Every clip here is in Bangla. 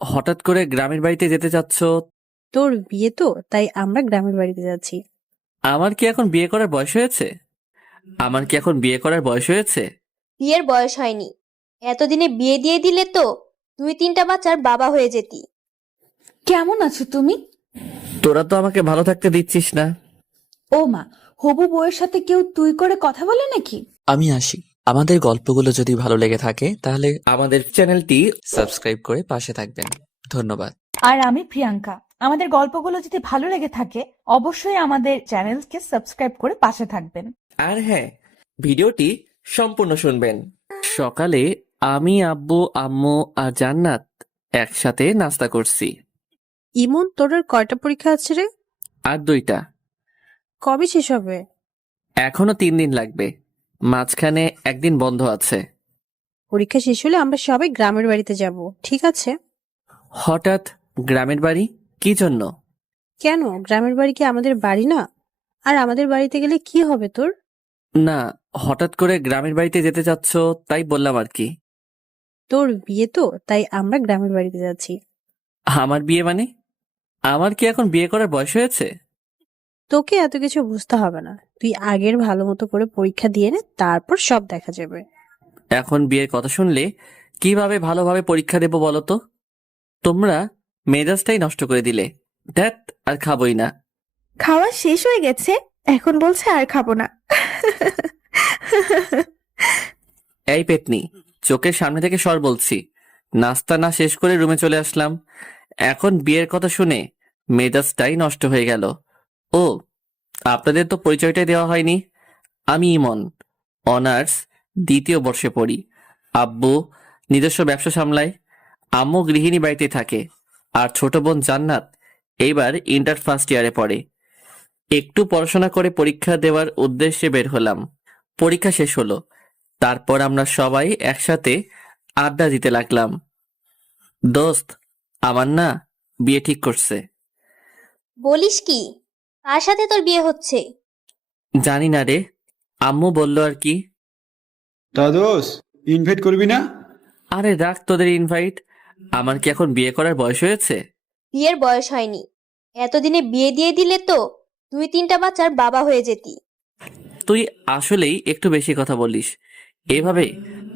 হঠাৎ করে গ্রামের বাড়িতে যেতে চাচ্ছ? তোর বিয়ে তো, তাই আমরা গ্রামের বাড়িতে যাচ্ছি। আমার কি এখন বিয়ে করার বয়স হয়েছে? আমার কি এখন বিয়ে করার বয়স হয়েছে? বিয়ের বয়স হয়নি। এতদিনে বিয়ে দিয়ে দিলে তো 2-3টা বাচ্চার বাবা হয়ে যেতি। কেমন আছো তুমি? তোরা তো আমাকে ভালো থাকতে দিচ্ছিস না। ও মা, হবু বউয়ের সাথে কেউ তুই করে কথা বলে নাকি? আমি আসি। আমাদের গল্পগুলো যদি ভালো লেগে থাকে তাহলে আমাদের চ্যানেলটি সাবস্ক্রাইব করে পাশে থাকবেন। ধন্যবাদ। আর আমি প্রিয়াঙ্কা। আমাদের গল্পগুলো যদি ভালো লেগে থাকে অবশ্যই আমাদের চ্যানেলকে সাবস্ক্রাইব করে পাশে থাকবেন। আর হ্যাঁ, ভিডিওটি সম্পূর্ণ শুনবেন। সকালে আমি, আব্বু, আম্মু আর জান্নাত একসাথে নাস্তা করছি। ইমন, তোর আর কয়টা পরীক্ষা আছে রে? আর 2টা। কবে শেষ হবে? এখনো 3 দিন লাগবে, মাঝখানে একদিন বন্ধ আছে। পরীক্ষা শেষ হলে আমরা সবাই গ্রামের বাড়িতে যাব, ঠিক আছে? হঠাৎ গ্রামের বাড়ি? কি জন্য? কেন, গ্রামের বাড়ি কি আমাদের বাড়ি না? আর আমাদের বাড়িতে গেলে কি হবে তোর? না, হঠাৎ করে গ্রামের বাড়িতে যেতে চাচ্ছ তাই বললাম আর কি। তোর বিয়ে তো, তাই আমরা গ্রামের বাড়িতে যাচ্ছি। আমার বিয়ে মানে? আমার কি এখন বিয়ে করার বয়স হয়েছে? তোকে এত কিছু বুঝতে হবে না, তুই আগের ভালো মতো করে পরীক্ষা দিয়ে নে, তারপর সব দেখা যাবে। এখন বিয়ের কথা শুনলে কিভাবে ভালোভাবে পরীক্ষা দেবো বলো তো? তোমরা মেজাজটাই নষ্ট করে দিলে। ধ্যাত, আর খাবোই না। খাওয়া শেষ হয়ে গেছে, এখন বলছে আর খাবো না। এই পেতনি, চোখের সামনে থেকে সর বলছি। নাস্তা না শেষ করে রুমে চলে আসলাম, এখন বিয়ের কথা শুনে মেজাজটাই নষ্ট হয়ে গেল। ও, আপনাদের তো পরিচয়টাই দেওয়া হয়নি। আমি ইমন, অনার্স 2য় বর্ষে পড়ি। আব্বু নিজস্ব ব্যবসা সামলায়, আম্মু গৃহিণী বাড়িতে থাকে, আর ছোট বোন জান্নাত এইবার ইন্টার ফার্স্ট ইয়ারে পড়ে। একটু পড়াশোনা করে পরীক্ষা দেওয়ার উদ্দেশ্যে বের হলাম। পরীক্ষা শেষ হলো, তারপর আমরা সবাই একসাথে আড্ডা দিতে লাগলাম। দোস্ত, আমার না বিয়ে ঠিক করছে। বলিস কি? কার সাথে তোর বিয়ে হচ্ছে? জানি না রে, আম্মু বললো আর কি। তা দোষ, ইনভাইট করবি না? আরে রাখ তোদের ইনভাইট, আমার কি এখন বিয়ে করার বয়স হয়েছে? বিয়ের বয়স হয়নি। এতদিনে বিয়ে দিয়ে দিলে তো 2-3টা বাচ্চার বাবা হয়ে যেতি। তুই আসলেই একটু বেশি কথা বলিস। এভাবে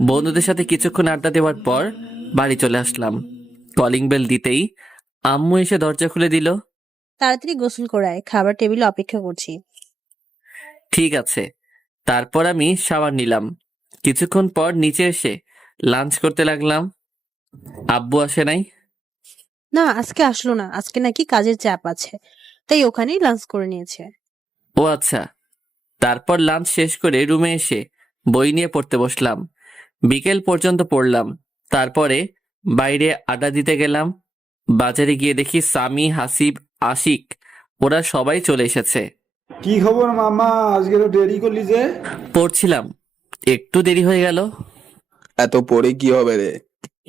বন্ধুদের সাথে কিছুক্ষণ আড্ডা দেওয়ার পর বাড়ি চলে আসলাম। কলিং বেল দিতেই আম্মু এসে দরজা খুলে দিল। তাড়াতাড়ি গোসল করে আয়, খাবার টেবিলে অপেক্ষা করছি। ঠিক আছে। তারপর আমি শাওয়ার নিলাম। কিছুক্ষণ পর নিচে এসে লাঞ্চ করতে লাগলাম। আব্বু আসে নাই। না, আজকে আসলো না, আজকে নাকি কাজের চাপ আছে, তাই ওখানেই লাঞ্চ করে নিয়েছে। ও আচ্ছা। তারপর লাঞ্চ শেষ করে রুমে এসে বই নিয়ে পড়তে বসলাম। বিকেল পর্যন্ত পড়লাম। তারপরে বাইরে আড্ডা দিতে গেলাম। বাজারে গিয়ে দেখি সামি, হাসিব, আশিক ওরা সবাই চলে এসেছে। কি খবর মামা, আজকে তো দেরি করলি যে? পড়ছিলাম, একটু দেরি হয়ে গেল। এত পরে কি হবে রে?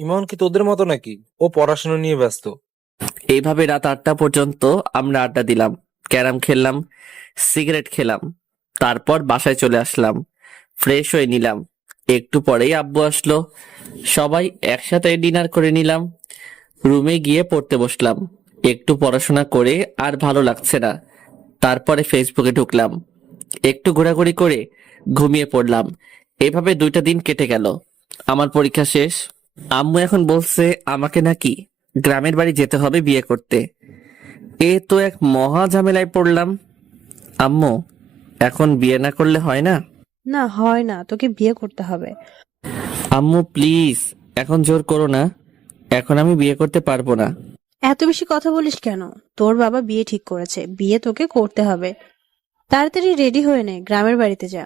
ইমন কি তোদের মতো নাকি? ও পড়াশোনা নিয়ে ব্যস্ত। এইভাবে রাত 8টা পর্যন্ত আমরা আড্ডা দিলাম, ক্যারাম খেললাম, সিগারেট খেলাম। তারপর বাসায় চলে আসলাম, ফ্রেশ হয়ে নিলাম। একটু পরেই আব্বু আসলো, সবাই একসাথে ডিনার করে নিলাম। রুমে গিয়ে পড়তে বসলাম। একটু পড়াশোনা করে আর ভালো লাগছে না, তারপরে ফেসবুকে ঢুকলাম। একটু ঘোরাঘুরি করে ঘুমিয়ে পড়লাম। এভাবে 2টা দিন কেটে গেল। আমার পরীক্ষা শেষ। আম্মু এখন বলছে আমাকে নাকি গ্রামের বাড়ি যেতে হবে বিয়ে করতে। এ তো এক মহা ঝামেলায় পড়লাম। আম্মু, এখন বিয়ে না করলে হয় না? না, হয় না, তোকে বিয়ে করতে হবে। আম্মু প্লিজ, এখন জোর করো না, এখন আমি বিয়ে করতে পারবো না। এত বেশি কথা বলিস কেন? তোর বাবা বিয়ে ঠিক করেছে, বিয়ে তোকে করতে হবে। তাড়াতাড়ি রেডি হয়ে নে, গ্রামের বাড়িতে যা।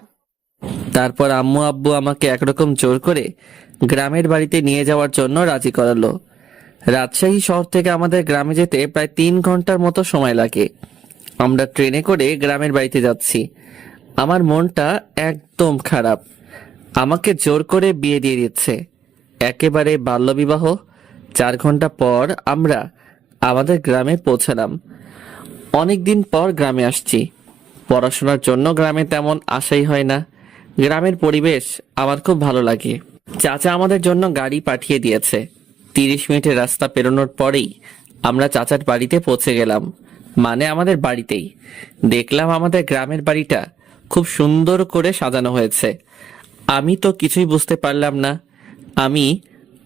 তারপর আম্মু আব্বু আমাকে একরকম জোর করে গ্রামের বাড়িতে নিয়ে যাওয়ার জন্য রাজি করালো। রাজশাহী শহর থেকে আমাদের গ্রামে যেতে প্রায় 3 ঘন্টার মতো সময় লাগে। আমরা ট্রেনে করে গ্রামের বাড়িতে যাচ্ছি। আমার মনটা একদম খারাপ। আমাকে জোর করে বিয়ে দিয়ে দিচ্ছে, একেবারে বাল্যবিবাহ। 4 ঘন্টা পর আমরা আমাদের গ্রামে পৌঁছালাম। অনেকদিন পর গ্রামে আসছি। পড়াশোনার জন্য গ্রামে তেমন আশাই হয় না। গ্রামের পরিবেশ আমার খুব ভালো লাগে। চাচা আমাদের জন্য গাড়ি পাঠিয়ে দিয়েছে। 30 মিনিটের রাস্তা পেরোনোর পরেই আমরা চাচার বাড়িতে পৌঁছে গেলাম, মানে আমাদের বাড়িতেই। দেখলাম আমাদের গ্রামের বাড়িটা খুব সুন্দর করে সাজানো হয়েছে। আমি তো কিছুই বুঝতে পারলাম না। আমি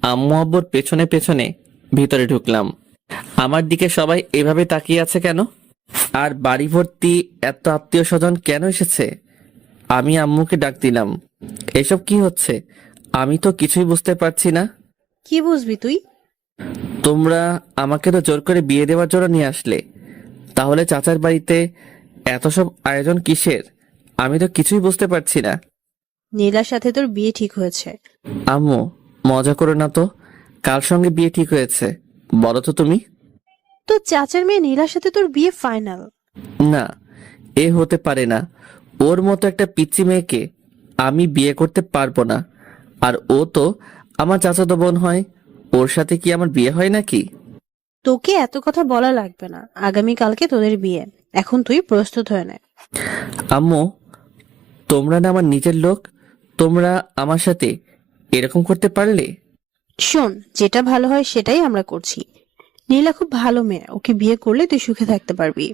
আম্মু আব্বুর পেছনে পেছনে ভিতরে ঢুকলাম। আমার দিকে সবাই এভাবে তাকিয়ে আছে কেন? আর বাড়ি ভর্তি এত আত্মীয় স্বজন কেন এসেছে? আমি আম্মুকে ডাক দিলাম, এসব কি হচ্ছে? আমি তো কিছুই বুঝতে পারছি না। কি বুঝবি তুই? তোমরা আমাকে তো জোর করে বিয়ে দেওয়ার জন্য নিয়ে আসলে, তাহলে চাচার বাড়িতে এত সব আয়োজন কিসের? আমি তো কিছুই বুঝতে পারছি না। নীলার সাথে তোর বিয়ে ঠিক হয়েছে। আম্মু, মজা করো না তো। কার সঙ্গে বিয়ে ঠিক হয়েছে বলো তো তুমি? তো চাচার মেয়ে নীলার সাথে তোর বিয়ে ফাইনাল। না, এ হতে পারে না। ওর মতো একটা পিচ্চি মেয়েকে আমি বিয়ে করতে পারবো না। আর ও তো আমার চাচাতো বোন হয়, ওর সাথে কি আমার বিয়ে হয় নাকি? তোকে এত কথা বলা লাগবে না, আগামীকালকে তোদের বিয়ে। এখন তুই প্রস্তুত হয়ে নে। আম্মু, তোমরা না আমার নিজের লোক, তোমরা আমার সাথে এরকম করতে পারলে? শোন, যেটা ভালো হয় সেটাই আমরা করছি। নীলা খুব ভালো মেয়ে, ওকে বিয়ে করলে তুই সুখে থাকতে পারবি।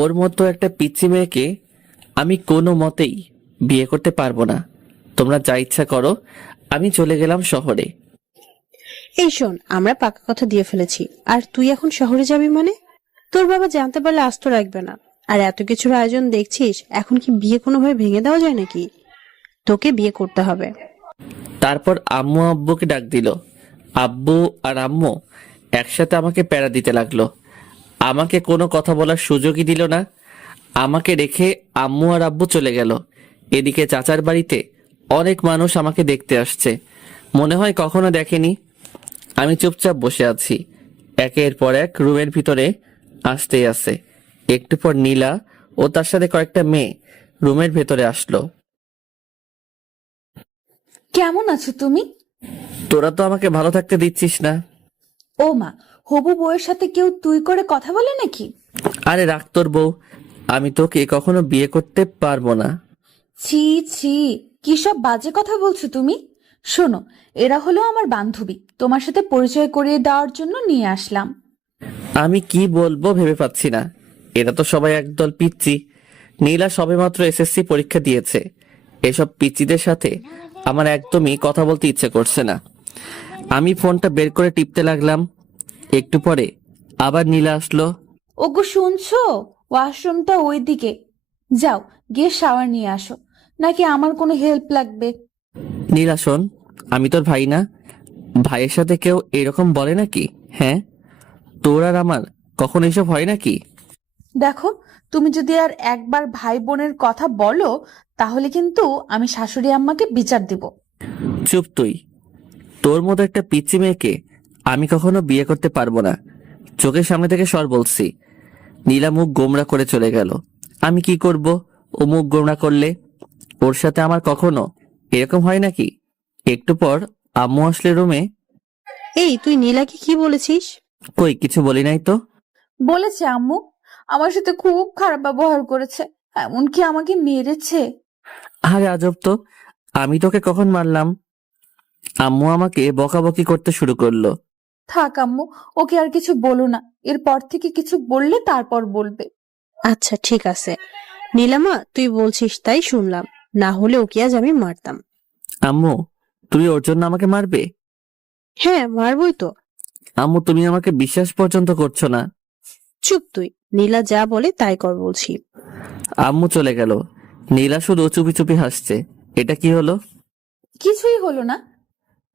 ওর মতো একটা পিচ্চি মেয়েকে আমি কোনো মতেই বিয়ে করতে পারবো না। তোমরা যা ইচ্ছা করো। আমি চলে গেলাম শহরে। এই শোন, আমরা পাকা কথা দিয়ে ফেলেছি। আর তুই এখন শহরে যাবি মানে? তোর বাবা জানতে পারলে আস্ত রাখবে না। আর এত কিছুর আয়োজন দেখছিস, এখন কি বিয়ে কোনোভাবে ভেঙে দেওয়া যায় নাকি? তোকে বিয়ে করতে হবে। তারপর আম্মু আব্বুকে ডাক দিল। আব্বু আর আম্মু একসাথে আমাকে প্যারা দিতে লাগলো। আমাকে কোনো কথা বলার সুযোগই দিল না। আমাকে রেখে আম্মু আর আব্বু চলে গেল। এদিকে চাচার বাড়িতে অনেক মানুষ আমাকে দেখতে আসছে, মনে হয় কখনো দেখেনি। আমি চুপচাপ বসে আছি। একের পর এক রুমের ভিতরে আসতেই আসে। একটু পর নীলা ও তার সাথে কয়েকটা মেয়ে রুমের ভেতরে আসলো। কেমন আছো তুমি? তোরা তো আমাকে ভালো থাকতে দিচ্ছিস না। ও মা, হবু বউয়ের সাথে কেউ তুই করে কথা বলে নাকি? আরে রাখ তোর বউ, আমি তোকে কখনো বিয়ে করতে পারবো না। ছি ছি, কি সব বাজে কথা বলছো তুমি? শোনো, এরা হলো আমার বান্ধবী, তোমার সাথে পরিচয় করিয়ে দেওয়ার জন্য নিয়ে আসলাম। আমি কি বলবো ভেবে পাচ্ছি না। এরা তো সবাই একদল পিচ্চি। নীলা সবেমাত্র এসএসসি পরীক্ষা দিয়েছে। এসব পিচ্চিদের সাথে আমার একদমই কথা বলতে ইচ্ছে করছে না। আমি ফোনটা বের করে টিপতে লাগলাম। একটু পরে আবার নীলা আসলো। ওগো শুনছো, ওয়াশরুমটা ওইদিকে, যাও গিয়ে শাওয়ার নিয়ে আসো। নাকি আমার কোনো হেল্প লাগবে? নীলা শোন, আমি তোর ভাই না? ভাইয়ের সাথে কেউ এরকম বলে নাকি? হ্যাঁ, তোর আর আমার কখন এসব হয় নাকি? দেখো, তুমি যদি আর একবার ভাই বোনের কথা বলো, তাহলে কিন্তু আমি শাশুড়ি আম্মাকে বিচার দিব। চুপ তুই। তোর মতো একটা পিচ্চি মেয়েকে আমি কখনো বিয়ে করতে পারবো না। চোখের সামনে থেকে সর বলছি। নীলা মুখ গোমড়া করে চলে গেল। আমি কি করব ও মুখ গোমড়া করলে? ওর সাথে আমার কখনো এরকম হয় নাকি? একটু পর আম্মু আসলে রুমে। এই, তুই নীলাকে কি বলেছিস? কই কিছু বলি নাই তো। বলেছে আম্মু, আমার সাথে খুব খারাপ ব্যবহার করেছে, এমনকি আমাকে মেরেছে। আরে আজব তো, আমি তোকে কখন মারলাম? আম্মু আমাকে বকাবকি করতে শুরু করলো। থাক আম্মু, ওকে আর কিছু বলো না। এরপর থেকে কিছু বললে তারপর বলবে। আচ্ছা ঠিক আছে নীলামা, তুই বলছিস তাই শুনলাম, না হলে ওকে আজ আমি মারতাম। আম্মু, তুমি ওর জন্য আমাকে মারবে? হ্যাঁ, মারবই তো। আম্মু, তুমি আমাকে বিশ্বাস পর্যন্ত করছো না। চুপ তুই, নীলা যা বলে তাই কর বলছি। আম্মু চলে গেল। নীলা শুধু চুপি চুপি হাসছে। এটা কি হলো? কিছুই হলো না।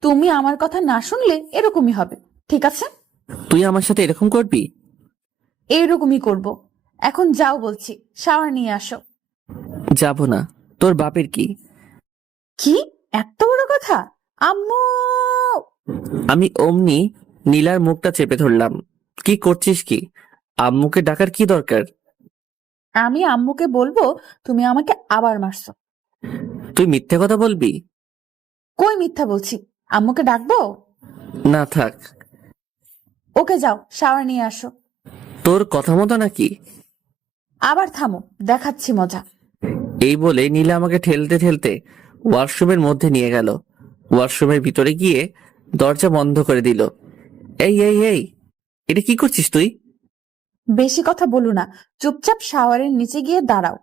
তুমি আমার কথা না শুনলে এরকমই হবে, ঠিক আছে? তুই আমার সাথে এরকম করবি? এইরকমই করব। এখন যাও বলছি, শাওয়ার নিয়ে আসো। যাব না। তোর বাপের কি? কি এত বড় কথা? আম্মু! আমি অমনি নীলার মুখটা চেপে ধরলাম। কি করছিস কি? আম্মুকে ডাকার কি দরকার? আমি আম্মুকে বলবো তুমি আমাকে আবার মারছো। তুই মিথ্যে কথা বলবি? কই মিথ্যা বলছি? আম্মুকে ডাকবো? না থাক। ওকে যাও, শাওয়ার নিয়ে আসো। তোর কথা মতো নাকি? আবার থামো, দেখাচ্ছি মজা। এই বলে নীলা আমাকে ঠেলতে ঠেলতে ওয়াশরুমের মধ্যে নিয়ে গেল। ওয়াশরুমের ভিতরে গিয়ে দরজা বন্ধ করে দিল। এই এই এই, এটা কি করছিস তুই? বেশি কথা বলো না, চুপচাপ শাওয়ারের নিচে গিয়ে দাঁড়াও।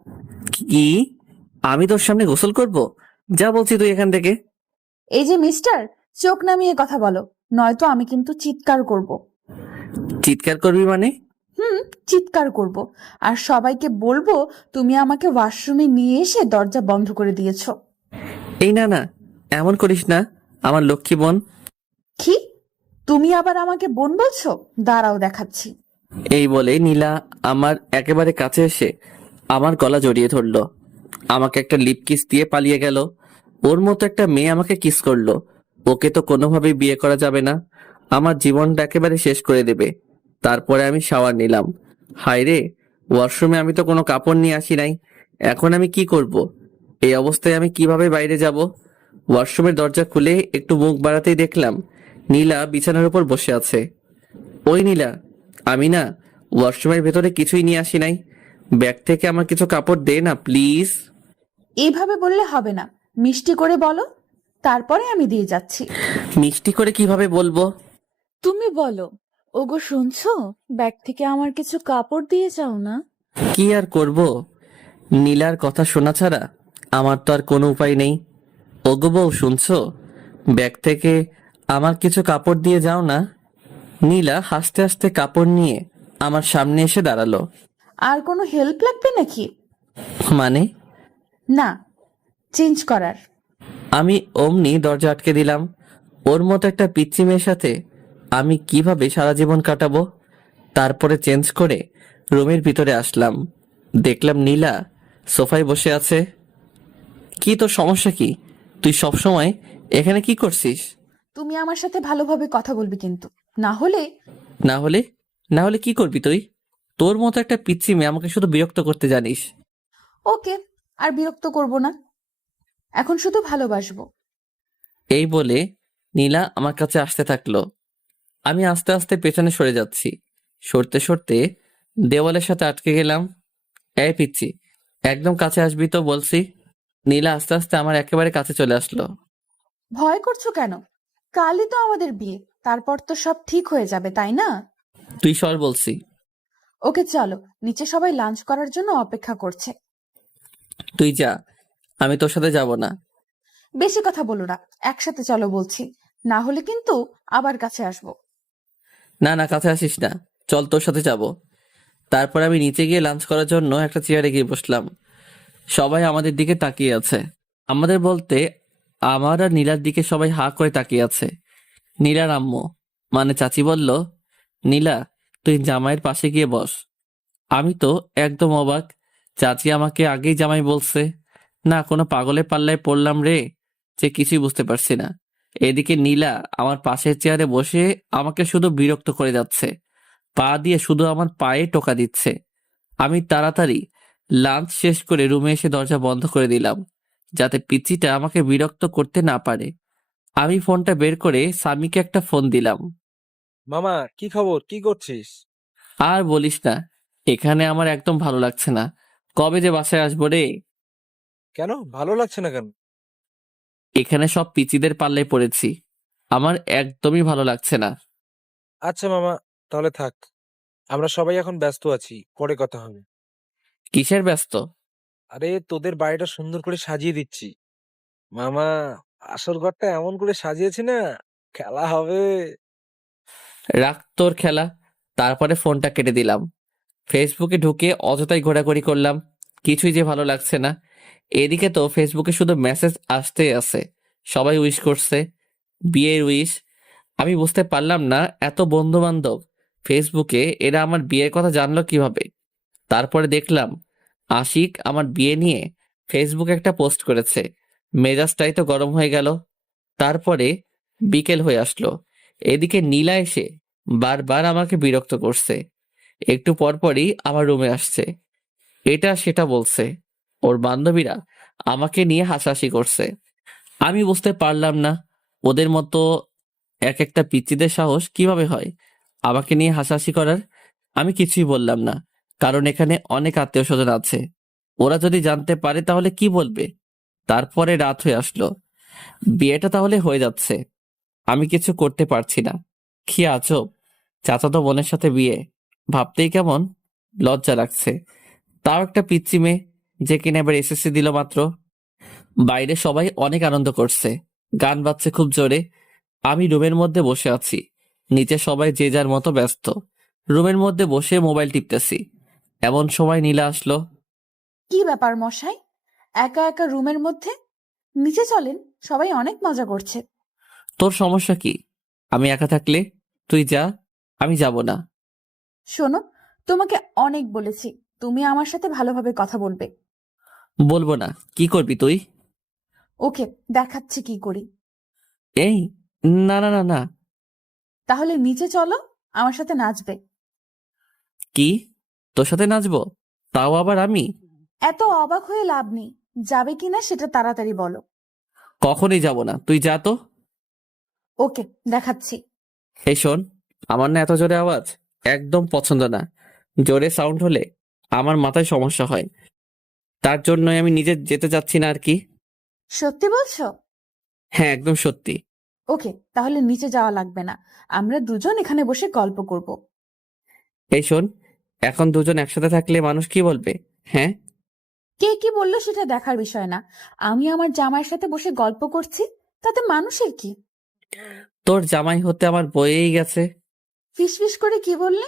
কি? আমি তোর সামনে গোসল করব? যা বলছি তুই এখান থেকে। এই যে মিস্টার, চোখ নামিয়ে কথা বলো, নয়তো আমি কিন্তু চিৎকার করব। চিৎকার করবি মানে? চিৎকার করব, আর সবাইকে বলবো তুমি আমাকে ওয়াশরুমে নিয়ে এসে দরজা বন্ধ করে দিয়েছো। এই না না, এমন করিস না, আমার লক্ষ্মী বোন। কি? তুমি আবার আমাকে বোন বলছো? দাঁড়াও দেখাচ্ছি। এই বলে নীলা আমার একেবারে কাছে এসে আমার গলা জড়িয়ে ধরলো। আমাকে একটা লিপ কিস দিয়ে পালিয়ে গেল। ওর মতো একটা মেয়ে আমাকে কিস করলো। ওকে তো কোনোভাবেই বিয়ে করা যাবে না, আমার জীবনটা একেবারে শেষ করে দেবে। তারপরে আমি শাওয়ার নিলাম। হায় রে, ওয়াশরুমে আমি তো কোনো কাপড় নিয়ে আসি নাই। এখন আমি কি করব? এই অবস্থায় আমি কিভাবে বাইরে যাব? ওয়াশরুমের দরজা খুলে একটু মুখ বাড়াতেই দেখলাম নীলা বিছানার উপর বসে আছে। ওই নীলা, আমি না ওয়াশরুমের ভেতরে কিছুই নিয়ে আসি নাই। ব্যাগ থেকে আমার কিছু কাপড় দে না প্লিজ। এইভাবে বললে হবে না, মিষ্টি করে বলো, তারপরে আমি দিয়ে যাচ্ছি। মিষ্টি করে কিভাবে বলবো? তুমি বলো, ওগো শুনছো, ব্যাগ থেকে আমার কিছু কাপড় দিয়ে যাও না। কি আর করব, নীলার কথা শোনা ছাড়া আমার তো আর কোনো উপায় নেই। ওগো বউ শুনছো, ব্যাগ থেকে আমার কিছু কাপড় দিয়ে যাও না। নীলা হাসতে হাসতে কাপড় নিয়ে আমার সামনে এসে দাঁড়ালো। আর কোনো হেল্প লাগবে নাকি? মানে? না, চেঞ্জ করার। আমি অমনি দরজা আটকে দিলাম। ওর মতো একটা পিচ্চি মেয়ের সাথে আমি কিভাবে সারা জীবন কাটাবো? তারপরে চেঞ্জ করে রুমের ভিতরে আসলাম। দেখলাম নীলা সোফায় বসে আছে। কি তোর সমস্যা কি? তুই সব সময় এখানে কি করছিস? তুমি আমার সাথে ভালোভাবে কথা বলবে কিন্তু, না হলে। না হলে? না হলে কি করবি তুই? তোর মতো একটা পিচ্চি মেয়ে আমাকে শুধু বিরক্ত করতে জানিস। ওকে, আর বিরক্ত করব না, এখন শুধু ভালোবাসবো। এই বলে নীলা আমার কাছে আসতে থাকলো। আমি আস্তে আস্তে পেছনে সরে যাচ্ছি। সরতে সরতে দেওয়ালের সাথে আটকে গেলাম। এই পিচ্ছি, একদম কাছে আসবি তো বলছি। নীলা আস্তে আস্তে আমার একেবারে কাছে চলে আসলো। ভয় করছো কেন? কালই তো আমাদের বিয়ে, তারপর তো সব ঠিক হয়ে যাবে, তাই না? তুই সর বলছি। ওকে চলো, নিচে সবাই লাঞ্চ করার জন্য অপেক্ষা করছে। তুই যা, আমি তোর সাথে যাব না। বেশি কথা বলো না, একসাথে চলো বলছি, না হলে কিন্তু আবার কাছে আসবো। না না, কাছে আসিস না, চল তোর সাথে যাব। তারপর আমি নিচে গিয়ে লাঞ্চ করার জন্য একটা চেয়ারে গিয়ে বসলাম। সবাই আমাদের দিকে তাকিয়ে আছে। আমাদের বলতে আমার আর নীলার দিকে সবাই হাঁ করে তাকিয়ে আছে। নীলার আম্মু মানে চাচি বলল, নীলা তুই জামাইয়ের পাশে গিয়ে বস। আমি তো একদম অবাক, চাচি আমাকে আগেই জামাই বলছে। না কোনো পাগলের পাল্লায় পড়লাম রে, যে কিছুই বুঝতে পারছি না। এদিকে নীলা আমার পাশের চেয়ারে বসে আমাকে শুধু বিরক্ত করে যাচ্ছে, পা দিয়ে শুধু আমার পায়ে টোকা দিচ্ছে। আমি তাড়াতাড়ি লাঞ্চ শেষ করে রুমে এসে দরজা বন্ধ করে দিলাম, যাতে পিচ্চিটা আমাকে বিরক্ত করতে না পারে। আমি ফোনটা বের করে স্বামীকে একটা ফোন দিলাম। মামা, কি খবর? কি করছিস? আর বলিস না, এখানে আমার একদম ভালো লাগছে না। কবে যে বাসায় আসবো রে। কেন ভালো লাগছে না কেন? এখানে সব পিচিদের পাল্লায় পড়েছি, আমার একদমই ভালো লাগছে না। আচ্ছা মামা, তাহলে থাক। আমরা সবাই এখন ব্যস্ত আছি, পরে কথা হবে। কিসের ব্যস্ত? আরে তোদের বাড়িটা সুন্দর করে সাজিয়ে দিচ্ছি মামা। আসল ঘরটা এমন করে সাজিয়েছি না, খেলা হবে। রাখ তোর খেলা। তারপরে ফোনটা কেটে দিলাম। ফেসবুকে ঢুকে অযথাই ঘোরাঘুরি করলাম, কিছুই যে ভালো লাগছে না। এদিকে তো ফেসবুকে শুধু মেসেজ আসতেই আছে, সবাই উইশ করছে, বিয়ের উইশ। আমি বুঝতে পারলাম না এত বন্ধু বান্ধব ফেসবুকে, এরা আমার বিয়ের কথা জানলো কিভাবে। তারপরে দেখলাম আশিক আমার বিয়ে নিয়ে ফেসবুকে একটা পোস্ট করেছে। মেজাজটাই তো গরম হয়ে গেল। তারপরে বিকেল হয়ে আসলো। এদিকে নীলা এসে বারবার আমাকে বিরক্ত করছে। একটু পরপরই আমার রুমে আসছে, এটা সেটা বলছে। ওর বান্ধবীরা আমাকে নিয়ে হাসাহাসি করছে। আমি বুঝতে পারলাম না ওদের মতো এক একটা পিচ্চিদের সাহস কিভাবে হয় আমাকে নিয়ে হাসাহাসি করার। আমি কিছুই বললাম না, কারণ এখানে অনেক আত্মীয় স্বজন আছে। ওরা যদি জানতে পারে তাহলে কি বলবে। তারপরে রাত হয়ে আসলো, বিয়েটা তাহলে হয়ে যাচ্ছে। আমি কিছু করতে পারছি না। কি আজব, চাচাতো বোনের সাথে বিয়ে, ভাবতেই কেমন লজ্জা লাগছে। তাও একটা পিচ্চি মেয়ে, যে কিনা এবার এসএসসি দিল মাত্র। বাইরে সবাই অনেক আনন্দ করছে, গান বাজছে খুব জোরে। আমি রুমের মধ্যে বসে আছি, নিচে সবাই যে যার মতো ব্যস্ত। রুমের মধ্যে বসে মোবাইল টিপতেছি, এমন সময় নীলা আসলো। কি ব্যাপার মশাই, একা একা রুমের মধ্যে? নিচে চলেন, সবাই অনেক মজা করছে। তোর সমস্যা কি? আমি একা থাকলে? তুই যা, আমি যাব না। শোনো, তোমাকে অনেক বলেছি তুমি আমার সাথে ভালোভাবে কথা বলবে। বলবো না, কি করবি তুই? ওকে, দেখাচ্ছি কি করি। এই, না না না না। তাহলে নিচে চলো, আমার সাথে নাচবে। কি, তোর সাথে নাচবো? তাও আবার আমি? এত অবাক হয়ে লাভ নেই, যাবে কিনা সেটা তাড়াতাড়ি বলো। কখনই যাব না, তুই যা তো। ওকে, দেখাচ্ছি। এই শোন, আমার না এত জোরে আওয়াজ একদম পছন্দ না। জোরে সাউন্ড হলে আমার মাথায় সমস্যা হয়, তার জন্যই আমি নিজে যেতে চাচ্ছি না আর কি। সত্যি বলছো? হ্যাঁ, একদম সত্যি। ওকে, তাহলে নিচে যাওয়া লাগবে না, আমরা দুজন এখানে বসে গল্প করব। এই শোন, এখন দুজন একসাথে থাকলে মানুষ কি বলবে? হ্যাঁ, কে কি বললো সেটা দেখার বিষয় না, আমি আমার জামাইয়ের সাথে বসে গল্প করছি, তাতে মানুষের কি? তোর জামাই হতে আমার বয়েই গেছে। ফিসফিস করে কি বললে?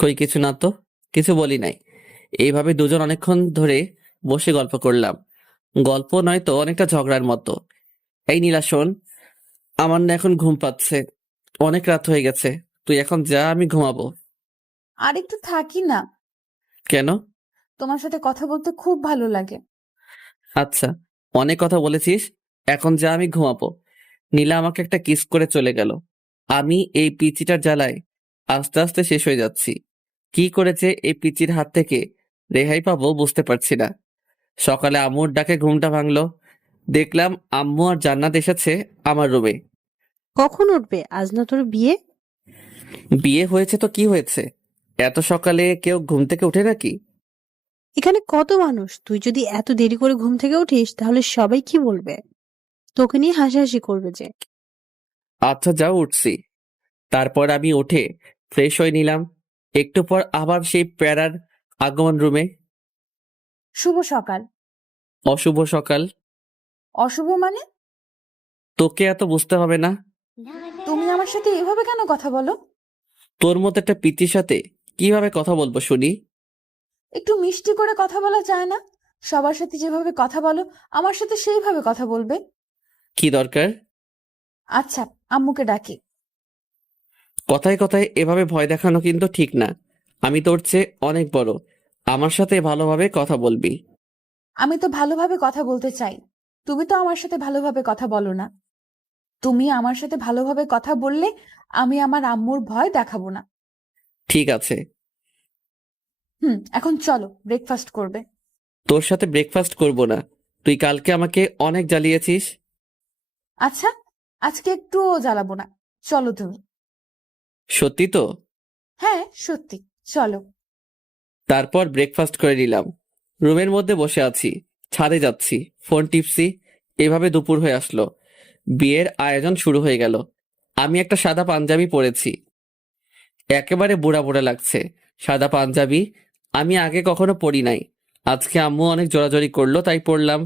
কই কিছু না তো, কিছু বলি নাই। এইভাবে দুজন অনেকক্ষণ ধরে বসে গল্প করলাম। গল্প নয় তো, অনেকটা ঝগড়ার মতো। এই নীলা শোন, আমার না এখন ঘুম পাচ্ছে, অনেক রাত হয়ে গেছে। তুই এখন যা, আমি ঘুমাবো। আর একটু থাকি না, কেন? তোমার সাথে কথা বলতে খুব ভালো লাগে। আচ্ছা, অনেক কথা বলেছিস, এখন যা, আমি ঘুমাবো। নীলা আমাকে একটা কিস করে চলে গেল। আমি এই পিচিটার জ্বালায় আস্তে আস্তে শেষ হয়ে যাচ্ছি। কি করেছে এই পিচির হাত থেকে রেহাই পাবো বুঝতে পারছি না। সকালে আম্মুর ডাকে ঘুমটা ভাঙলো, দেখলাম আম্মু আর জান্নাত এসেছে আমার রুমে। কখন উঠবে? আজ না তোর বিয়ে? বিয়ে হয়েছে তো কি হয়েছে, এত সকালে কেউ ঘুম থেকে ওঠে নাকি? এখানে কত মানুষ, তুই যদি এত দেরি করে ঘুম থেকে উঠিস তাহলে সবাই কি বলবে? তোকে নিয়ে হাসাহাসি করবে যে। আচ্ছা যাও, উঠছি। তারপর আমি উঠে ফ্রেশ হয়ে নিলাম। একটু পর আবার সেই প্যারার আগমন রুমে। শুভ সকাল। অশুভ সকাল? অশুভ মানে? তোকে এত বুঝতে হবে না। তুমি আমার সাথে এভাবে কেন কথা বলো? তোর মতো একটা পিচির সাথে কিভাবে কথা বলবো শুনি? একটু মিষ্টি করে কথা বলা যায় না? সবার সাথে যেভাবে কথা বলো আমার সাথে সেইভাবে কথা বলবে। কি দরকার? আচ্ছা, আম্মুকে ডাকি। কথায় কথায় এভাবে ভয় দেখানো কিন্তু ঠিক না। আমি তোর চেয়ে অনেক বড়, আমার সাথে ভালোভাবে কথা বলবি। আমি তো ভালোভাবে কথা বলতে চাই, তুমি তো আমার সাথে ভালোভাবে কথা বলো না। তুমি আমার সাথে ভালোভাবে কথা বললে আমি আমার আম্মুর ভয় দেখাবো না। ঠিক আছে। এখন চলো, ব্রেকফাস্ট করবে। তোর সাথে ব্রেকফাস্ট করব না, তুই কালকে আমাকে অনেক জ্বালিয়েছিস। আচ্ছা, আজকে একটুও জ্বালাবো না, চলো তুমি। সত্যি তো? হ্যাঁ সত্যি, চলো। তারপর ব্রেকফাস্ট করে নিলাম, রুমের মধ্যে বসে আছি। ছাদে যাচ্ছি, ফোন টিপছি, এভাবে দুপুর হয়ে আসলো। বিয়ের আয়োজন শুরু হয়ে গেল। আমি একটা সাদা পাঞ্জাবি পরেছি, একেবারে বুড়া বুড়া লাগছে। সাদা পাঞ্জাবি আমি আগে কখনো পরি নাই, আজকে আম্মু অনেক জোরাজোরি করলো তাই পরলাম।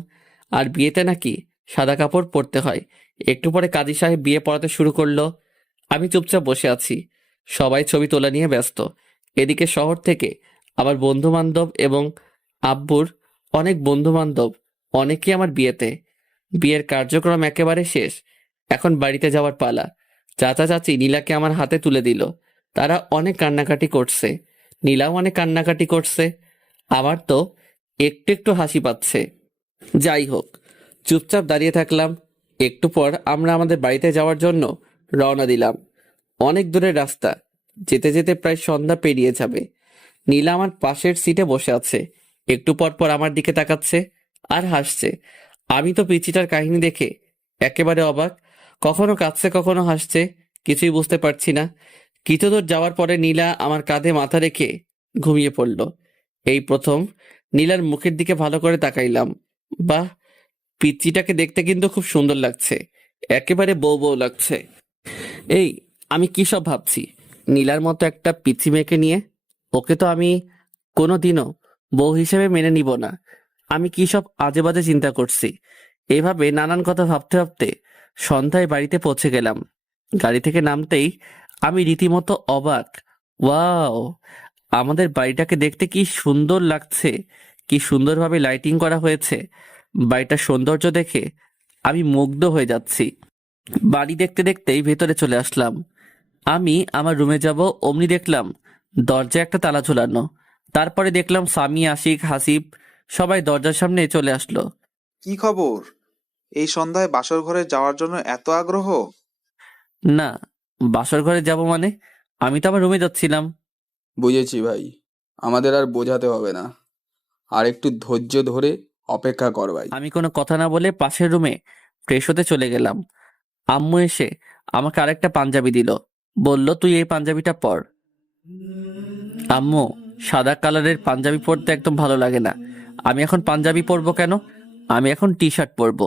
আর বিয়েতে নাকি সাদা কাপড় পরতে হয়। একটু পরে কাজী সাহেব বিয়ে পড়াতে শুরু করলো। আমি চুপচাপ বসে আছি, সবাই ছবি তোলা নিয়ে ব্যস্ত। এদিকে শহর থেকে আমার বন্ধু বান্ধব এবং আব্বুর অনেক বন্ধু বান্ধব, অনেকেই আমার বিয়েতে। বিয়ের কার্যক্রম একেবারে শেষ, এখন বাড়িতে যাওয়ার পালা। চাচা চাচি নীলাকে আমার হাতে তুলে দিল। তারা অনেক কান্নাকাটি করছে, নীলাও অনেক কান্নাকাটি করছে। আমার তো একটু একটু হাসি পাচ্ছে। যাই হোক, চুপচাপ দাঁড়িয়ে থাকলাম। একটু পর আমরা আমাদের বাড়িতে যাওয়ার জন্য রওনা দিলাম। অনেক দূরের রাস্তা, যেতে যেতে প্রায় সন্ধ্যা পেরিয়ে যাবে। নীলা আমার পাশের সিটে বসে আছে, একটু পর পর আমার দিকে তাকাচ্ছে আর হাসছে। আমি তো পিচিটার কাহিনী দেখে একেবারে অবাক, কখনো কাঁদছে কখনো হাসছে, কিছুই বুঝতে পারছি না। কিছু দূর যাওয়ার পরে নীলা আমার কাঁধে মাথা রেখে ঘুমিয়ে পড়ল। এই প্রথম নীলার মুখের দিকে ভালো করে তাকাইলাম। বাহ, পিচ্চিটাকে দেখতে কিন্তু খুব সুন্দর লাগছে। একেবারে বউ বউ লাগছে। এই, আমি কি সব ভাবছি? নীলার মতো একটা পিচ্চি মেয়েকে নিয়ে? ওকে তো আমি কোনোদিনও বউ হিসেবে মেনে নিব না। আমি কি সব আজে বাজে চিন্তা করছি। এভাবে নানান কথা ভাবতে ভাবতে সন্ধ্যায় বাড়িতে পৌঁছে গেলাম। গাড়ি থেকে নামতেই আমি রীতিমতো অবাক। ওয়াও, আমাদের বাড়িটাকে দেখতে কি সুন্দর লাগছে! কি সুন্দরভাবে লাইটিং করা হয়েছে! বাড়িটার সৌন্দর্য দেখে আমি মুগ্ধ হয়ে যাচ্ছি। বাড়ি দেখতে দেখতেই ভেতরে চলে আসলাম। আমি আমার রুমে যাব অমনি দেখলাম দরজায় একটা তালা ঝোলানো। তারপরে দেখলাম সামি, আশিক, হাসিব সবাই দরজার সামনে চলে আসলো। কি খবর? এই সন্ধ্যায় বাসর ঘরে যাওয়ার জন্য এত আগ্রহ? না, বাসর ঘরে যাব মানে? আমি তো আমার রুমে যাচ্ছিলাম। বুঝেছি ভাই, আমাদের আর বোঝাতে হবে না। আর একটু ধৈর্য ধরে অপেক্ষা কর ভাই। আমি কোনো কথা না বলে পাশের রুমে ফ্রেশ হতে চলে গেলাম। আম্মু এসে আমাকে আরেকটা পাঞ্জাবি দিল। বলল, তুই এই পাঞ্জাবিটা পর। আম্মু, সাদা কালারের পাঞ্জাবি পরতে একদম ভালো লাগে না। আমি এখন পাঞ্জাবি পরবো কেন? আমি এখন টি শার্ট পরবো।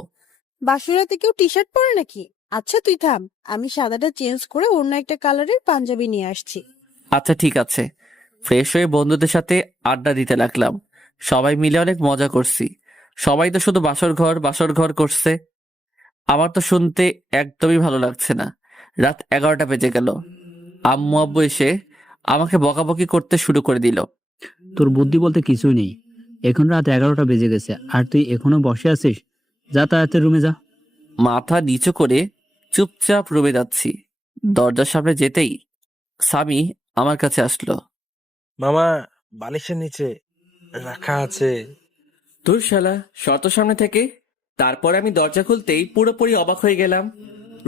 বাসুরাতে কেউ টি শার্ট পরে নাকি? আচ্ছা তুই থাম, আমি সাদাটা চেঞ্জ করে অন্য একটা কালারের পাঞ্জাবি নিয়ে আসছি। আচ্ছা ঠিক আছে। ফ্রেশ হয়ে বন্ধুদের সাথে আড্ডা দিতে লাগলাম। সবাই মিলে অনেক মজা করছি। সবাই তো শুধু বাসর ঘর করছে। আমার তো শুনতে একদমই ভালো লাগছে না। রাত 11টা বেজে গেল। আম্মু আব্বু এসে আমাকে বকাবকি করতে শুরু করে দিল। তোর বুদ্ধি বলতে কিছুই নেই। এখন রাত 11টা বেজে গেছে আর তুই এখনো বসে আছিস? যা তাড়াতাড়ি রুমে যা। মাথা নিচু করে চুপচাপ রুমে যাচ্ছি। দরজার সামনে যেতেই সামি আমার কাছে আসলো। মামা, বালিশের নিচে রাখা আছে। তোর শালা, শত সামনে থেকে। তারপর আমি দরজা খুলতেই পুরোপুরি অবাক হয়ে গেলাম।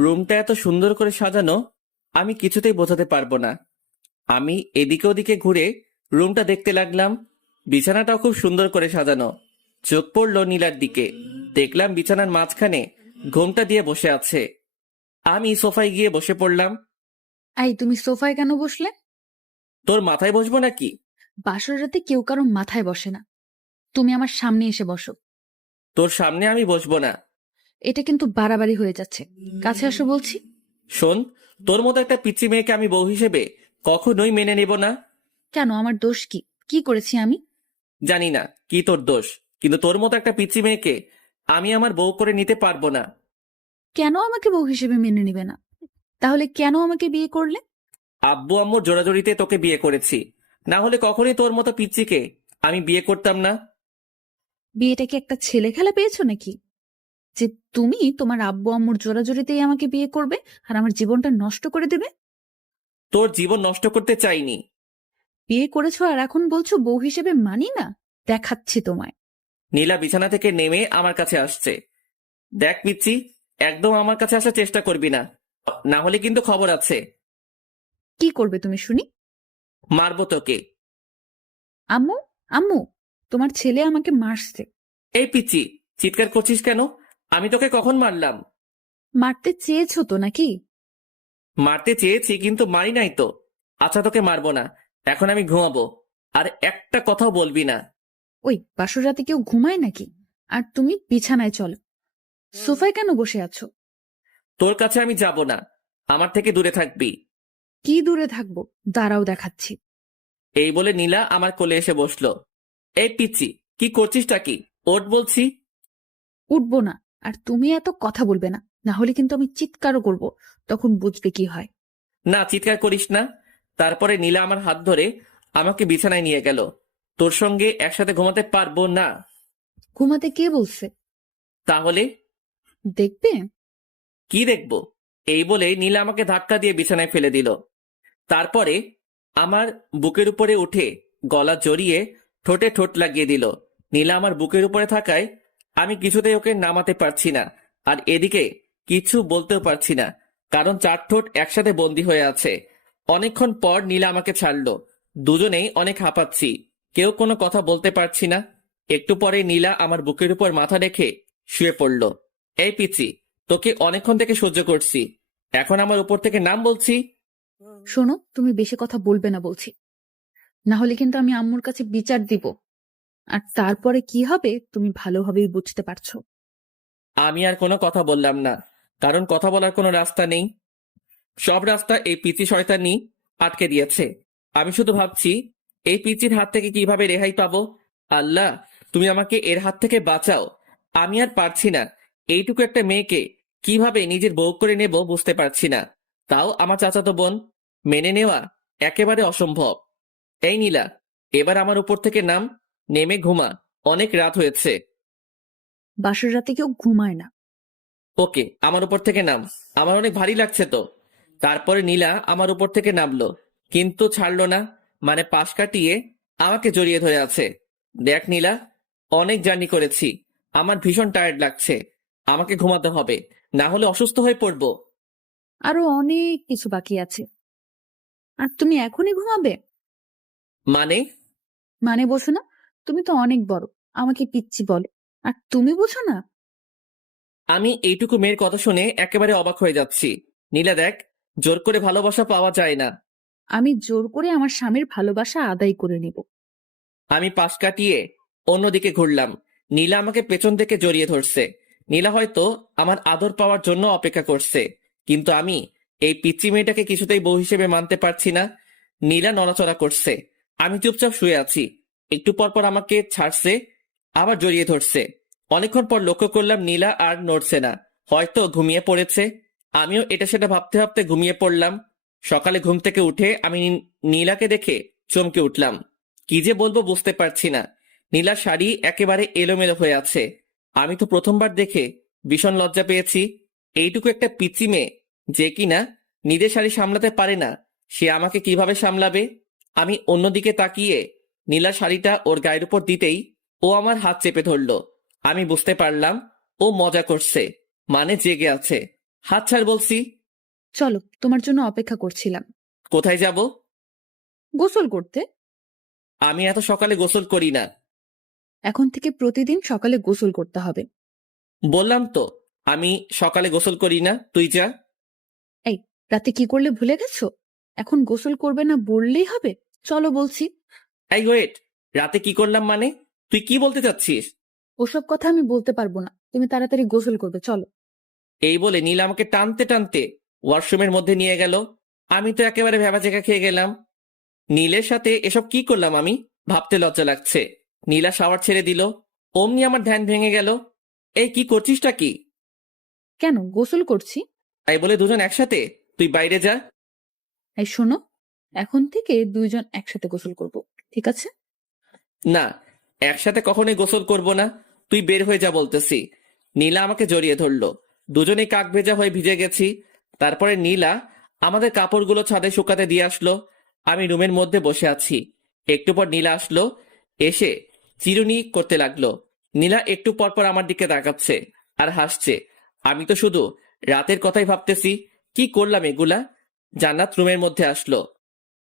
রুমটা এত সুন্দর করে সাজানো আমি কিছুতেই বোঝাতে পারবো না। আমি এদিকে ওদিকে ঘুরে রুমটা দেখতে লাগলাম। বিছানাটাও খুব সুন্দর করে সাজানো। চোখ পড়লো নীলার দিকে। দেখলাম বিছানার মাঝখানে ঘোমটা দিয়ে বসে আছে। আমি সোফায় গিয়ে বসে পড়লাম। এই, তুমি সোফায় কেন বসলে? তোর মাথায় বসবো নাকি? বাসর রাতে কেউ কারো মাথায় বসে না। তুমি আমার সামনে এসে বসো। তোর সামনে আমি বসবো না। এটা কিন্তু বাড়াবাড়ি হয়ে যাচ্ছে। কাছে আসো বলছি। শোন, তোর মতো একটা পিচ্চি মেয়েকে আমি বউ হিসেবে কখনোই মেনে নেব না। কেন, আমার দোষ কি? কি করেছি আমি? জানি না কি তোর দোষ, কিন্তু তোর মতো একটা পিচ্চি মেয়েকে আমি আমার বউ করে নিতে পারবো না। কেন আমাকে বউ হিসেবে মেনে নিবে না? তাহলে কেন আমাকে বিয়ে করলে? আব্বু আম্মুর জোরাজোরিতে তোকে বিয়ে করেছি, না হলে কখনোই তোর মতো পিচ্চিকে আমি বিয়ে করতাম না। বিয়েটা কি একটা ছেলে খেলা পেয়েছো নাকি, যে তুমি তোমার আব্বু আম্মুর জোরাজোরিতেই আমাকে বিয়ে করবে আর আমার জীবনটা নষ্ট করে দেবে? তোর জীবন নষ্ট করতে চাইনি। বিয়ে করেছো আর এখন বলছো বউ হিসেবে মানি না? দেখাচ্ছি তোমায়। নীলা বিছানা থেকে নেমে আমার কাছে আসছে। দেখ পিচ্চি, একদম আমার কাছে আসার চেষ্টা করবি না, না হলে কিন্তু খবর আছে। কি করবে তুমি শুনি? মারবো তোকে। আম্মু, আম্মু, তোমার ছেলে আমাকে মারছে। এই পিচ্চি, চিৎকার করছিস কেন? আমি তোকে কখন মারলাম? মারতে চেয়েছো তো নাকি? মারতে চেয়েছি কিন্তু মারি নাই তো। আচ্ছা তোকে মারবো না, এখন আমি ঘুমাবো। আর একটা কথাও বলবি না। ওই, বাসর রাতে কেউ ঘুমায় নাকি? আর তুমি বিছানায় চলো। সোফায় কেন বসে আছো? তোর কাছে আমি যাব না, আমার থেকে দূরে থাকবি। কি দূরে থাকবো? দাঁড়াও দেখাচ্ছি। এই বলে নীলা আমার কোলে এসে বসলো। এই পিচ্চি, কি করছিসটা কি? ওঠ বলছি। উঠবো না। আর তুমি এত কথা বলবে না, না হলে কিন্তু আমি চিৎকারও করব। তখন বুঝবে কি হয়। না, চিৎকার করিস না। তারপরে নীলা আমার হাত ধরে আমাকে বিছানায় নিয়ে গেল। তোর সঙ্গে একসাথে ঘুমাতে পারবো না। ঘুমাতে কে বলছে? তাহলে দেখবে। কি দেখবো? এই বলে নীলা আমাকে ধাক্কা দিয়ে বিছানায় ফেলে দিল। তারপরে আমার বুকের উপরে উঠে গলা জড়িয়ে ঠোঁটে ঠোঁট লাগিয়ে দিল। নীলা আমার বুকের উপরে থাকায় আমি কিছুতেই ওকে নামাতে পারছি না, আর এদিকে কিছু বলতেও পারছি না, কারণ চার ঠোঁট একসাথে বন্দী হয়ে আছে। অনেকক্ষণ পর নীলা আমাকে ছাড়লো। দুজনেই অনেক হাঁপাচ্ছি, কেউ কোনো কথা বলতে পারছি না। একটু পরে নীলা আমার বুকের উপর মাথা রেখে শুয়ে পড়ল। এই পিচি, তোকে অনেকক্ষণ থেকে সহ্য করছি, এখন আমার উপর থেকে নাম বলছি। শোনো, তুমি বেশি কথা বলবে না বলছি, না হলে কিন্তু আমি আম্মুর কাছে বিচার দিব। আর তারপরে কি হবে তুমি ভালোভাবেই বুঝতে পারছো। আমি আর কোনো কথা বললাম না। কারণ কথা বলার কোনো রাস্তা নেই। সব রাস্তা এই পিচি শয়তানি আটকে দিয়েছে। আমি শুধু ভাবছি এই পিচির হাত থেকে কিভাবে রেহাই পাবো। আল্লাহ, তুমি আমাকে এর হাত থেকে বাঁচাও। আমি আর পারছি না। এইটুকু একটা মেয়েকে কিভাবে নিজের বউ করে নেব বুঝতে পারছি না। তাও আমার চাচাতো বোন, মেনে নেওয়া একেবারে অসম্ভব। এই নীলা, এবার আমার উপর থেকে নাম, নেমে ঘুমা। অনেক রাত হয়েছে। বাসর রাতে কেউ ঘুমায় না। ওকে, আমার উপর থেকে নাম। আমার অনেক ভারী লাগছে তো। তারপরে নীলা আমার উপর থেকে নামলো, কিন্তু ছাড়লো না। মানে পাশ কাটিয়ে আমাকে জড়িয়ে ধরে আছে। দেখ নীলা, অনেক জার্নি করেছি, আমার ভীষণ টায়ার্ড লাগছে। আমাকে ঘুমাতে হবে, না হলে অসুস্থ হয়ে পড়বো। আরো অনেক কিছু বাকি আছে। আর তুমি এখনই ঘুমাবে? মানে? মানে বোঝো না? তুমি তো অনেক বড়, আমাকে পিচ্চি বলে, আর তুমি বোঝো না? আমি এইটুকু মেয়ের কথা শুনে একেবারে অবাক হয়ে যাচ্ছি। নীলা দেখ, জোর করে ভালোবাসা পাওয়া যায় না। আমি জোর করে আমার স্বামীর ভালোবাসা আদায় করে নিব। আমি পাশ কাটিয়ে অন্যদিকে ঘুরলাম। নীলা আমাকে পেছন থেকে জড়িয়ে ধরছে। নীলা হয়তো আমার আদর পাওয়ার জন্য অপেক্ষা করছে, কিন্তু আমি এই পিচ্চি মেয়েটাকে কিছুতেই বউ হিসেবে মানতে পারছি না। নীলা নড়াচড়া করছে, আমি চুপচাপ শুয়ে আছি। একটু পর পর আমাকে ছাড়ছে, আবার জড়িয়ে ধরছে। অনেকক্ষণ পর লক্ষ্য করলাম নীলা আর নড়ছে না, হয়তো ঘুমিয়ে পড়েছে। আমিও এটা সেটা ভাবতে ভাবতে ঘুমিয়ে পড়লাম। সকালে ঘুম থেকে উঠে আমি নীলাকে দেখে চমকে উঠলাম। কি যে বলবো বুঝতে পারছি না। নীলার শাড়ি একেবারে এলোমেলো হয়ে আছে। আমি তো প্রথমবার দেখে ভীষণ লজ্জা পেয়েছি। এইটুকু একটা পিচ্চি মেয়ে যে কিনা নিজের শাড়ি সামলাতে পারে না, সে আমাকে কিভাবে সামলাবে? আমি অন্যদিকে তাকিয়ে নীলার শাড়িটা ওর গায়ের উপর দিতেই ও আমার হাত চেপে ধরলো। আমি বুঝতে পারলাম ও মজা করছে, মানে জেগে আছে। হাত ছাড় বলছি। চলো, তোমার জন্য অপেক্ষা করছিলাম। কোথায় যাব? গোসল করতে। আমি এত সকালে গোসল করি না। এখন থেকে প্রতিদিন সকালে গোসল করতে হবে। বললাম তো আমি সকালে গোসল করি না, তুই যা। এই, রাতে কি করলে ভুলে গেছো? এখন গোসল করবে না বললেই হবে? চলো বলছি। এই ওয়েট, রাতে কি করলাম মানে? তুই কি বলতে চাচ্ছিস? ওসব কথা আমি বলতে পারবো না, তুমি তাড়াতাড়ি গোসল করবে, চলো। এই বলে নীলা আমাকে টানতে টানতে ওয়াশরুমের মধ্যে নিয়ে গেল। আমি তো একেবারে ভ্যাবাচেকা খেয়ে গেলাম। নীলের সাথে এসব কি করলাম আমি, ভাবতে লজ্জা লাগছে। নীলা শাওয়ার ছেড়ে দিল, অমনি আমার ধ্যান ভেঙে গেল। এই কি করছিসটা কি? কেন, গোসল করছি। তাই বলে দুজন একসাথে? তুই বাইরে যা। এই শোনো, এখন থেকে দুইজন একসাথে গোসল করব, ঠিক আছে? না, একসাথে কখনোই গোসল করব না। তুই বের হয়ে যা বলতেছি। নীলা আমাকে জড়িয়ে ধরলো, দুজনেই কাক ভেজা হয়ে ভিজে গেছি। তারপরে নীলা আমাদের কাপড়গুলো ছাদে শুকাতে দিয়ে আসলো। আমি রুমের মধ্যে বসে আছি। একটু পর নীলা আসলো, এসে চিরুনি করতে লাগলো। নীলা একটু পর পর আমার দিকে তাকাচ্ছে আর হাসছে। আমি তো শুধু রাতের কথাই ভাবতেছি, কি করলাম এগুলা। জান্নাত রুমের মধ্যে আসলো।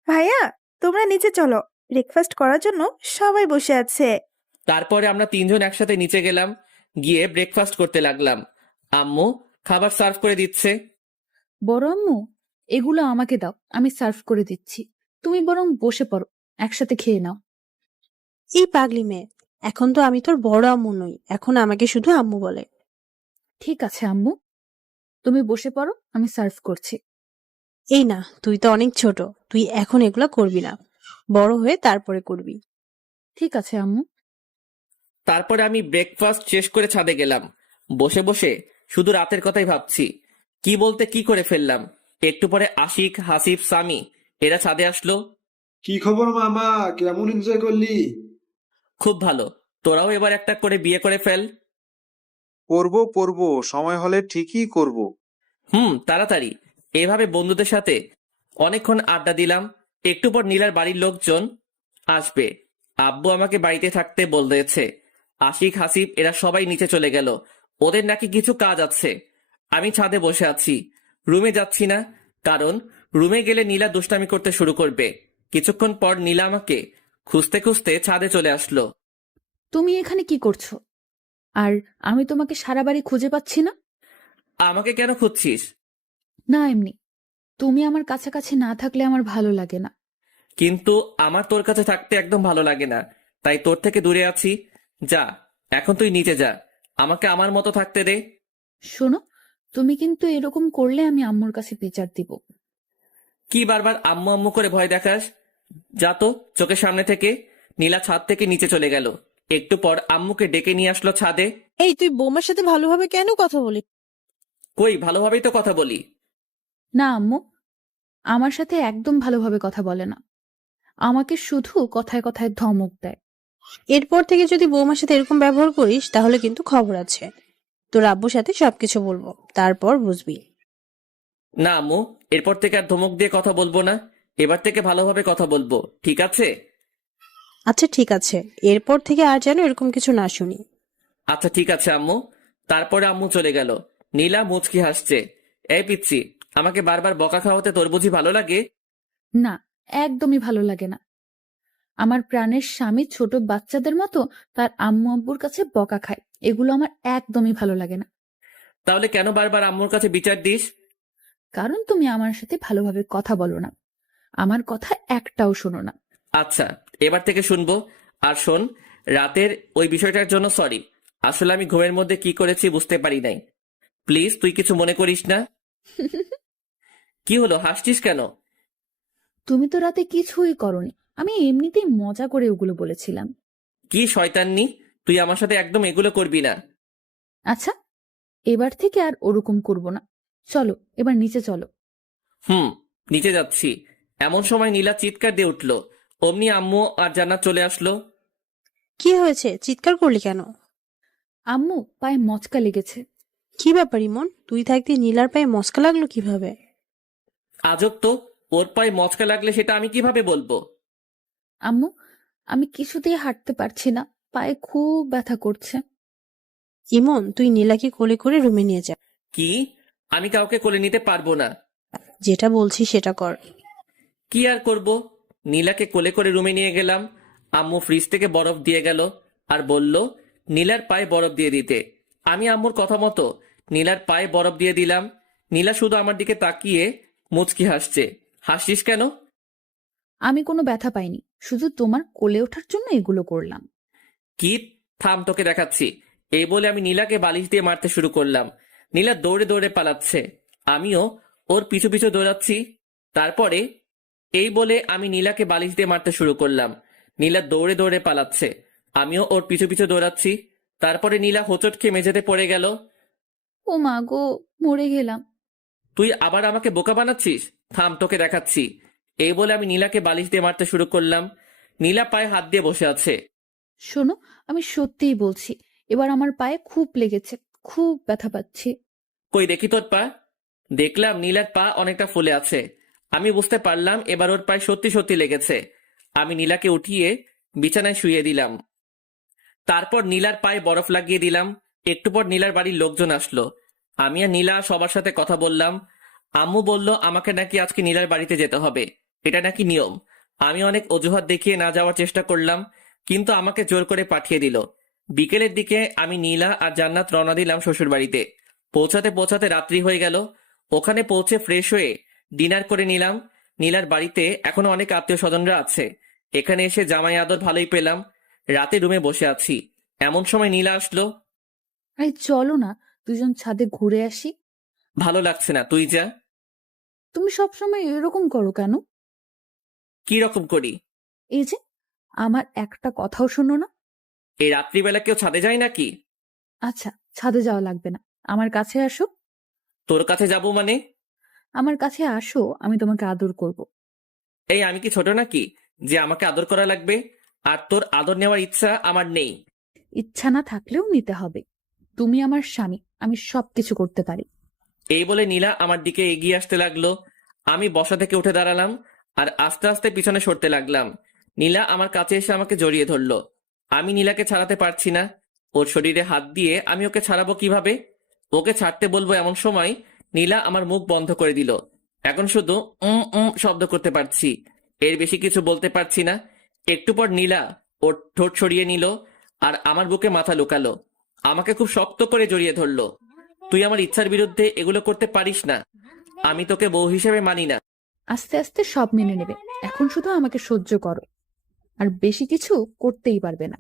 ভাইয়া, তোমরা নিচে চলো, ব্রেকফাস্ট করার জন্য সবাই বসে আছে। তারপরে আমরা তিনজন একসাথে নিচে গেলাম, গিয়ে ব্রেকফাস্ট করতে লাগলাম। আম্মু খাবার সার্ভ করে দিচ্ছে। বড় আম্মু, এগুলো আমাকে দাও, আমি সার্ভ করে দিচ্ছি। তুমি বরং বসে পড়ো, একসাথে খেয়ে নাও। এই পাগলি মেয়ে, এখন তো আমি তোর বড় আম্মু নই, এখন আমাকে শুধু আম্মু বলে। ঠিক আছে আম্মু, তুমি বসে পড়ো, আমি সার্ভ করছি। এই না, তুই তো অনেক ছোট, তুই এখন এগুলা করবি না, বড় হয়ে তারপরে করবি। ঠিক আছে আম্মু। তারপরে আমি ব্রেকফাস্ট শেষ করে ছাদে গেলাম। বসে বসে শুধু রাতের কথাই ভাবছি, কি বলতে কি করে ফেললাম। একটু পরে আশিক, হাসিব, সামি এরা ছাদে আসলো। কি খবর মামা, কেমন এনজয় করলি? খুব ভালো, তোরাও এবার একটা করে বিয়ে করে ফেল। করবো, সময় হলে ঠিকই করব। তাড়াতাড়ি। এভাবে বন্ধুদের সাথে অনেকক্ষণ আড্ডা দিলাম। একটু পর নীলার বাড়ির লোকজন আসবে। আব্বু আমাকে বাড়িতে থাকতে বলেছে। আশিক, হাসিব এরা সবাই নিচে চলে গেল, ওদের নাকি কিছু কাজ আছে। আমি ছাদে বসে আছি, রুমে যাচ্ছি না, কারণ রুমে গেলে নীলা দুষ্টামি করতে শুরু করবে। কিছুক্ষণ পর নীলা আমাকে খুঁজতে খুঁজতে ছাদে চলে আসলো। তুমি এখানে কি করছো? আর আমি তোমাকে সারা বাড়ি খুঁজে পাচ্ছি না। আমাকে কেন খুঁজছিস? না, এমনি। তুমি আমার কাছাকাছি না থাকলে আমার ভালো লাগে না। কিন্তু আমার তোর কাছে থাকতে একদম ভালো লাগে না, তাই তোর থেকে দূরে আছি। যা, এখন তুই নিচে যা, আমাকে আমার মতো থাকতে দে। শোনো, তুমি কিন্তু এরকম করলে আমি আম্মুর কাছে বিচার দিব। কি বারবার আম্মু আম্মু করে ভয় দেখাস? যা তো চোখের সামনে থেকে। নীলা ছাদ থেকে নিচে চলে গেল। একটু পর আম্মুকে ডেকে নিয়ে আসলো ছাদে। এই তুই বৌমার সাথে ভালোভাবে কেন কথা বলি? কই, ভালোভাবেই তো কথা বলি। না আম্মু, আমার সাথে একদম ভালোভাবে কথা বলে না, আমাকে শুধু কথায় কথায় ধমক দেয়। এরপর থেকে যদি বৌমার সাথে এরকম ব্যবহার করিস তাহলে কিন্তু খবর আছে। তোর আব্বুর সাথে সবকিছু বলবো, তারপর বুঝবি। না আম্মু, এরপর থেকে আর ধমক দিয়ে কথা বলবো না। এবার থেকে ভালোভাবে কথা বলবো, ঠিক আছে? আচ্ছা ঠিক আছে, এরপর থেকে আর যেন এরকম কিছু না শুনি। আচ্ছা ঠিক আছে আম্মু। তারপরে আম্মু চলে গেল। নীলা মুচকি হাসছে। এই পিচ্ছি, আমাকে বারবার বকা খাওয়াতে তোর বুঝি ভালো লাগে? না, একদমই ভালো লাগে না। আমার প্রাণের স্বামী ছোট বাচ্চাদের মতো তার আম্মু আব্বুর কাছে বকা খায়, এগুলো আমার একদমই ভালো লাগে না। তাহলে কেন বারবার আম্মুর কাছে বিচার দিস? কারণ তুমি আমার সাথে ভালোভাবে কথা বলো না, আমার কথা একটাও শোনো না। আচ্ছা, এবার থেকে শুনবো। আর শোন, রাতের ওই বিষয়টার জন্য সরি। আসলে আমি ঘুমের মধ্যে কি করেছি বুঝতে পারি নাই। প্লিজ তুই কিছু মনে করিস না। কি হলো, হাসছিস কেন? তুমি তো রাতে কিছুই করনি, আমি এমনিতেই মজা করে ওগুলো বলেছিলাম। কি শয়তাননি, তুই আমার সাথে একদম এগুলো করবি না। আচ্ছা, এবার থেকে আর ওরকম করব না। চলো এবার নিচে চলো। নিচে যাচ্ছি। এমন সময় নীলা চিৎকার দিয়ে উঠল। অমনি আম্মু আর জান্নাত চলে আসলো। কি হয়েছে, চিৎকার করলি কেন? আম্মু পায়ে মচকা লেগেছে। কি ব্যাপার ইমন, তুই থাকতে নীলার পায়ে মস্কা লাগলো কিভাবে? আজব তো, ওর পায়ে মচকা লাগলে সেটা আমি কিভাবে বলবো? আম্মু, আমি কিছুতেই হাঁটতে পারছি না, পায়ে খুব ব্যথা করছে। ইমন, তুই নীলাকে কোলে করে রুমে নিয়ে যা। কি? আমি কাউকে কোলে নিতে পারবো না। যেটা বলছি সেটা কর। কি আর করব? নীলাকে কোলে করে রুমে নিয়ে গেলাম। আম্মু ফ্রিজ থেকে বরফ দিয়ে গেল আর বলল নীলার পায়ে বরফ দিয়ে দিতে। আমি আম্মুর কথা মতো নীলার পায়ে বরফ দিয়ে দিলাম। নীলা শুধু আমার দিকে তাকিয়ে মুচকি হাসছে। হাসছিস কেন? আমি কোনো ব্যথা পাইনি, শুধু তোমার কোলে ওঠার জন্য এগুলো করলাম। কি? থাম, তোকে দেখাচ্ছি। এই বলে আমি নীলাকে বালিশ দিয়ে মারতে শুরু করলাম। নীলা দৌড়ে দৌড়ে পালাচ্ছে, আমিও ওর পিছু পিছু দৌড়াচ্ছি। তারপরে এই বলে আমি নীলাকে বালিশ দিয়ে মারতে শুরু করলাম। নীলা দৌড়ে দৌড়ে পালাচ্ছে, আমিও ওর পিছু পিছু দৌড়াচ্ছি। তারপরে নীলা হোঁচট খেয়ে মেঝেতে পড়ে গেল। ও মা গো, মরে গেলাম। তুই আবার আমাকে বোকা বানাচ্ছিস? থাম, তোকে দেখাচ্ছি। এই বলে আমি নীলাকে বালিশ দিয়ে মারতে শুরু করলাম। নীলা পায়ে হাত দিয়ে বসে আছে। শোনো, আমি সত্যিই বলছি, এবার আমার পায়ে খুব লেগেছে, খুব ব্যথা পাচ্ছি। কই দেখি তোর পা। দেখলাম নীলার পা অনেকটা ফুলে আছে। আমি বুঝতে পারলাম এবার ওর পায়ে সত্যি সত্যি লেগেছে। আমি নীলাকে উঠিয়ে বিছানায় শুইয়ে দিলাম। তারপর নীলার পায়ে বরফ লাগিয়ে দিলাম। একটু পর নীলার বাড়ির লোকজন আসলো। আমি আর নীলা সবার সাথে কথা বললাম। আম্মু বলল আমাকে নাকি আজকে নীলার বাড়িতে যেতে হবে, এটা নাকি নিয়ম। আমি অনেক অজুহাত দেখিয়ে না যাওয়ার চেষ্টা করলাম, কিন্তু আমাকে জোর করে পাঠিয়ে দিল। বিকেলের দিকে আমি নীলা আর জান্নাত রওনা দিলাম শ্বশুর বাড়িতে। পৌঁছাতে পৌঁছাতে রাত্রি হয়ে গেল। ওখানে পৌঁছে ফ্রেশ হয়ে ডিনার করে নিলাম। নীলার বাড়িতে এখনো অনেক আত্মীয় স্বজনরা আছে। এখানে এসে জামাই আদর ভালোই পেলাম। রাতে রুমে বসে আছি, এমন সময় নীলা আসলো। আরে চলো না, দুজন ছাদে ঘুরে আসি। ভালো লাগছে না, তুই যা। তুমি সবসময় এরকম করো কেন? কি রকম করি? এই যে, আমার একটা কথাও শোনো না। এই রাত্রিবেলা কেউ ছাদে যায় নাকি? আচ্ছা, ছাদে যাওয়া লাগবে না, আমার কাছে আসো। তোর কাছে যাবো মানে? আমার কাছে আসো, আমি তোমাকে আদর করব। এই আমি কি ছোট নাকি যে আমাকে আদর করা লাগবে? আর তোর আদর নেওয়ার ইচ্ছা আমার নেই। ইচ্ছা না থাকলেও নিতে হবে। তুমি আমার স্বামী, আমি সবকিছু করতে পারি। এই বলে নীলা আমার দিকে এগিয়ে আসতে লাগলো। আমি বসা থেকে উঠে দাঁড়ালাম আর আস্তে আস্তে পিছনে সরতে লাগলাম। নীলা আমার কাছে এসে আমাকে জড়িয়ে ধরলো। আমি নীলাকে ছাড়াতে পারছি না। ওর শরীরে হাত দিয়ে আমি ওকে ছাড়াবো কিভাবে? ওকে ছাড়তে বলবো এমন সময় নীলা আমার মুখ বন্ধ করে দিল। এখন শুধু শব্দ করতে পারছি, এর বেশি কিছু বলতে পারছি না। একটু পর নীলা ওর ঠোঁট সরিয়ে নিল আর আমার বুকে মাথা লুকালো। আমাকে খুব শক্ত করে জড়িয়ে ধরলো। তুই আমার ইচ্ছার বিরুদ্ধে এগুলো করতে পারিস না। আমি তোকে বউ হিসেবে মানি না। আস্তে আস্তে সব মেনে নেবে, এখন শুধু আমাকে সহ্য করো। আর বেশি কিছু করতেই পারবে না,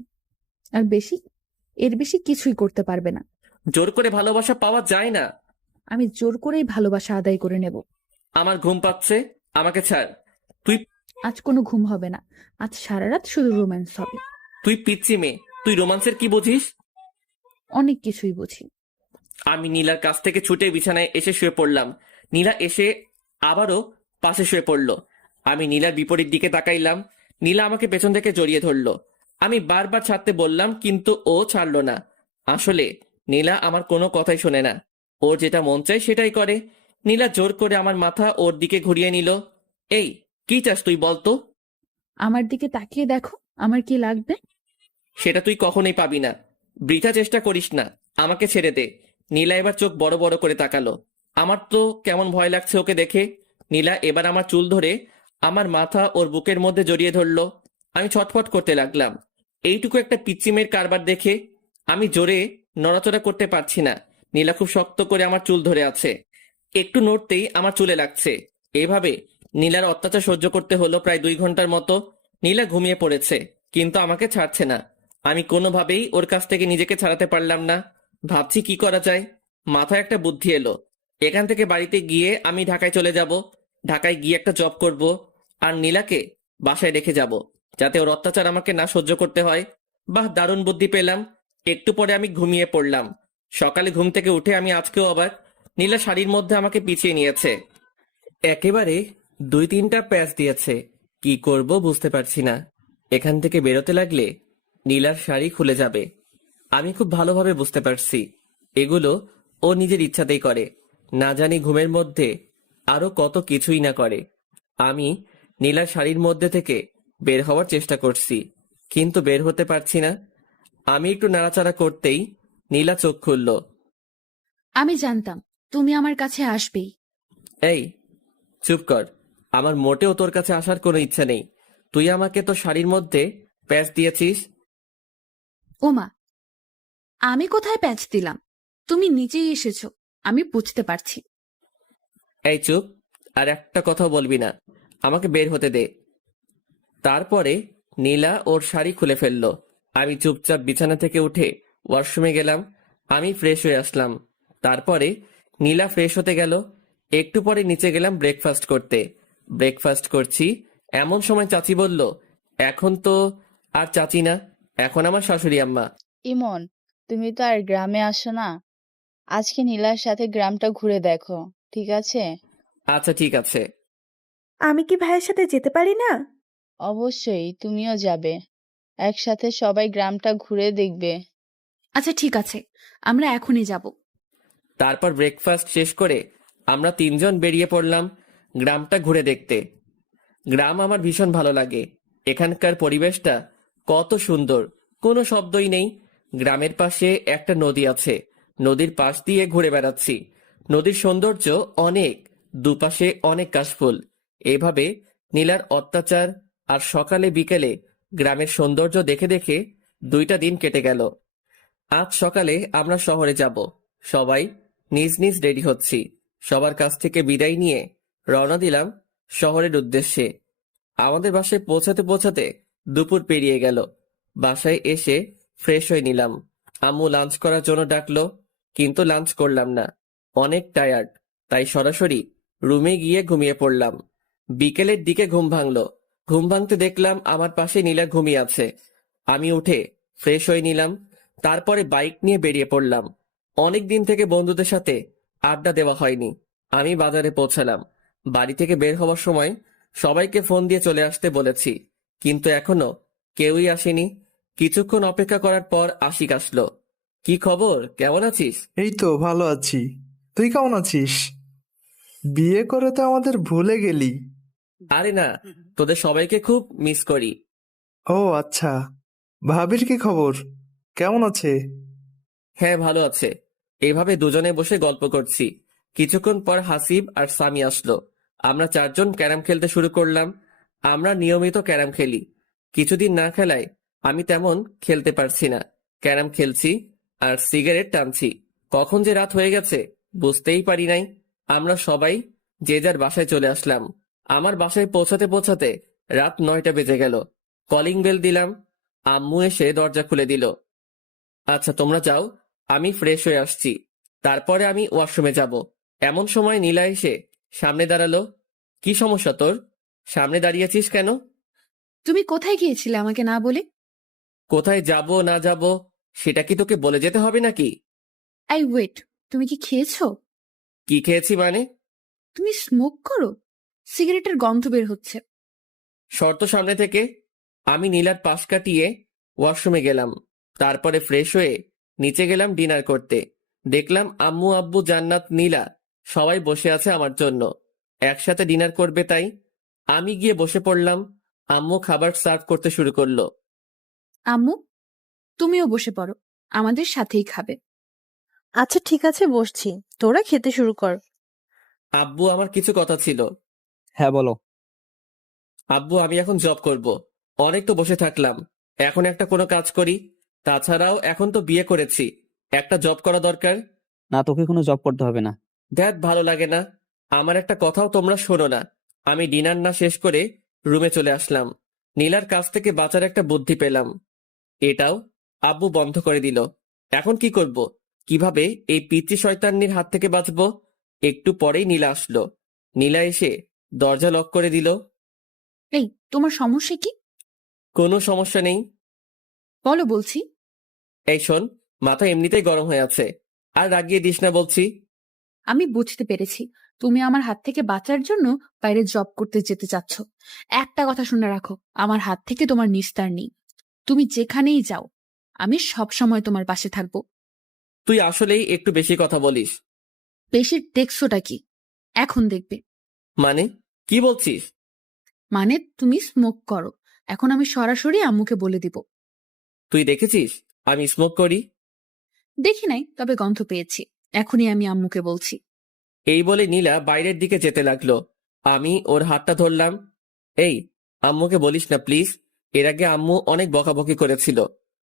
এর বেশি কিছুই করতে পারবে না। জোর করে ভালোবাসা পাওয়া যায় না। আমি জোর করেই ভালোবাসা আদায় করে নেব। আমার ঘুম পাচ্ছে, আমাকে ছাড়। তুই আজ কোনো ঘুম হবে না, আজ সারা রাত শুধু রোম্যান্স হবে। তুই পিচ্ছি মেয়ে, তুই রোমান্সের কি বুঝিস? অনেক কিছুই বুঝি। আমি নীলার কাছ থেকে ছুটে বিছানায় এসে শুয়ে পড়লাম। নীলা এসে আবারও পাশে শুয়ে পড়ল। আমি নীলার বিপরীত দিকে তাকাইলাম। নীলা আমাকে পেছন থেকে জড়িয়ে ধরলো। আমি বারবার ছাড়তে বললাম, কিন্তু ও ছাড়লো না। আসলে নীলা আমার কোনো কথাই শোনে না। ওর যেটা মন চায় সেটাই করে। নীলা জোর করে আমার মাথা ওর দিকে ঘুরিয়ে নিল। এই, কি চাস তুই বলতো? আমার দিকে তাকিয়ে দেখো, আমার কি লাগবে? সেটা তুই কখনোই পাবি না। বৃথা চেষ্টা করিস না, আমাকে ছেড়ে দে। নীলা এবার চোখ বড় বড় করে তাকালো। আমার তো কেমন ভয় লাগছে ওকে দেখে। নীলা এবার আমার চুল ধরে আমার মাথা ওর বুকের মধ্যে জড়িয়ে ধরলো। আমি ছটফট করতে লাগলাম। এইটুকু একটা পিচ্চিমের কারবার দেখে আমি জোরে নড়াচড়া করতে পারছি না। নীলা খুব শক্ত করে আমার চুল ধরে আছে। একটু নড়তেই আমার চুলে লাগছে। এভাবে নীলার অত্যাচার সহ্য করতে হলো প্রায় 2 ঘন্টার মতো। নীলা ঘুমিয়ে পড়েছে, কিন্তু আমাকে ছাড়ছে না। আমি কোনোভাবেই ওর কাছ থেকে নিজেকে ছাড়াতে পারলাম না। ভাবছি কি করা যায়। মাথায় একটা বুদ্ধি এলো। এখান থেকে বাড়িতে গিয়ে আমি ঢাকায় চলে যাব। ঢাকায় গিয়ে একটা জব করব, আর নীলাকে বাসায় রেখে যাব, যাতে ওর অত্যাচার আমাকে না সহ্য করতে হয়। বাহ, দারুণ বুদ্ধি পেলাম। একটু পরে আমি ঘুমিয়ে পড়লাম। সকালে ঘুম থেকে উঠে আমি আজকেও অবাক। নীলা শাড়ির মধ্যে আমাকে পিছিয়ে নিয়েছে। একেবারে 2-3টা প্যাচ দিয়েছে। কি করব বুঝতে পারছি না। এখান থেকে বেরোতে লাগলে নীলার শাড়ি খুলে যাবে। আমি খুব ভালোভাবে বুঝতে পারছি এগুলো ও নিজের ইচ্ছাতেই করে। না জানি ঘুমের মধ্যে আরো কত কিছুই না করে। আমি নীলার শাড়ির মধ্যে থেকে বের হওয়ার চেষ্টা করছি, কিন্তু বের হতে পারছি না। আমি একটু নাড়াচাড়া করতেই নীলা চোখ খুলল। আমি জানতাম তুমি আমার কাছে আসবেই। এই, চুপ কর। আমার মোটেও তোর কাছে আসার কোনো ইচ্ছা নেই। তুই আমাকে তো শাড়ির মধ্যে প্যাচ দিয়েছিস। ওমা, আমি কোথায় প্যাচ দিলাম? তুমি নিজেই এসেছো, আমি বুঝতে পারছি। এই চুপ, আর একটা কথা বলবি না। আমাকে বের হতে দে। তারপরে নীলা ওর শাড়ি খুলে ফেললো। আমি চুপচাপ বিছানা থেকে উঠে ওয়াশরুমে গেলাম। আমি ফ্রেশ হয়ে আসলাম। তারপরে নীলা ফ্রেশ হতে গেল। একটু পরে নিচে গেলাম ব্রেকফাস্ট করতে। ব্রেকফাস্ট করছি এমন সময় চাচি বলল, এখন তো আর চাচি না, এখন আমার শাশুড়ি আম্মা। ইমন, তুমি তো আর গ্রামে আসো না। আজকে নীলার সাথে গ্রামটা ঘুরে দেখো, ঠিক আছে? আচ্ছা ঠিক আছে। আমি কি ভাইয়ের সাথে যেতে পারি না? অবশ্যই, তুমিও যাবে। একসাথে সবাই গ্রামটা ঘুরে দেখবে। আচ্ছা ঠিক আছে, আমরা এখনই যাব। তারপর ব্রেকফাস্ট শেষ করে আমরা 3জন বেরিয়ে পড়লাম গ্রামটা ঘুরে দেখতে। গ্রাম আমার ভীষণ ভালো লাগে। এখানকার পরিবেশটা কত সুন্দর, কোনো শব্দই নেই। গ্রামের পাশে একটা নদী আছে। নদীর পাশ দিয়ে ঘুরে বেড়াচ্ছি। নদীর সৌন্দর্য অনেক, দুপাশে অনেক কাশফুল। এভাবে নীলার অত্যাচার আর সকালে বিকেলে গ্রামের সৌন্দর্য দেখে দেখে 2টা দিন কেটে গেল। আজ সকালে আমরা শহরে যাব। সবাই নিজ নিজ রেডি হচ্ছি। সবার কাছ থেকে বিদায় নিয়ে রওনা দিলাম শহরের উদ্দেশ্যে। আমাদের বাসায় পৌঁছাতে পৌঁছাতে দুপুর পেরিয়ে গেল। বাসায় এসে ফ্রেশ হয়ে নিলাম। আম্মু লাঞ্চ করার জন্য ডাকলো, কিন্তু লাঞ্চ করলাম না। অনেক টায়ার্ড, তাই সরাসরি রুমে গিয়ে ঘুমিয়ে পড়লাম। বিকেলের দিকে ঘুম ভাঙলো। ঘুম ভাঙতে দেখলাম আমার পাশে নীলা ঘুমিয়ে আছে। আমি উঠে ফ্রেশ হয়ে নিলাম। তারপরে বাইক নিয়ে বেরিয়ে পড়লাম। অনেক দিন থেকে বন্ধুদের সাথে আড্ডা দেওয়া হয়নি। আমি বাজারে পৌঁছালাম। বাড়ি থেকে বের হওয়ার সময় সবাইকে ফোন দিয়ে চলে আসতে বলেছি, কিন্তু এখনো কেউই আসেনি। কিছুক্ষণ অপেক্ষা করার পর আশিক আসলো। কি খবর, কেমন আছিস? এই তো ভালো আছি। তুই কেমন আছিস? বিয়ে করে তো আমাদের ভুলে গেলি। আরে না, তোদের সবাইকে খুব মিস করি। ও আচ্ছা, ভাবির কি খবর, কেমন আছে? হ্যাঁ, ভালো আছে। এভাবে দুজনে বসে গল্প করছি। কিছুক্ষণ পর হাসিব আর সামি আসলো। আমরা 4জন ক্যারাম খেলতে শুরু করলাম। আমরা নিয়মিত ক্যারাম খেলি। কিছুদিন না খেলায় আমি তেমন খেলতে পারছি না। ক্যারাম খেলছি আর সিগারেট টানছি। কখন যে রাত হয়ে গেছে বুঝতেই পারি নাই। আমরা সবাই যে যার বাসায় চলে আসলাম। আমার বাসায় পৌঁছাতে পৌঁছাতে রাত 9টা বেজে গেল। কলিং বেল দিলাম। আম্মু এসে দরজা খুলে দিল। আচ্ছা তোমরা যাও, আমি ফ্রেশ হয়ে আসছি। তারপরে আমি ওয়াশরুমে যাব। এমন সময় নীলা এসে সামনে দাঁড়ালো। কি সমস্যা তোর? সামনে দাঁড়িয়েছিস কেন? তুমি কোথায় গিয়েছিলে আমাকে না বলে? কোথায় যাব না যাব সেটা কি তোকে বলে যেতে হবে নাকি? আই ওয়েট, তুমি কি খেয়েছো? কি খেয়েছি মানে? তুমি স্মোক করো? সিগারেটের গন্ধ বের হচ্ছে। শর্ত সামনে থেকে। আমি নীলার পাশ কাটিয়ে ওয়াশরুমে গেলাম। তারপরে ফ্রেশ হয়ে নিচে গেলাম ডিনার করতে। দেখলাম আম্মু, আব্বু, জান্নাত, নীলা সবাই বসে আছে আমার জন্য। একসাথে ডিনার করবে তাই আমি গিয়ে বসে পড়লাম। আম্মু খাবার সার্ভ করতে শুরু করলো। আম্মু, তুমিও বসে পড়ো, আমাদের সাথেই খাবে। আচ্ছা ঠিক আছে, বসছি, তোরা খেতে শুরু কর। আব্বু, আমার কিছু কথা ছিল। হ্যাঁ বলো। আব্বু, আমি এখন জব করব। অনেক তো বসে থাকলাম, এখন একটা কোনো কাজ করি। তাছাড়াও এখন তো বিয়ে করেছি, একটা জব করা দরকার। না, তোকে কোনো জব করতে হবে না। দেখ, ভালো লাগে না। আমার একটা কথাও তোমরা শোনো না। আমি ডিনার না শেষ করে রুমে চলে আসলাম। নীলার কাছ থেকে বাঁচার একটা বুদ্ধি পেলাম। এটাও আব্বু বন্ধ করে দিল। এখন কি করব? কিভাবে এই পিচ্চি শয়তান্নির হাত থেকে বাঁচবো? একটু পরেই নীলা আসলো। নীলা এসে দরজা লক করে দিল। এই, তোমার সমস্যা কি? কোনো সমস্যা নেই। বলো বলছি। এই শোন, মাথা এমনিতেই গরম হয়ে আছে, আর রাগিয়ে দিস না বলছি। আমি বুঝতে পেরেছি, তুমি আমার হাত থেকে বাঁচার জন্য বাইরে জব করতে যেতে চাচ্ছ। একটা কথা শুনে রাখো, আমার হাত থেকে তোমার নিস্তার নেই। তুমি যেখানেই যাও, আমি সব সময় তোমার পাশে থাকবো। তুই আসলেই একটু বেশি কথা বলিস। বেশি দেখছোটা কি? এখন দেখবে। মানে কি বলছিস? মানে তুমি স্মোক করো। এখন আমি সরাসরি আম্মুকে বলে দিব। তুই দেখেছিস আমি স্মোক করি? দেখি নাই, তবে গন্ধ পেয়েছি। এখনই আমি আম্মুকে বলছি। এই বলে নীলা বাইরের দিকে যেতে লাগলো। আমি ওর হাতটা ধরলাম। এই, আম্মুকে বলিস না প্লিজ। এর আগে আম্মু অনেক বকাবকি করেছিল,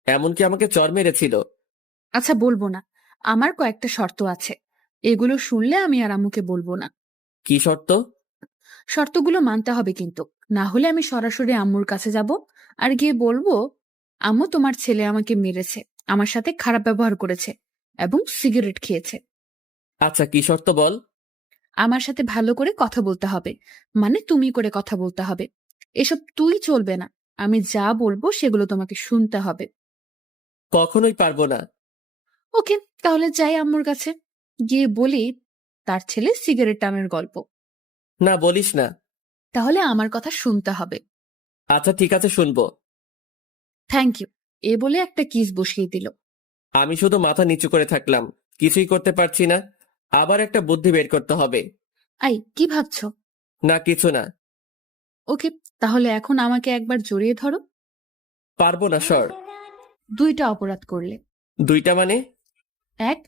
এমনকি আমাকে চড় মেরেছিল। আচ্ছা বলবো না, আমার কয়েকটা শর্ত আছে। এগুলো শুনলে আমি আর আম্মুকে বলবো না। কি শর্ত? শর্তগুলো মানতে হবে কিন্তু, না হলে আমি সরাসরি আম্মুর কাছে যাব আর গিয়ে বলবো, আম্মু তোমার ছেলে আমাকে মেরেছে, আমার সাথে খারাপ ব্যবহার করেছে এবং সিগারেট খেয়েছে। আচ্ছা, কি শর্ত বল? আমার সাথে ভালো করে কথা বলতে হবে, মানে তুমি করে কথা বলতে হবে। এসব তুই চলবে না, আমি যা বলবো সেগুলো তোমাকে শুনতে হবে। কখনোই পারবো না। ওকে, তাহলে যাই আম্মুর কাছে, গিয়ে বলি তার ছেলে সিগারেট টানার গল্প। না, বলিস না। তাহলে আমার কথা শুনতে হবে। আচ্ছা ঠিক আছে, শুনবো। থ্যাংক ইউ, এ বলে একটা কিস বসিয়ে দিল। আমি শুধু মাথা নিচু করে থাকলাম, কিছুই করতে পারছি না। আবার একটা বুদ্ধি বের করতে হবে। আই, কি ভাবছো? না, কিছু না। ওকে, তাহলে এখন আমাকে একবার জড়িয়ে ধরো। পারবো না, সর। দুইটা অপরাধ করলে। দুইটা মানে? এক,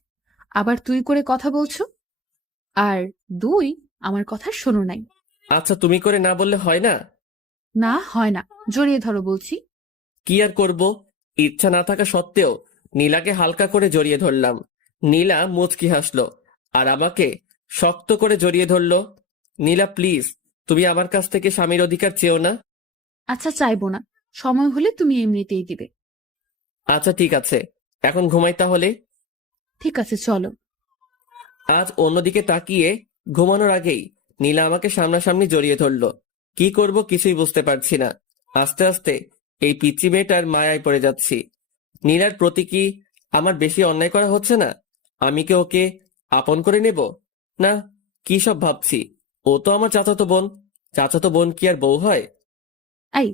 আবার তুই করে কথা বলছো, আর দুই, আমার কথা শোনো নাই। আচ্ছা, তুমি করে না বললে হয় না? না, হয় না, জড়িয়ে ধরো বলছি। কি আর করব, ইচ্ছা না থাকা সত্ত্বেও নীলাকে হালকা করে জড়িয়ে ধরলাম। নীলা মুচকি হাসলো আর আমাকে শক্ত করে জড়িয়ে ধরলো। নীলা প্লিজ, তুমি আমার কাছ থেকে স্বামীর অধিকার চেও না। আচ্ছা, চাইবো না, সময় হলে তুমি এমনিতেই দিবে। আচ্ছা ঠিক আছে, এখন ঘুমাই তাহলে। ঠিক আছে, চলো। আজ অন্যদিকে তাকিয়ে ঘুমানোর আগেই নীলা আমাকে সামনাসামনি জড়িয়ে ধরলো। কি করব কিছুই বুঝতে পারছি না। আস্তে আস্তে এই পিচ্চি মেয়েটার মায়ায় পড়ে যাচ্ছি। নীলার প্রতি কি আমার বেশি অন্যায় করা হচ্ছে না? আমি কি ওকে আপন করে নেব? না, কি সব ভাবছি। ও তো আমার চাচাতো বোন। চাচাতো বোন কি আর বউ হয়? আই,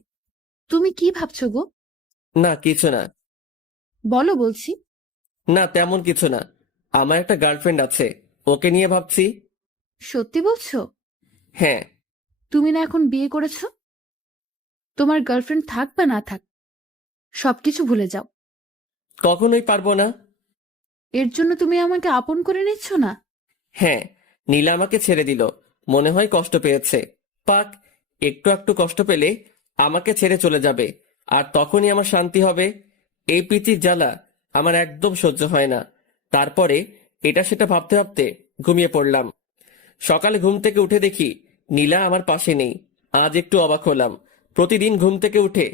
তুমি কি ভাবছো গো? না, কিছু না। বলো বলছি। না, তেমন কিছু না। আমার একটা গার্লফ্রেন্ড আছে, ওকে নিয়ে ভাবছি। সত্যি বলছো? হ্যাঁ। তুমি না এখন বিয়ে করেছো? তোমার গার্লফ্রেন্ড থাক বা না থাক, সবকিছু ভুলে যাও। কখনোই পারবো না। এর জন্য তুমি আমাকে আপন করে নিচ্ছ না? হ্যাঁ, নীলা আমাকে ছেড়ে দিল, মনে হয় কষ্ট পেয়েছে। পাক, একটু একটু কষ্ট পেলে আমাকে ছেড়ে চলে যাবে, আর তখনই আমার শান্তি হবে। এই প্রীতির জ্বালা আমার একদম সহ্য হয় না। তারপরে এটা সেটা ভাবতে ভাবতে ঘুমিয়ে পড়লাম। সকালে ঘুম থেকে উঠে দেখি নীলা আমার পাশে নেই। আজ একটু অবাক হলাম। প্রতিদিন ঘুম থেকে উঠে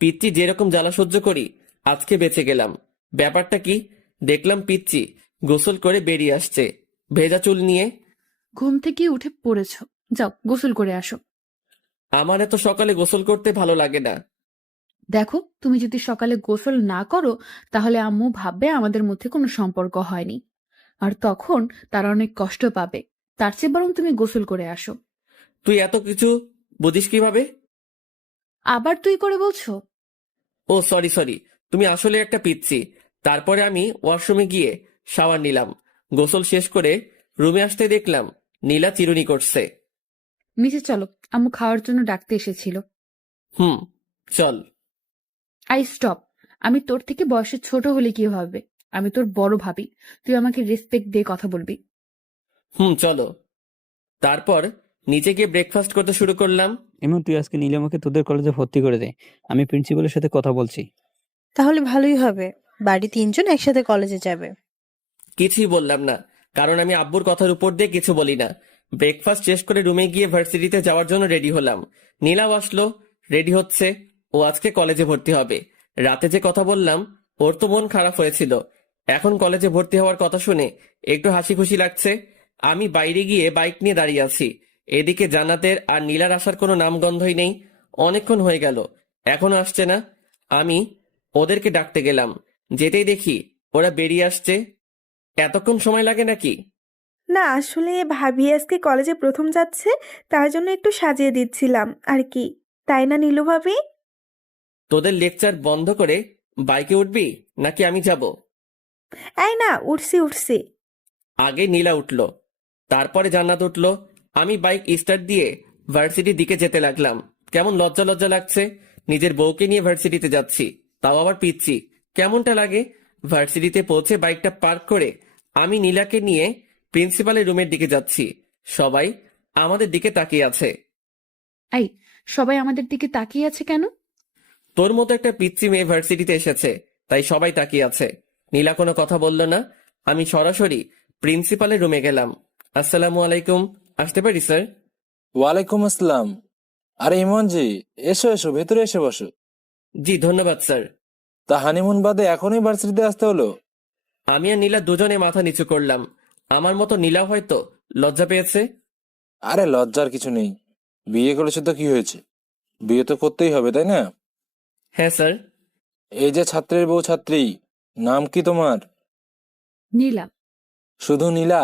পিচ্চি যেরকম জ্বালা সহ্য করি, আজকে বেঁচে গেলাম। ব্যাপারটা কি? দেখলাম পিচ্চি গোসল করে বেরিয়ে আসছে ভেজা চুল নিয়ে। ঘুম থেকে উঠে পড়েছ, যাও গোসল করে আসো। আমার এত সকালে গোসল করতে ভালো লাগে না। দেখো, তুমি যদি সকালে গোসল না করো তাহলে আম্মু ভাববে আমাদের মধ্যে কোনো সম্পর্ক হয়নি, আর তখন তারা অনেক কষ্ট পাবে। তার চেয়ে বরং তুমি গোসল করে আসো। তুই এত কিছু বুঝিস কিভাবে? আবার তুই করে বলছো? ও সরি সরি, তুমি আসলে একটা পিচ্ছি। তারপরে আমি ওয়াশরুমে গিয়ে শাওয়ার নিলাম। গোসল শেষ করে রুমে আসতে দেখলাম নীলা চিরুনি করছে। নিচে চলো, আম্মু খাওয়ার জন্য ডাকতে এসেছিল। হুম, চল। I stop. আমি তোর থেকে বয়সে ছোট হলে কি হবে? আমি তোর বড় ভাবি, তুই আমাকে রেসপেক্ট দিয়ে কথা বলবি। হুম, চলো। তারপর নিচে গিয়ে ব্রেকফাস্ট করতে শুরু করলাম। এমন তুই আজকে নীলিমাকে তোদের কলেজে ভর্তি করে দে, আমি প্রিন্সিপালের সাথে কথা বলছি। তাহলে ভালোই হবে, বাড়ি 3 জন একসাথে কলেজে যাবে। কিছুই বললাম না, কারণ আমি আব্বুর কথার উপর দিয়ে কিছু বলি না। ব্রেকফাস্ট শেষ করে রুমে গিয়ে ভার্সিটিতে যাওয়ার জন্য রেডি হলাম। নীলাও আসলো, রেডি হচ্ছে। ও আজকে কলেজে ভর্তি হবে। রাতে যে কথা বললাম, ওর তো মন খারাপ হয়েছিল। এখন কলেজে ভর্তি হওয়ার কথা শুনে একটু হাসি খুশি লাগছে। আমি বাইরে গিয়ে বাইক নিয়ে দাঁড়িয়ে আছি। এদিকে জান্নাতের আর নীলার আসার কোনো নামগন্ধই নেই। অনেকক্ষণ হয়ে গেল, এখনো আসছে না। আমি ওদেরকে ডাকতে গেলাম, যেতেই দেখি ওরা বেরিয়ে আসছে। এতক্ষণ সময় লাগে নাকি? না, আসলে ভাবি আজকে কলেজে প্রথম যাচ্ছে, তার জন্য একটু সাজিয়ে দিচ্ছিলাম আর কি। তাই না নীলু ভাবি? তোদের লেকচার বন্ধ করে বাইকে উঠবি নাকি আমি যাব? এই না, উঠছি উঠছি। আগে নীলা উঠলো, তারপরে জান্নাত উঠলো। আমি বাইক স্টার্ট দিয়ে ভার্সিটির দিকে যেতে লাগলাম। কেমন লজ্জা লজ্জা লাগছে, নিজের বউকে নিয়ে ভার্সিটিতে যাচ্ছি, তাও আবার পিচ্ছি। কেমনটা লাগে? ভার্সিটিতে পৌঁছে বাইকটা পার্ক করে আমি নীলাকে নিয়ে প্রিন্সিপালের রুমের দিকে যাচ্ছি। সবাই আমাদের দিকে তাকিয়ে আছে। এই, সবাই আমাদের দিকে তাকিয়ে আছে কেন? তোর মতো একটা পিচ্চি মেয়ে ভার্সিটিতে এসেছে, তাই সবাই তাকিয়ে আছে। নীলা কোনো কথা বলল না। আমি সরাসরি প্রিন্সিপালের রুমে গেলাম। আসসালামু আলাইকুম, আসতে পারি স্যার? ওয়ালাইকুম আসসালাম। আরে ইমন জি, এসো এসো, ভেতরে এসে বসো। জি ধন্যবাদ স্যার। তা হানিমুন বাদে এখনই ভার্সিটিতে আসতে হলো? আমি আর নীলা দুজনে মাথা নিচু করলাম। আমার মতো নীলা হয়তো লজ্জা পেয়েছে। আরে লজ্জার কিছু নেই, বিয়ে করেছো তো কি হয়েছে, বিয়ে তো করতেই হবে তাই না? হ্যাঁ স্যার। এই যে ছাত্রের বউ ছাত্রী, নাম কি তোমার? নীলা। শুধু নীলা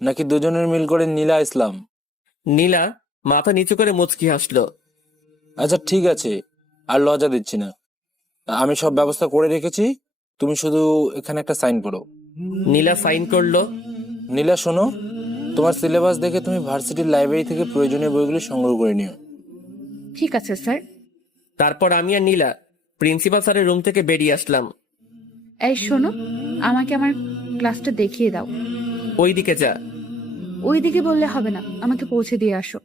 নাকি দুজনের মিল করে নীলা ইসলাম? নীলা মাথা নিচু করে মুচকি হাসলো। আচ্ছা ঠিক আছে, আর লজ্জা দিচ্ছি না, আমি সব ব্যবস্থা করে রেখেছি, তুমি শুধু এখানে একটা সাইন করো। নীলা সাইন করলো। নীলা শোনো, তোমার সিলেবাস দেখে তুমি ভার্সিটির লাইব্রেরি থেকে প্রয়োজনীয় বইগুলি সংগ্রহ করে নিও। ঠিক আছে স্যার। তারপর আমি আর নীলা প্রিন্সিপাল স্যারের রুম থেকে বেরিয়ে আসলাম। এই শোনো, আমাকে আমার ক্লাসটা দেখিয়ে দাও। ওই দিকে যা। ওই দিকে বললে হবে না, আমাকে পৌঁছে দিয়ে আসো।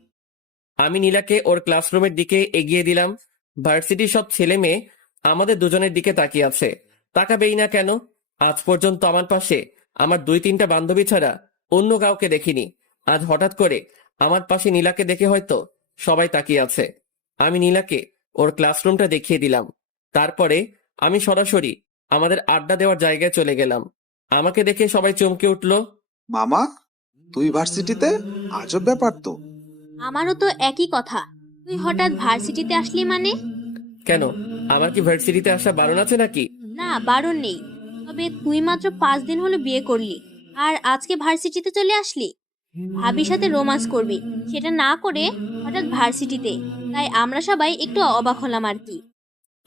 আমি নীলাকে ওর ক্লাসরুমের দিকে এগিয়ে দিলাম। ভার্সিটির সব ছেলে মেয়ে আমাদের দুজনের দিকে তাকিয়ে আছে। তাকাবেই না কেন? আজ পর্যন্ত আমার পাশে আমার 2-3টা বান্ধবী ছাড়া অন্য কাউকে দেখিনি। আজ হঠাৎ করে আমার পাশে নীলাকে দেখে হয়তো সবাই তাকিয়ে আছে। আমি নীলাকে ওর ক্লাসরুমটা দেখিয়ে দিলাম। তারপরে আমি সরাসরি আমাদের আড্ডা দেওয়ার জায়গায় চলে গেলাম। আমাকে দেখে সবাই চমকে উঠলো। মামা, তুই ভার্সিটিতে? আজব ব্যাপার তো। আমারও তো একই কথা, তুই হঠাৎ ভার্সিটিতে আসলি মানে? কেন, আমার কি ভার্সিটিতে আসা বারণ আছে নাকি? না, বারণ নেই, তবে তুই মাত্র 5 দিন হলো বিয়ে করলি আর আজকে ভার্সিটিতে চলে আসলি। ভাবির সাথে রোমান্স করবি, সেটা না করে হঠাৎ ভার্সিটিতে, তাই আমরা সবাই একটু অবাক হলাম আর কি।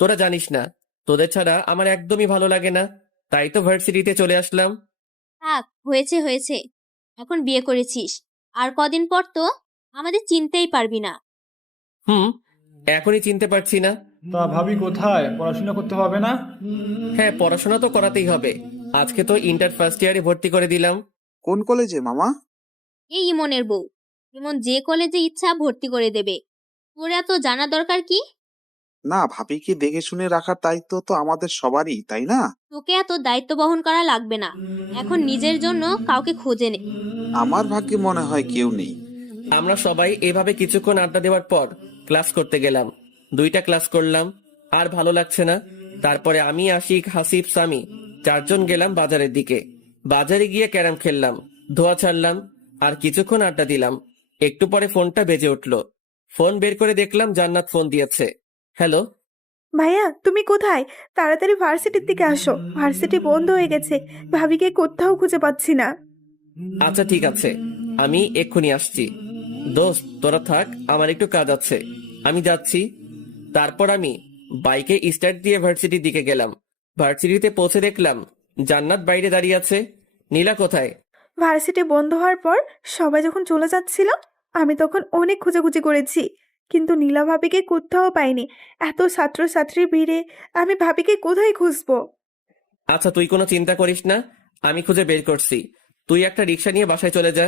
তোরা জানিস না, তোদের ছাড়া আমার একদমই ভালো লাগে না, তাই তো ভার্সিটিতে চলে আসলাম। থাক, হয়েছে হয়েছে, এখন বিয়ে করেছিস, আর কদিন পর তো আমাদের চিনতেই পারবি না। এখনই চিনতে পারছি না। তা ভাবি কোথায়? পড়াশোনা করতে হবে না? হ্যাঁ, পড়াশোনা তো করাতেই হবে। আজকে তো ইন্টার ফার্স্ট ইয়ারে ভর্তি করে দিলাম। কোন কলেজে মামা? এই ইমনের বউ। ইমন যে কলেজে ইচ্ছা ভর্তি করে দেবে, তোর এত জানা দরকার কি? না, ভাবিকে দেখে শুনে রাখার দায়িত্ব তো আমাদের সবারই, তাই না? তোকে এত দায়িত্ব বহন করা লাগবে না, এখন নিজের জন্য কাউকে খোঁজে নে। আমার ভাগ্যে মনে হয় কেউ নেই। আমরা সবাই এভাবে কিছুক্ষণ আড্ডা দেওয়ার পর ক্লাস করতে গেলাম। 2টা ক্লাস করলাম, আর ভালো লাগছে না। তারপরে আমি, আশিক, হাসিব, সামি 4 জন গেলাম বাজারের দিকে। বাজারে গিয়ে ক্যারাম খেললাম, ধোয়া ছাড়লাম। আর কিছুক্ষণ আড্ডা দিলাম। একটু পরে ফোনটা বেজে উঠল। ফোন বের করে দেখলাম জান্নাত ফোন দিয়েছে। হ্যালো। ভাইয়া তুমি কোথায়? তাড়াতাড়ি ভার্সিটির দিকে আসো, ভার্সিটি বন্ধ হয়ে গেছে, ভাবিকে কোথাও খুঁজে পাচ্ছি না। আচ্ছা ঠিক আছে, আমি এক্ষুনি আসছি। দোস্ত তোরা থাক, আমার একটু কাজ আছে, আমি যাচ্ছি। তারপর আমি বাইকে স্টার্ট দিয়ে ভার্সিটির দিকে গেলাম। ভার্সিটিতে পৌঁছে দেখলাম জান্নাত বাইরে দাঁড়িয়ে আছে। নীলা কোথায়? ভার্সিটি বন্ধ হওয়ার পর সবাই যখন চলে যাচ্ছিল, আমি তখন অনেক খোঁজাখুঁজি করেছি, কিন্তু নীলা ভাবিকে কোথাও পাইনি। এত ছাত্রছাত্রীর ভিড়ে আমি ভাবিকে কোথায় খুঁজবো? আচ্ছা তুই কোনো চিন্তা করিস না, আমি খুঁজে বের করছি। তুই একটা রিক্সা নিয়ে বাসায় চলে যা।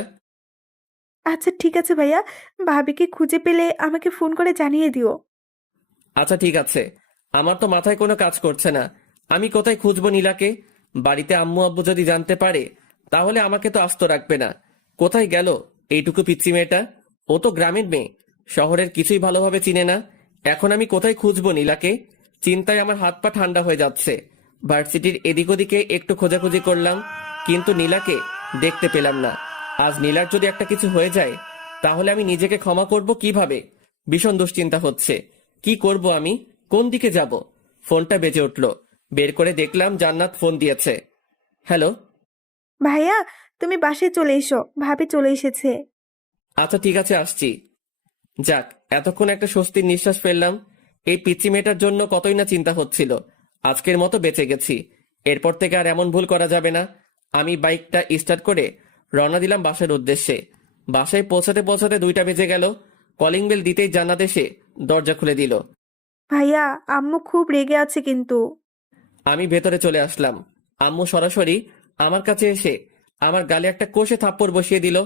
আচ্ছা ঠিক আছে ভাইয়া, ভাবিকে খুঁজে পেলে আমাকে ফোন করে জানিয়ে দিও। আচ্ছা ঠিক আছে। আমার তো মাথায় কোনো কাজ করছে না, আমি কোথায় খুঁজবো নীলাকে? বাড়িতে আম্মু আব্বু যদি জানতে পারে তাহলে আমাকে তো আস্ত রাখবে না। কোথায় গেল এইটুকু পিচ্চি মেয়েটা? ও তো গ্রামের মেয়ে, শহরের কিছুই ভালোভাবে চিনে না। এখন আমি কোথায় খুঁজবো নীলাকে? চিন্তায় আমার হাত পা ঠান্ডা হয়ে যাচ্ছে। ভার্সিটির এদিক ওদিকে একটু খোঁজাখুঁজি করলাম, কিন্তু নীলাকে দেখতে পেলাম না। আজ নীলার যদি একটা কিছু হয়ে যায় তাহলে আমি নিজেকে ক্ষমা করব কিভাবে? ভীষণ দুশ্চিন্তা হচ্ছে। কি করব আমি? কোন দিকে যাব? ফোনটা বেজে উঠল। বের করে দেখলাম জান্নাত ফোন দিয়েছে। হ্যালো। ভাইয়া তুমি বাসায় চলে এসো, ভাবি চলে এসেছে। আচ্ছা ঠিক আছে, আসছি। যাক, এতক্ষণ একটা স্বস্তির নিঃশ্বাস ফেললাম। এই পিচ্চি মেয়েটার জন্য কতই না চিন্তা হচ্ছিল। আজকের মতো বেঁচে গেছি, এরপর থেকে আর এমন ভুল করা যাবে না। আমি বাইকটা স্টার্ট করে রওনা দিলাম বাসার উদ্দেশ্যে। বাসায় পৌঁছাতে পৌঁছাতে 2টা বেজে গেল। কলিং বেল দিতেই জান্নাত এসে দরজা খুলে দিল। ভাইয়া আম্মু খুব রেগে আছে কিন্তু। আমি ভেতরে চলে আসলাম। আম্মু সরাসরি আমার কাছে এসে আমার গালে একটা কষে থাপ্পড় বসিয়ে দিল।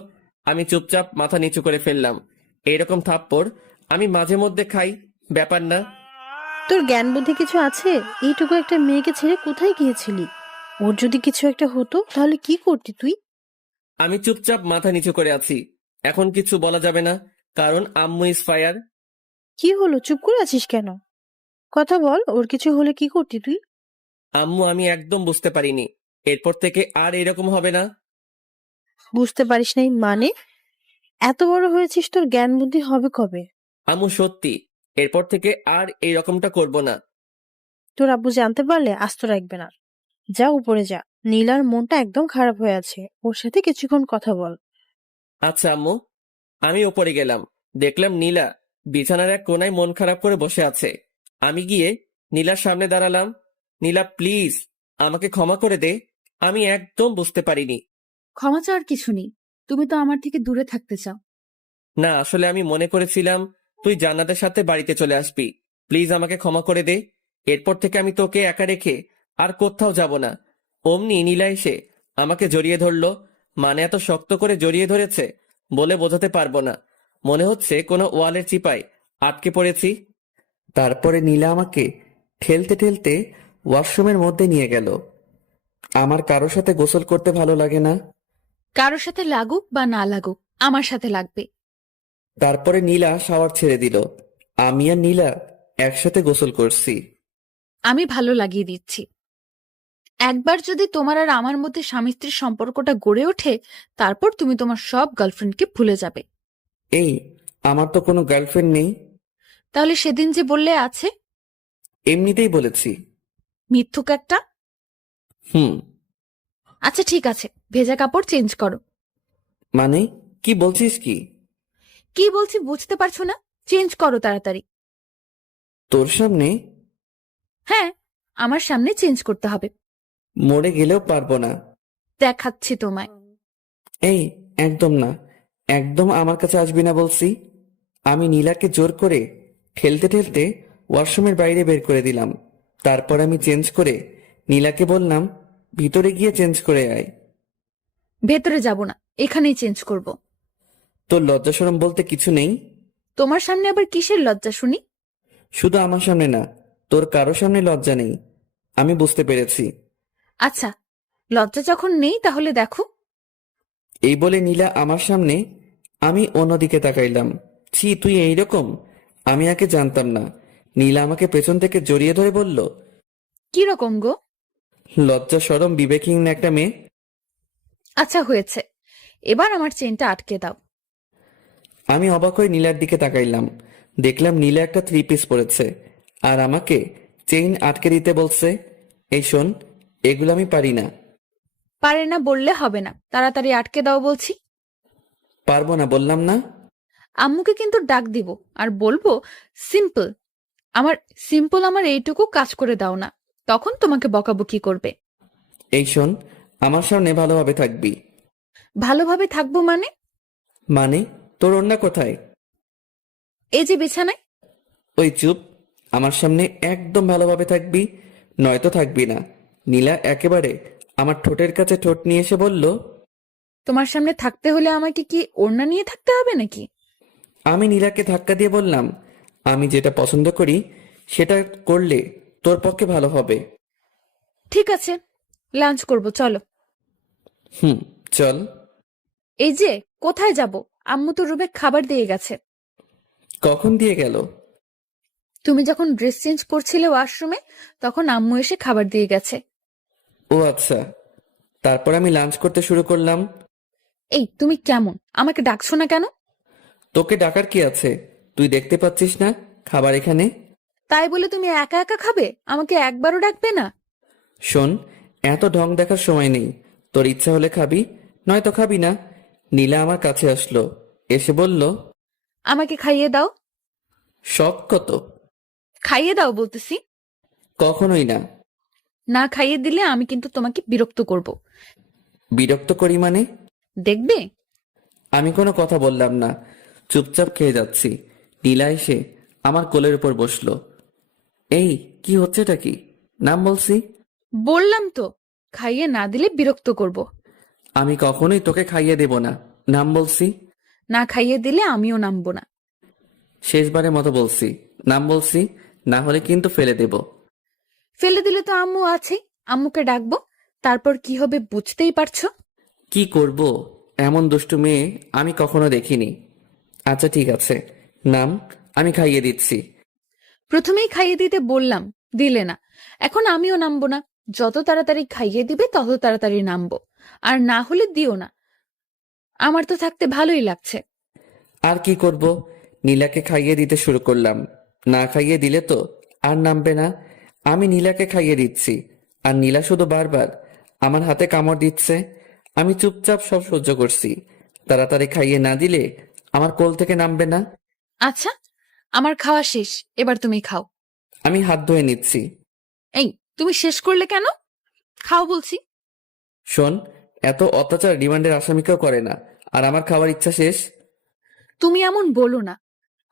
আমি চুপচাপ মাথা নিচু করে ফেললাম। এইরকম থাপ্পড় আমি মাঝে মধ্যে খাই, ব্যাপার না। তোর জ্ঞান বুদ্ধি কিছু আছে? এইটুকু একটা মেয়েকে ছেড়ে কোথায় গিয়েছিলি? ওর যদি কিছু একটা হতো তাহলে কি করতি তুই? আমি চুপচাপ মাথা নিচু করে আছি। এখন কিছু বলা যাবে না, কারণ আম্মু ইজ ফায়ার। কি হলো, চুপ করে আছিস কেন? কথা বল, ওর কিছু হলে কি করতি তুই? আম্মু আমি একদম বুঝতে পারিনি, এরপর থেকে আর এরকম হবে না। বুঝতে পারিস নাই মানে? এত বড় হয়েছিস, তোর জ্ঞান বুদ্ধি হবে কবে? আম্মু সত্যি, এরপর থেকে আর এই রকমটা করব না। তোর আব্বু জানতে পারলে আস্ত রাখবে না। যা উপরে যা, নীলার মনটা একদম খারাপ হয়ে আছে, ওর সাথে কিছুক্ষণ কথা বল। আচ্ছা আম্মু। আমি ওপরে গেলাম, দেখলাম নীলা বিছানার এক কোনায় মন খারাপ করে বসে আছে। আমি গিয়ে নীলার সামনে দাঁড়ালাম। নীলা প্লিজ আমাকে ক্ষমা করে দে, আমি একদম বুঝতে পারিনি। ক্ষমা চাওয়ার কিছু নেই, তুমি তো আমার থেকে দূরে থাকতে চাও। না আসলে আমি মনে করেছিলাম তুই জান্নাতের সাথে বাড়িতে চলে আসবি। প্লিজ আমাকে ক্ষমা করে দে, এরপর থেকে আমি তোকে একা রেখে আর কোথাও যাব না। অমনি নীলা এসে আমাকে জড়িয়ে ধরলো। মানে এত শক্ত করে জড়িয়ে ধরেছে বলে বোঝাতে পারবো না, মনে হচ্ছে কোনো ওয়ালের চিপায় আটকে পড়েছি। তারপরে নীলা আমাকে ঠেলতে ঠেলতে ওয়াশরুমের মধ্যে নিয়ে গেল। আমার কারোর সাথে গোসল করতে ভালো লাগে না। কারোর সাথে লাগুক বা না লাগুক, আমার সাথে লাগবে। তারপরে নীলা শাওয়ার ছেড়ে দিল। আমি আর নীলা একসাথে গোসল করছি। আমি ভালো লাগিয়ে দিচ্ছি। একবার যদি তোমার আর আমার মধ্যে স্বামী স্ত্রীর সম্পর্কটা গড়ে ওঠে, তারপর তুমি তোমার সব গার্লফ্রেন্ডকে ভুলে যাবে। এই, আমার তো কোনো গার্লফ্রেন্ড নেই। তাহলে সেদিন যে বললে আছে? এমনিতেই বলেছি। মিথ্যুক একটা। আচ্ছা ঠিক আছে, ভেজা কাপড় চেঞ্জ করো। মানে কি বলছিস? কি কি বলছি বুঝতে পারছো না? চেঞ্জ করো তাড়াতাড়ি। তোর সামনে? হ্যাঁ, আমার সামনে চেঞ্জ করতে হবে। মরে গেলেও পারবো না। দেখাচ্ছি তোমায়। এই একদম না, একদম আমার কাছে আসবি না বলছি। আমি নীলাকে জোর করে ঠেলতে ঠেলতে ওয়াশরুমের বাইরে বের করে দিলাম। তারপর আমি চেঞ্জ করে নীলাকে বললাম ভিতরে গিয়ে চেঞ্জ করে আয়। ভেতরে যাব না, এখানেই চেঞ্জ করব। তোর লজ্জা শরম বলতে কিছু নেই? তোমার সামনে আবার কিসের লজ্জা শুনি? শুধু আমার সামনে না, তোর কারো সামনে লজ্জা নেই, আমি বুঝতে পেরেছি। আচ্ছা, লজ্জা যখন নেই তাহলে দেখো। এই বলে নীলা আমার সামনে, আমি অন্যদিকে তাকাইলাম। ছি, তুই এইরকম? আমি আগে জানতাম না। নীলা আমাকে পেছন থেকে জড়িয়ে ধরে বলল, কি রকম গো? লজ্জা শরম বিবেকহীন একটা মেয়ে। আচ্ছা হয়েছে, এবার আমার চেনটা আটকে দাও। আমি অবাক হয়ে নীলার দিকে তাকাইলাম। দেখলাম নীলা একটা 3 পিস পরেছে আর আমাকে চেইন আটকে দিতে বলছে। এই শোন, এগুলো আমি পারি না। পারে না বললে হবে না, তাড়াতাড়ি আটকে দাও বলছি। পারবো না বললাম না? আম্মুকে কিন্তু ডাক দিব আর বলবো সিম্পল আমার এইটুকু কাজ করে দাও না, তখন তোমাকে বকাবকি করবে। এই শোন, আমার সামনে ভালোভাবে থাকবি। ভালোভাবে থাকবো মানে? মানে তোর ওড়না কোথায়? এই যে বিছানায়। ওই চুপ, আমার সামনে একদম ভালোভাবে থাকবি, নয়তো থাকবি না। নীলা একেবারে আমার ঠোঁটের কাছে ঠোঁট নিয়ে এসে বলল, তোমার সামনে থাকতে হলে আমাকে কি ওড়না নিয়ে থাকতে হবে নাকি? আমি নীলাকে ধাক্কা দিয়ে বললাম, আমি যেটা পছন্দ করি সেটা করলে তোর পক্ষে ভালো হবে। ঠিক আছে, লাঞ্চ করব, চলো। চল। এই যে কোথায় যাব? আম্মু তো রুমে খাবার দিয়ে গেছে। কখন দিয়ে গেল? তুমি যখন ড্রেস চেঞ্জ করছিলে ওয়াশরুমে, তখন আম্মু এসে খাবার দিয়ে গেছে। ও আচ্ছা। তারপর আমি লাঞ্চ করতে শুরু করলাম। এই তুমি কেমন, আমাকে ডাকছো না কেন? তোকে ডাকার কি আছে? তুই দেখতে পাচ্ছিস না খাবার এখানে? তাই বলে তুমি একা একা খাবে? আমাকে একবারও ডাকবে না? শোন, এত ঢং দেখার সময় নেই। তোর ইচ্ছা হলে খাবি, নয়তো খাবি না। নীলা আমার কাছে আসলো, এসে বলল, আমাকে খাইয়ে দাও। শখ কত? খাইয়ে দাও বলতেছি। কখনোই না। না খাইয়ে দিলে আমি কিন্তু তোমাকে বিরক্ত করব। বিরক্ত করি মানে? দেখবে। আমি কোনো কথা বললাম না, চুপচাপ খেয়ে যাচ্ছি। নীলা এসে আমার কোলের উপর বসলো। এই কি হচ্ছেটা কি? নাম বলছি। বললাম তো, খাইয়ে না দিলে বিরক্ত করব। আমি কখনোই তোকে খাইয়ে দেব না, নাম বলছি। না খাইয়ে দিলে আমিও নামবো না। শেষবারের মতো বলছি, নাম বলছি, না হলে কিন্তু ফেলে দেব। ফেলে দিলে তো আম্মু আছেই, আম্মুকে ডাকবো, তারপর কি হবে বুঝতেই পারছো। কি করব? এমন দুষ্টু মেয়ে আমি কখনো দেখিনি। আচ্ছা ঠিক আছে, নাম, আমি খাইয়ে দিচ্ছি। প্রথমেই খাইয়ে দিতে বললাম, দিলে না। এখন আমিও নামবো না। যত তাড়াতাড়ি খাইয়ে দিবে তত তাড়াতাড়ি নামবো, আর না হলে দিও না। আমার তো থাকতে ভালোই লাগছে। আর কি করব? নীলাকে খাইয়ে দিতে শুরু করলাম। না খাইয়ে দিলে তো আর নামবে না। আমি নীলাকে খাইয়ে দিচ্ছি, আর নীলা শুধু বারবার আমার হাতে কামড় দিচ্ছে। আমি চুপচাপ সব সহ্য করছি। তাড়াতাড়ি খাইয়ে না দিলে আমার কোল থেকে নামবে না। আচ্ছা, আমার খাওয়া শেষ, এবার তুমি খাও। আমি হাত ধুয়ে নিচ্ছি। এই তুমি শেষ করলে কেন? খাও বলছি। শোন, এত অত্যাচার রিমান্ডের আসামিকেও করে না, আর আমার খাওয়ার ইচ্ছা শেষ। তুমি এমন বলো না,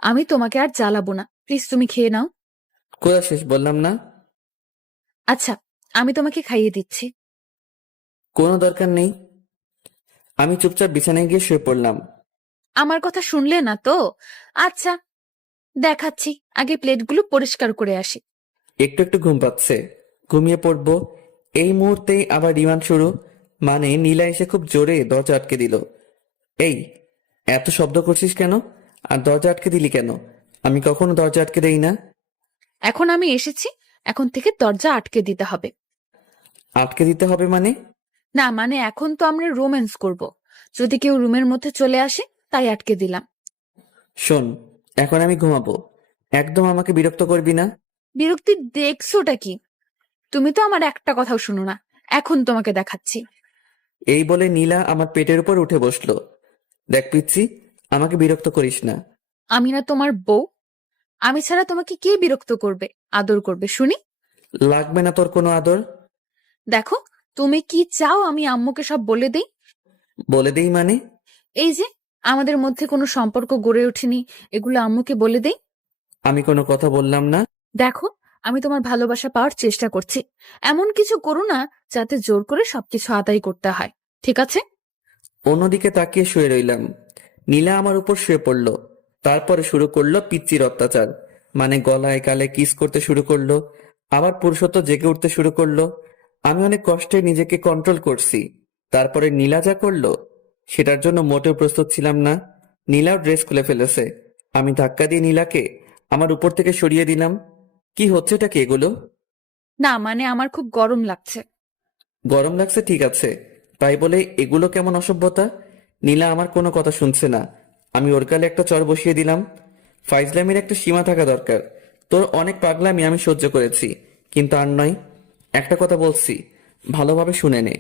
আমি তোমাকে আর জ্বালাবো না, প্লিজ তুমি খেয়ে নাও। কোথা শেষ বললাম না? আচ্ছা, আমি তোমাকে খাইয়ে দিচ্ছি। কোনো দরকার নেই। আমি চুপচাপ বিছানায় গিয়ে শুয়ে পড়লাম। আমার কথা শুনলে না তো? আচ্ছা দেখাচ্ছি, আগে প্লেটগুলো পরিষ্কার করে আসি। একটু একটু ঘুম পাচ্ছে, ঘুমিয়ে পড়বো। এই মুহূর্তেই আবার রিমান্ড শুরু। মানে নীলা এসে খুব জোরে দরজা আটকে দিল। এই, এত শব্দ করছিস কেন? আর দরজা আটকে দিলি কেন? আমি কখনো দরজা আটকে দেই না। এখন আমি এসেছি, এখন থেকে দরজা আটকে দিতে হবে। আটকে দিতে হবে মানে? না মানে এখন তো আমরা রোম্যান্স করব, যদি কেউ রুমের মধ্যে চলে আসে তাই আটকে দিলাম। শোন, এখন আমি ঘুমাবো, একদম আমাকে বিরক্ত করবি না। বিরক্তি দেখছোটা কি? তুমি তো আমার একটা কথাও শুনো না, এখন তোমাকে দেখাচ্ছি। এই বলে নীলা আমার পেটের উপর উঠে বসলো। দেখ পিচ্ছি, আমাকে বিরক্ত করিস না। আমি না তোমার বউ? আমি ছাড়া তোমাকে কে বিরক্ত করবে, আদর করবে শুনি? লাগবে না তোর কোনো আদর। দেখো, তুমি কি চাও আমি আম্মুকে সব বলে দেই? বলে দেই মানে? এই যে আমাদের মধ্যে কোনো সম্পর্ক গড়ে ওঠেনি, এগুলো আম্মুকে বলে দেই। আমি কোনো কথা বললাম না। দেখো, আমি তোমার ভালোবাসা পাওয়ার চেষ্টা করছি, এমন কিছু করো না যাতে জোর করে সবকিছু আদায় করতে হয়, ঠিক আছে? অন্যদিকে তাকিয়ে শুয়ে রইলাম। নীলা আমার উপর শুয়ে পড়ল, তারপরে শুরু করলো পিচ্চির অত্যাচার। মানে গলায় গালে কিস করতে শুরু করলো, আবার পুরুষত্ব জেগে উঠতে শুরু করলো। আমি অনেক কষ্টে নিজেকে কন্ট্রোল করছি। তারপরে নীলা যা করলো সেটার জন্য মোটেও প্রস্তুত ছিলাম না। নীলাও ড্রেস খুলে ফেলেছে। আমি ধাক্কা দিয়ে নীলাকে আমার উপর থেকে সরিয়ে দিলাম। কি হচ্ছেটা কি এগুলো? না মানে আমার খুব গরম লাগছে। গরম লাগছে ঠিক আছে, তাই বলে এগুলো কেমন অসভ্যতা? নীলা আমার কোনো কথা শুনছে না। আমি ওর গালে একটা চড় বসিয়ে দিলাম। ফাইজলামির একটা সীমা থাকা দরকার। তোর অনেক পাগলামি আমি সহ্য করেছি, কিন্তু আর নয়। একটা কথা বলছি, ভালোভাবে শুনে নে।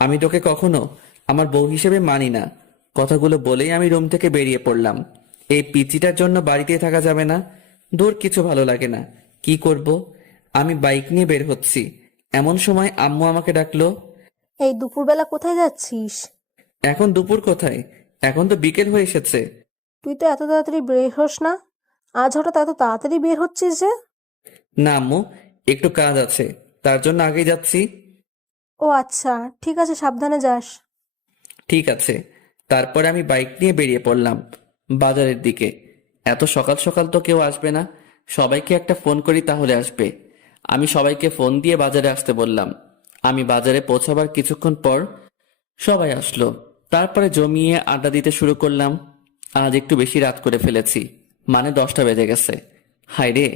আমি তোকে কখনো আমার বউ হিসেবে মানি না। কথাগুলো বলেই আমি রুম থেকে বেরিয়ে পড়লাম। এই পিচিটার জন্য বাড়িতে থাকা যাবে না। দূর, কিছু ভালো লাগে না। কি করব? আমি বাইক নিয়ে বের হচ্ছি, এমন সময় আম্মু আমাকে ডাকলো। এই দুপুরবেলা কোথায় যাচ্ছিস? এখন দুপুর কোথায়? এখন তো বিকেল হয়ে এসেছে। তুই তো এত তাড়াতাড়ি বের হোস না, আজ হঠাৎ এত তাড়াতাড়ি বের হচ্ছিস যে? না আম্মু, একটু কাজ আছে, তার জন্য আগেই যাচ্ছি। ও আচ্ছা, ঠিক আছে, সাবধানে যাস। ঠিক আছে। তারপরে আমি বাইক নিয়ে বেরিয়ে পড়লাম বাজারের দিকে। এত সকাল সকাল তো কেউ আসবে না, সবাইকে একটা ফোন করি তাহলে আসবে। আমি সবাইকে ফোন দিয়ে বাজারে আসতে বললাম। আমি বাজারে পৌঁছাবার কিছুক্ষণ পর সবাই আসলো। তারপরে জমিয়ে আড্ডা দিতে শুরু করলাম। আজ একটু বেশি রাত করে ফেলেছি, মানে 10টা বেজে গেছে। হায় রে,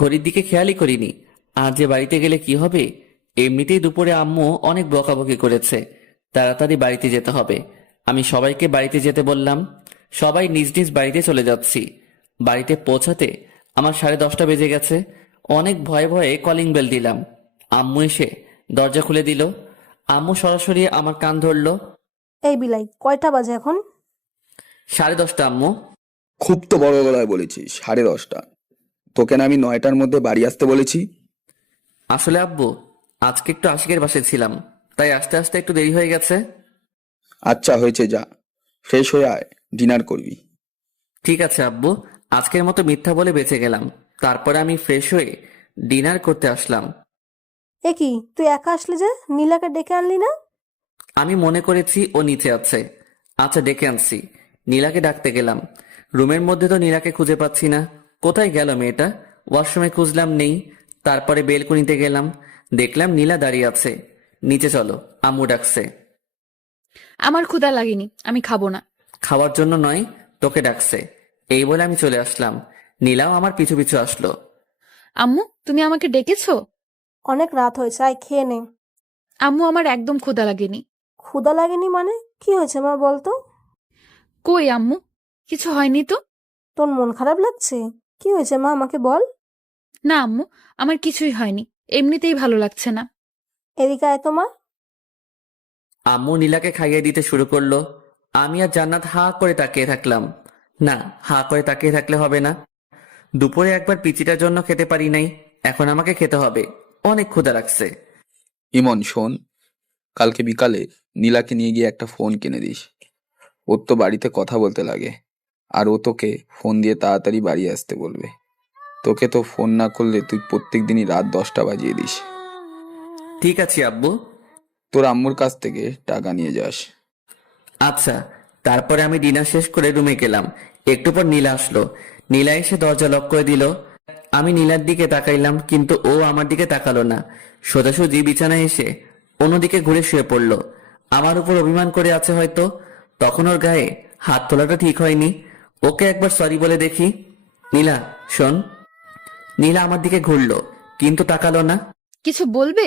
ঘড়ির দিকে খেয়ালই করিনি। আজ যে বাড়িতে গেলে কি হবে? এমনিতেই দুপুরে আম্মু অনেক বকাবকি করেছে, তাড়াতাড়ি বাড়িতে যেতে হবে। আমি সবাইকে বাড়িতে যেতে বললাম। সবাই নিজ নিজ বাড়িতে চলে যাচ্ছি। বাড়িতে পৌঁছাতে আমার 10:30 বেজে গেছে। অনেক ভয়ে ভয়ে কলিং বেল দিলাম। আম্মু এসে দরজা খুলে দিল। আম্মু সরাসরি আমার কান ধরলো। এই বিলাই, কয়টা বাজে এখন? 10:30 আম্মু। খুব তো বড় গলায় বলেছিস 10:30। তোকে না আমি 9টার মধ্যে বাড়ি আসতে বলেছি? আসলে আব্বু, আজকে একটু আশিকের বাসায় ছিলাম, তাই আসতে আসতে একটু দেরি হয়ে গেছে। আচ্ছা হয়েছে, যা ফ্রেশ হয়ে আয়, ডিনার করবি। ঠিক আছে আব্বু, আজকের মতো মিথ্যা বলে বেঁচে গেলাম। তারপরে আমি ফ্রেশ হয়ে ডিনার করতে আসলাম। এ কি, তুই একা আসলি যে? নীলাকে ডেকে আনলি না? আমি মনে করেছি ও নিচে আছে। আচ্ছা, ডেকে আনছি। নীলাকে ডাকতে গেলাম। রুমের মধ্যে তো নীলাকে খুঁজে পাচ্ছি না। কোথায় গেল মেয়েটা? ওয়াশরুমে খুঁজলাম, নেই। তারপরে বেলকনিতে গেলাম, দেখলাম নীলা দাঁড়িয়ে আছে। নিচে চলো, আম্মু ডাকছে। আমার ক্ষুধা লাগেনি, আমি খাবো না। খাওয়ার জন্য নয়, তোকে ডাকছে। এই বলে আমি চলে আসলাম। নীলাও আমার পিছু পিছু আসলো। আম্মু, তুমি আমাকে ডেকেছো? অনেক রাত হয়েছে, আয় খেয়ে নে। আম্মু, আমার একদম ক্ষুধা লাগেনি। ক্ষুধা লাগেনি মানে? কি হয়েছে মা, বলতো? কই আম্মু, কিছু হয়নি তো। তোর মন খারাপ লাগছে? কি হয়েছে মা, আমাকে বল। না আম্মু, আমার কিছুই হয়নি, এমনিতেই ভালো লাগছে না। এদিকে আয় তো মা। আম্মু নীলাকে খাইয়ে দিতে শুরু করলো। আমি আর জান্নাত হা করে তাকিয়ে থাকলাম। না, হা করে তাকিয়ে থাকলে হবে না। দুপুরে একবার পিচিটার জন্য খেতে পারি নাই, এখন আমাকে খেতে হবে। অনেক ক্ষুধা লাগছে। ইমন শোন, কালকে বিকালে নীলাকে নিয়ে গিয়ে একটা ফোন কিনে দিস। ওর তো বাড়িতে কথা বলতে লাগে, আর ও তোকে ফোন দিয়ে তাড়াতাড়ি বাড়ি আসতে বলবে। তোকে তো ফোন না করলে তুই প্রত্যেক দিনই রাত 10টা বাজিয়ে দিস। ঠিক আছে আব্বু। তোর আম্মুর কাছ থেকে টাকা নিয়ে যাস। আচ্ছা। তারপরে আমি ডিনার শেষ করে রুমে গেলাম। একটু পর নীলা আসলো। নীলা এসে দরজা লক করে দিল। আমি নীলার দিকে তাকাইলাম, কিন্তু ও আমার দিকে তাকালো না। সোজাসুজি বিছানায় এসে অন্যদিকে ঘুরে শুয়ে পড়লো। আমার উপর অভিমান করে আছে হয়তো। তখন ওর গায়ে হাত তোলাটা ঠিক হয়নি। ওকে একবার সরি বলে দেখি। নীলা শোন। নীলা আমার দিকে ঘুরলো, কিন্তু তাকালো না। কিছু বলবে?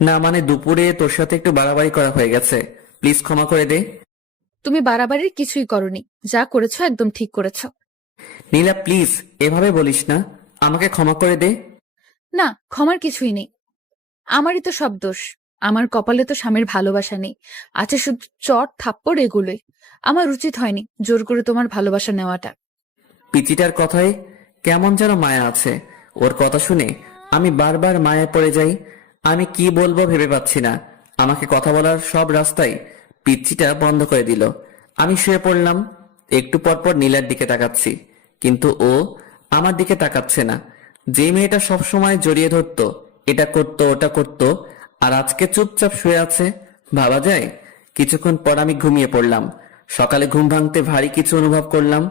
না, মানে দুপুরে তোর সাথে একটু বাড়াবাড়ি করা হয়ে গেছে, প্লিজ ক্ষমা করে দে। তুমি বাড়াবাড়ির কিছুই করনি, যা করেছো একদম ঠিক করেছো। নীলা প্লিজ এভাবে বলিস না, আমাকে ক্ষমা করে দে। না, ক্ষমার কিছুই নেই। আমারই তো সব দোষ। আমার কপালে তো স্বামীর ভালোবাসা নেই, আছে শুধু চট থাপ্পড়, এগুলোই। আমার উচিত হয়নি জোর করে তোমার ভালোবাসা নেওয়াটা। পিচিটার কথায় কেমন যেন মায়া আছে। ওর কথা শুনে আমি বারবার মায়ায় পড়ে যাই। আমি কি বলবো ভেবে পাচ্ছি না। আমাকে কথা বলার সব রাস্তায় পিচ্চিটা বন্ধ করে দিল। আমি শুয়ে পড়লাম। একটু পরপর নীলার দিকে তাকাচ্ছি, কিন্তু ও আমার দিকে তাকাচ্ছে না। যে মেয়েটা সব সময় জড়িয়ে ধরতো, এটা করতো ওটা করতো, আর আজকে চুপচাপ শুয়ে আছে, ভাবা যায়। কিছুক্ষণ পর আমি ঘুমিয়ে পড়লাম। সকালে ঘুম ভাঙতে ভারী কিছু অনুভব করলাম।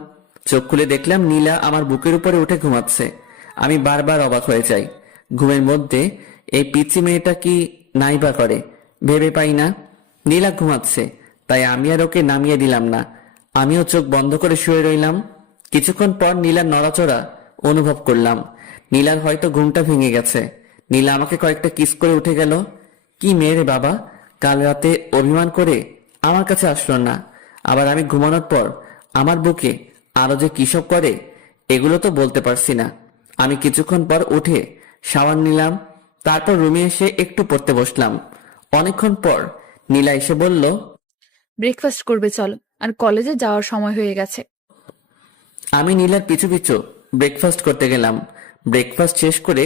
চোখ খুলে দেখলাম নীলা আমার বুকের উপরে উঠে ঘুমাচ্ছে। আমি বারবার অবাক হয়ে যাই। ঘুমের মধ্যে এই পিচ্চি মেয়েটা কি নাইবা করে ভেবে পাই না। নীলা ঘুমাচ্ছে, তাই আমি আর ওকে নামিয়ে দিলাম না। আমিও চোখ বন্ধ করে শুয়ে রইলাম। কিছুক্ষণ পর নীলার নড়াচড়া অনুভব করলাম। নীলার হয়তো ঘুমটা ভেঙে গেছে। নীলা আমাকে কয়েকটা কিস করে উঠে গেল। কি মেয়ে রে বাবা, কাল রাতে অভিমান করে আমার কাছে আসলো না, আবার আমি ঘুমানোর পর আমার বুকে আরো যে কিসব করে এগুলো তো বলতে পারছি না। আমি কিছুক্ষণ পর উঠে শাওয়ার নিলাম, তারপর রুমে এসে একটু পড়তে বসলাম। অনেকক্ষণ পর নীলা এসে বলল, ব্রেকফাস্ট করবে চলো, আর কলেজে যাওয়ার সময় হয়ে গেছে। আমি নীলার পিছু পিছু ব্রেকফাস্ট করতে গেলাম। ব্রেকফাস্ট শেষ করে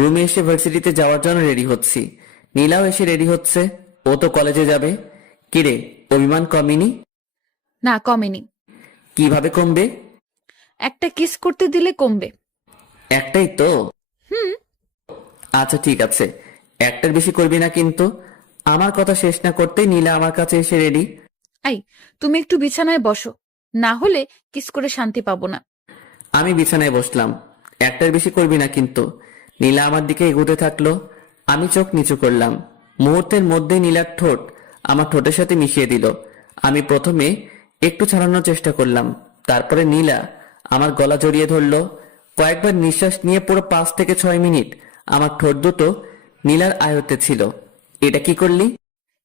রুমে এসে ভার্সিটিতে যাওয়ার জন্য রেডি হচ্ছি। নীলাও এসে রেডি হচ্ছে, ও তো কলেজে যাবে। কিরে, অভিমান কমেনি? না, কমেনি। কিভাবে কমবে? একটা কিস করতে দিলে কমবে। একটাই তো। হুম। আচ্ছা ঠিক আছে, একটার বেশি করবি না কিন্তু। আমার কথা শেষ না করতেই নীলা আমার কাছে এসে রেডি। আই, তুমি একটু বিছানায় বসো, না হলে কিস করে শান্তি পাবো না। আমি বিছানায় বসলাম। একটার বেশি করবি না কিন্তু। নীলা আমার দিকে এগোতে থাকলো। আমি চোখ নিচু করলাম। মুহূর্তের মধ্যেই নীলার ঠোঁট আমার ঠোঁটের সাথে মিশিয়ে দিল। আমি প্রথমে একটু ছাড়ানোর চেষ্টা করলাম, তারপরে নীলা আমার গলা জড়িয়ে ধরলো। কয়েকবার নিঃশ্বাস নিয়ে পুরো 5 থেকে 6 মিনিট আমার ঠোঁট দুটো নীলার আয়ত্তে ছিল। এটা কি করলি?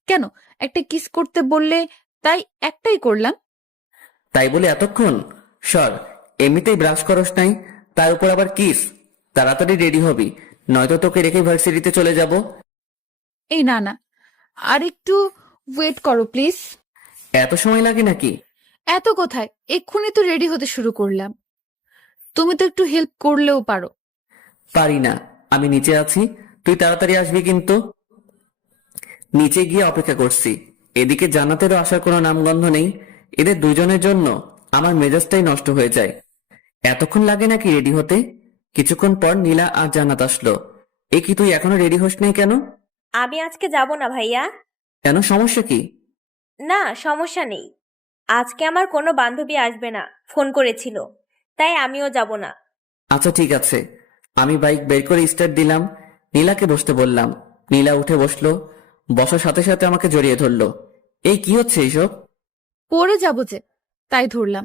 কেন, একটা কিস করতে বললে তাই একটাই করলাম। তাই বলে এতক্ষণ? সর, এমনিতেই ব্রাশ করস নাই, তার উপর আবার কিস। তাড়াতাড়ি রেডি হবি, নয়তো তোকে রেখে ভার্সিটিতে চলে যাব। এই না না, আর একটু ওয়েট করো প্লিজ। এত সময় লাগে নাকি? এত কোথায়, এক্ষুনি তো রেডি হতে শুরু করলাম। তুমি তো একটু হেল্প করলেও পারো। পারি না, আমি নিচে আছি, তুই তাড়াতাড়ি আসবি কিন্তু। নিচে গিয়ে অপেক্ষা করছি। এদিকে জান্নাতেরও আসার কোনো নামগন্ধ নেই। এদের দুজনের জন্য আমার মেজাজটাই নষ্ট হয়ে যায়। এতক্ষণ লাগে নাকি রেডি হতে? কিছুক্ষণ পর নীলা আর জান্নাত আসলো। এ কি, তুই এখনো রেডি হস নাই কেন? আমি আজকে যাব না ভাইয়া। কেন, সমস্যা কি? না, সমস্যা নেই। আজকে আমার কোনো বান্ধবী আসবে না, ফোন করেছিল, তাই আমিও যাব না। আচ্ছা ঠিক আছে। আমি বাইক বের করে স্টার্ট দিলাম, নীলাকে বসতে বললাম। নীলা উঠে বসলো, বসার সাথে সাথে আমাকে জড়িয়ে ধরলো। এই কি হচ্ছে এইসব? পরে যাবো যে, তাই ধরলাম।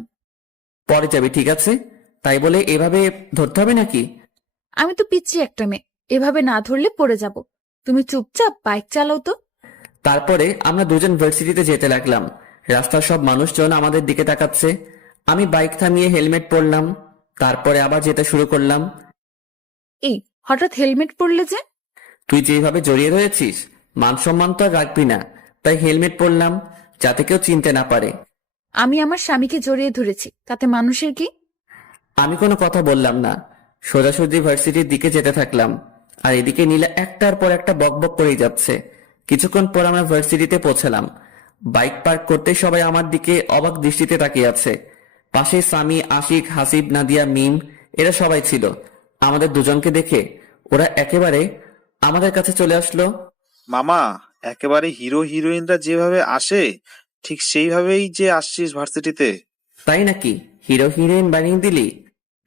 পরে যাবি, ঠিক আছে। তাই বলে এভাবে ধরতে হবে নাকি? আমি তো পিচ্ছি একটা মেয়ে, এভাবে না ধরলে পড়ে যাব। তুমি চুপচাপ বাইক চালাও তো। তারপরে আমরা দুজন ভার্সিটিতে যেতে লাগলাম। রাস্তার সব মানুষজন আমাদের দিকে তাকাচ্ছে। আমি বাইক থামিয়ে হেলমেট পরলাম, তারপরে আবার যেতে শুরু করলাম। এই হঠাৎ হেলমেট পরলে যে? তুই যেভাবে জড়িয়ে রয়েছিস, মান সম্মান তো আর রাখবি না, তাই হেলমেট পরলাম, যাতে কেউ চিনতে না পারে। আমি আমার স্বামীকে জড়িয়ে ধরেছি, তাতে মানুষের কি? আমি কোনো কথা বললাম না, সোজাসুজি ভার্সিটির দিকে যেতে থাকলাম। আর এদিকে নীলা একটার পর একটা বকবক করেই যাচ্ছে। কিছুক্ষণ পর আমরা ভার্সিটিতে পৌঁছালাম। বাইক পার্ক করতে সবাই আমার দিকে অবাক দৃষ্টিতে তাকিয়ে আছে। পাশে সামি, আশিক, হাসিব, নাদিয়া, মিম, এরা সবাই ছিল। আমাদের দুজনকে দেখে ওরা একেবারে আমাদের কাছে চলে আসলো। মামা, একেবারে হিরো হিরোইনরা যেভাবে আসে ঠিক সেইভাবেই যে আসছিস ভার্সিটিতে। তাই নাকি? হিরো হিরোইন বানিয়ে দিলি?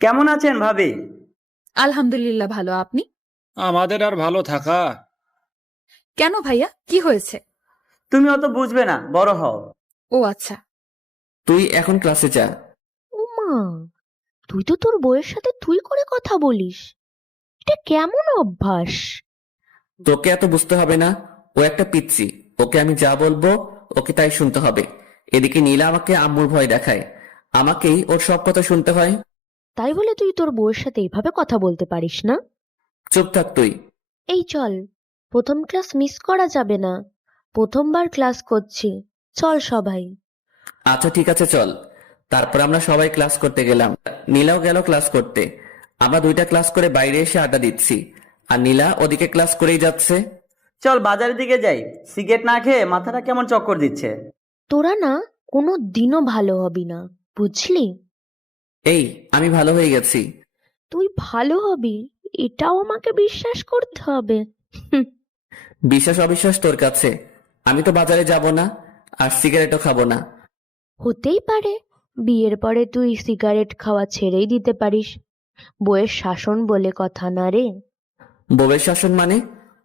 কেমন আছেন ভাবি? আলহামদুলিল্লাহ ভালো, আপনি? আমাদের আর ভালো থাকা। কেন ভাইয়া, কি হয়েছে? তুমি অত বুঝবে না, বড় হও। ও আচ্ছা। তুই এখন ক্লাসে যা। উমা, তুই তো তোর বউয়ের সাথে তুই করে কথা বলিস, এটা কেমন অভ্যাস? তোকে এত বুঝতে হবে না, ও একটা পিচ্চি, ওকে আমি যা বলবো ওকে তাই শুনতে হবে। এদিকে নীলা আমাকে আম্মুর ভয় দেখায়, আমাকেই ওর সব কথা শুনতে হয়। তাই বলে তুই তোর বউয়ের সাথে এইভাবে কথা বলতে পারিস না? চুপ থাক তুই। এই চল, প্রথম ক্লাস মিস করা যাবে না, প্রথমবার ক্লাস করছি, চল সবাই। আচ্ছা ঠিক আছে চল। তারপর আমরা সবাই ক্লাস করতে গেলাম। নীলাও গেল ক্লাস করতে। আমরা দুইটা ক্লাস করে বাইরে এসে আড্ডা দিচ্ছি, আর নীলা ওদিকে ক্লাস করেই যাচ্ছে। চল বাজারের দিকে যাই, সিগারেট না খেয়ে মাথাটা কেমন চক্কর দিচ্ছে। তোরা না কোনো দিনও ভালো হবি না, বুঝলি? এই, আমি ভালো হয়ে গেছি। তুই ভালো হবি এটাও আমাকে বিশ্বাস করতে হবে। বিশ্বাস অবিশ্বাস তোর কাছে। আমি তো বাজারে যাব না, আর সিগারেটও খাবো না। হতেই পারে বিয়ের পরে তুই সিগারেট খাওয়া ছেড়েই দিতে পারিস, বউয়ের শাসন বলে কথা না রে। বউয়ের শাসন মানে?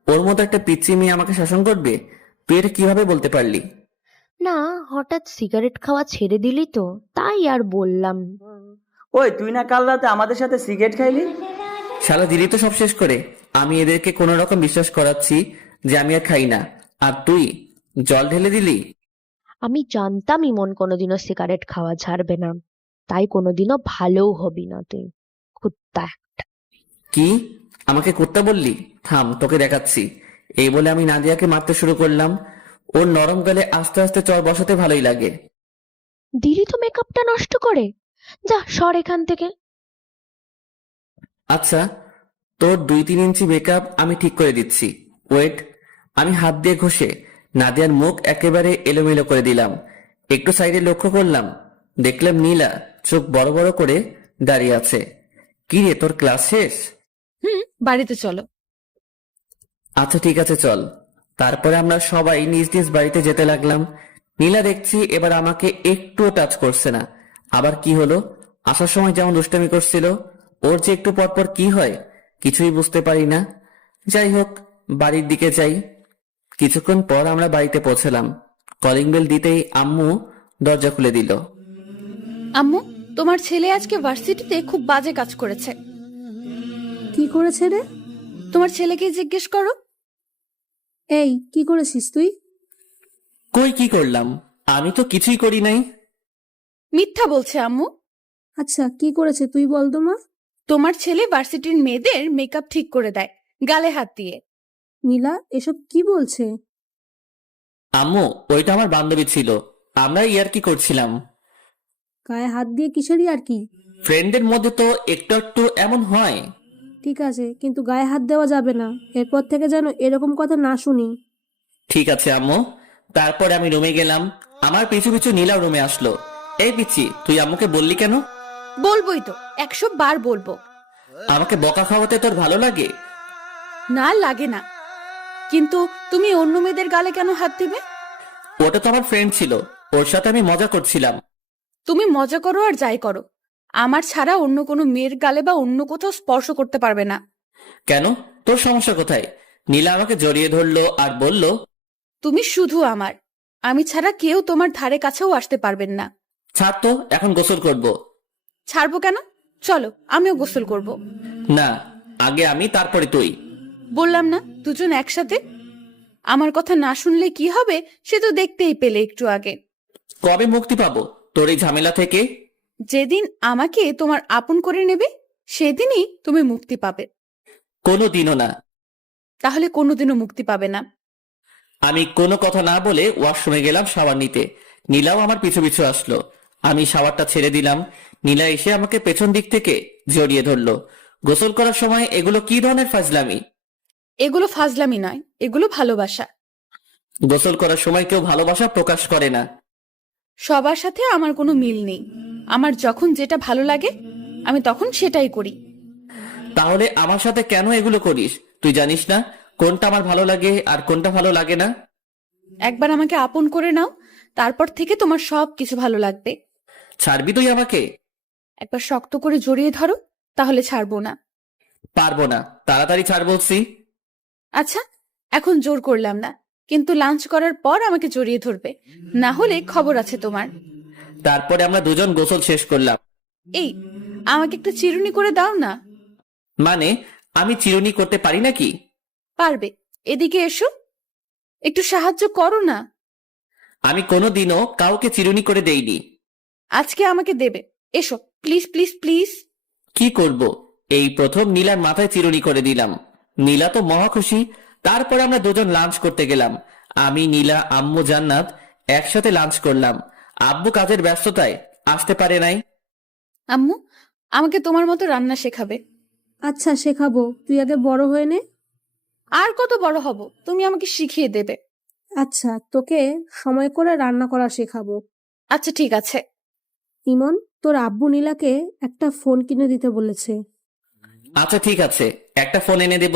ওর মতো একটা পিচ্চি মেয়ে আমাকে শাসন করবে? তুই এটা কিভাবে বলতে পারলি? না, হঠাৎ সিগারেট খাওয়া ছেড়ে দিলি তো, তাই আর বললাম। ওই তুই না কাল রাতে আমাদের সাথে সিগারেট খাইলি? শালা দিলি তো সব শেষ করে। আমি এদেরকে কোনো রকম বিশ্বাস করাচ্ছি যে আমি আর খাই না, আর তুই জল ঢেলে দিলি। আমি জানতাম ইমন কোনোদিনও সিগারেট খাওয়া ছাড়বে না, তাই কোনোদিনও ভালোও হবি না তুই, কুত্তা। কি? আমাকে কুত্তা বললি? থাম, তোকে দেখাচ্ছি। এই বলে আমি নাদিয়াকে মারতে শুরু করলাম। ওর নরম গালে আস্তে আস্তে চর বসাতে ভালোই লাগে। দিলি তো মেকআপটা নষ্ট করে, যা সর এখান থেকে। আচ্ছা, তোর 2-3 ইঞ্চি মেকআপ আমি ঠিক করে দিচ্ছি, ওয়েট। আমি হাত দিয়ে ঘষে নাদিয়ার মুখ একেবারে এলোমেলো করে দিলাম। একটু সাইডে লক্ষ্য করলাম, দেখলাম নীলা চোখ বড় বড় করে দাঁড়িয়ে আছে। কি রে, তোর ক্লাস শেষ? বাড়িতে চলো। আচ্ছা ঠিক আছে, চল। তারপরে আমরা সবাই নিজ নিজ বাড়িতে যেতে লাগলাম। নীলা দেখছি এবার আমাকে একটুও টাচ করছে না। আবার কি হলো? আসার সময় যেমন দুষ্টামি করছিল, ওর যে একটু পরপর কি হয় কিছুই বুঝতে পারি না। যাই হোক, বাড়ির দিকে যাই। কিছুক্ষণ পর আমরা বাড়িতে পৌঁছলাম। কলিং বেল দিতেই আম্মু দরজা খুলে দিল। আম্মু, তোমার ছেলে আজকে ভার্সিটিতে খুব বাজে কাজ করেছে। কি করেছে রে? তোমার ছেলেকে জিজ্ঞেস করো। এই, কি করেছিস তুই? কই কি করলাম? আমি তো কিছুই করি নাই। মিথ্যা বলছে আম্মু। আচ্ছা, কি করেছে তুই বল তো মা। তোমার ছেলে ভার্সিটির মেয়েদের মেকআপ ঠিক করে দেয় গালে হাত দিয়ে। নীলা এসব কি বলছে? আম্মু, ওইটা আমার বান্ধবী ছিল, আমরা ইয়ার্কি করছিলাম। গায়ে হাত দিয়ে কিসেরই আর কি? ফ্রেন্ডের মধ্যে তো একটু একটু এমন হয়। ঠিক আছে, কিন্তু গায়ে হাত দেওয়া যাবে না। এরপর থেকে যেন এরকম কথা না শুনি। ঠিক আছে আম্মু। তারপরে আমি রুমে গেলাম। আমার পিছু পিছু নীলাও রুমে আসলো। এই পিচ্ছি, তুই আম্মুকে বললি কেন? বলবোই তো, 100 বার বলবো। আমাকে বকা খাওয়াতে তোর ভালো লাগে? না, লাগে না। কিন্তু তুমি অন্য মেয়েদের গালে কেন হাত দিবে? ওটা তো আমার ফ্রেন্ড ছিল, ওর সাথে আমি মজা করছিলাম। তুমি মজা করো আর যাই করো, আমার ছাড়া অন্য কোনো মেয়ের গালে বা অন্য কোথাও স্পর্শ করতে পারবে না। কেন, তোর সমস্যা কোথায়? নীলা আমাকে জড়িয়ে ধরলো আর বলল, তুমি শুধু আমার, আমি ছাড়া কেউ তোমার ধারে কাছেও আসতে পারবেন না। ছাড় তো, এখন গোসল করব। ছাড়বো কেন? চলো, আমিও গোসল করব। না, আগে আমি, তারপরে তুই। বললাম না দুজন একসাথে। আমার কথা না শুনলে কি হবে সে তো দেখতেই পেলে একটু আগে। কবে মুক্তি পাবো তোর এই ঝামেলা থেকে? যেদিন আমাকে তোমার আপন করে নেবে সেদিনই তুমি মুক্তি পাবে। কোনো দিনও না। তাহলে কোনোদিনও মুক্তি পাবে না। আমি কোনো কথা না বলে ওয়াশরুমে গেলাম শাওয়ার নিতে। নীলাও আমার পিছু পিছু আসলো। আমি শাওয়ারটা ছেড়ে দিলাম। নীলা এসে আমাকে পেছন দিক থেকে জড়িয়ে ধরলো। গোসল করার সময় এগুলো কি ধরনের ফাজলামি? এগুলো ফাজলামি নয়, এগুলো ভালোবাসা। গোসল করার সময় কেউ ভালোবাসা প্রকাশ করে না। সবার সাথে আমার কোনো মিল নেই। আমার যখন যেটা ভালো লাগে আমি তখন সেটাই করি। তাহলে আমার সাথে কেন এগুলো করিস? তুই জানিস না কোনটা আমার ভালো লাগে আর কোনটা ভালো লাগে না? একবার আমাকে আপন করে নাও, তারপর থেকে তোমার সব কিছু ভালো লাগবে। ছাড়বি তুই আমাকে? একবার শক্ত করে জড়িয়ে ধরো, তাহলে ছাড়বো না। পারবো না, তাড়াতাড়ি ছাড় বলছি। আচ্ছা, এখন জোর করলাম না, কিন্তু লাঞ্চ করার পর আমাকে জড়িয়ে ধরবে, না হলে খবর আছে তোমার। তারপরে আমরা দুজন গোসল শেষ করলাম। এই, আমাকে একটা চিরুনি করে দাও না। মানে, আমি চিরুনি করতে পারি নাকি? পারবে, এদিকে এসো, একটু সাহায্য করো না। আমি কোনোদিনও কাউকে চিরুনি করে দেইনি। আজকে আমাকে দেবে, এসো প্লিজ প্লিজ প্লিজ। কি করব? এই প্রথম নীলার মাথায় চিরুনি করে দিলাম। নীলা তো মহা খুশি। তারপরে আমরা দুজন লাঞ্চ করতে গেলাম। আমি, নীলা, আম্মু, জান্নাত একসাথে লাঞ্চ করলাম। আব্বু কাজের ব্যস্ততায় আসতে পারে নাই। আম্মু, আমাকে তোমার মতো রান্না শেখাবে। আচ্ছা, শেখাবো, তুই আগে বড় হয়ে নে। আর কত বড় হব, তুমি আমাকে শিখিয়ে দেবে। আচ্ছা, তোকে সময় করে রান্না করা শেখাবো। আচ্ছা ঠিক আছে। ইমন, তোর আব্বু নীলাকে একটা ফোন কিনে দিতে বলেছে। আচ্ছা ঠিক আছে, একটা ফোন এনে দেব।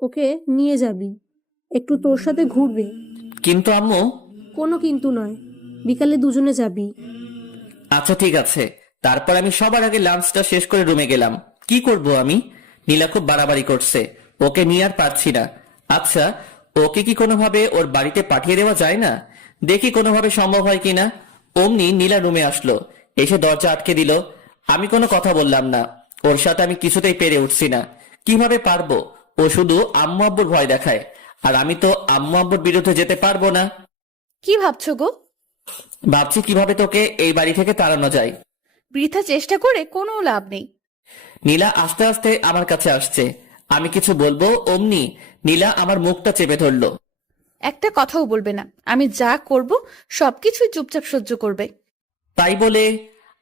ওকে নিয়ে যাবি, একটু তোর সাথে ঘুরবে। কিন্তু আম্মু। কোনো কিন্তু নয়, বিকালে দুজনে যাবি। আচ্ছা ঠিক আছে। তারপর আমি সবার আগে লাঞ্চটা শেষ করে রুমে গেলাম। কি করব আমি? নীলা খুব বাড়াবাড়ি করছে, ওকে নিয়ে আর পারছি না। আচ্ছা, ওকে কি কোনোভাবে ওর বাড়িতে পাঠিয়ে দেওয়া যায় না? দেখি কোনোভাবে সম্ভব হয় কিনা। অমনি নীলা রুমে আসলো, এসে দরজা আটকে দিল। আমি কোনো কথা বললাম না। ওর সাথে আমি কিছুতেই পেরে উঠছি না। কিভাবে পারবো? ও শুধু আম্মু আব্বুর ভয় দেখায়, আর আমি তো আম্মু আব্বুর বিরুদ্ধে যেতে পারবো না। কি ভাবছো গো? ভাবছি কিভাবে তোকে এই বাড়ি থেকে তাড়ানো যায়। বৃথা চেষ্টা করে কোনো লাভ নেই। নীলা আস্তে আস্তে আমার কাছে আসছে। আমি কিছু বলবো অমনি নীলা আমার মুখটা চেপে ধরলো। একটা কথাও বলবে না। আমি যা করব সবকিছুই চুপচাপ সহ্য করবে। তাই বলে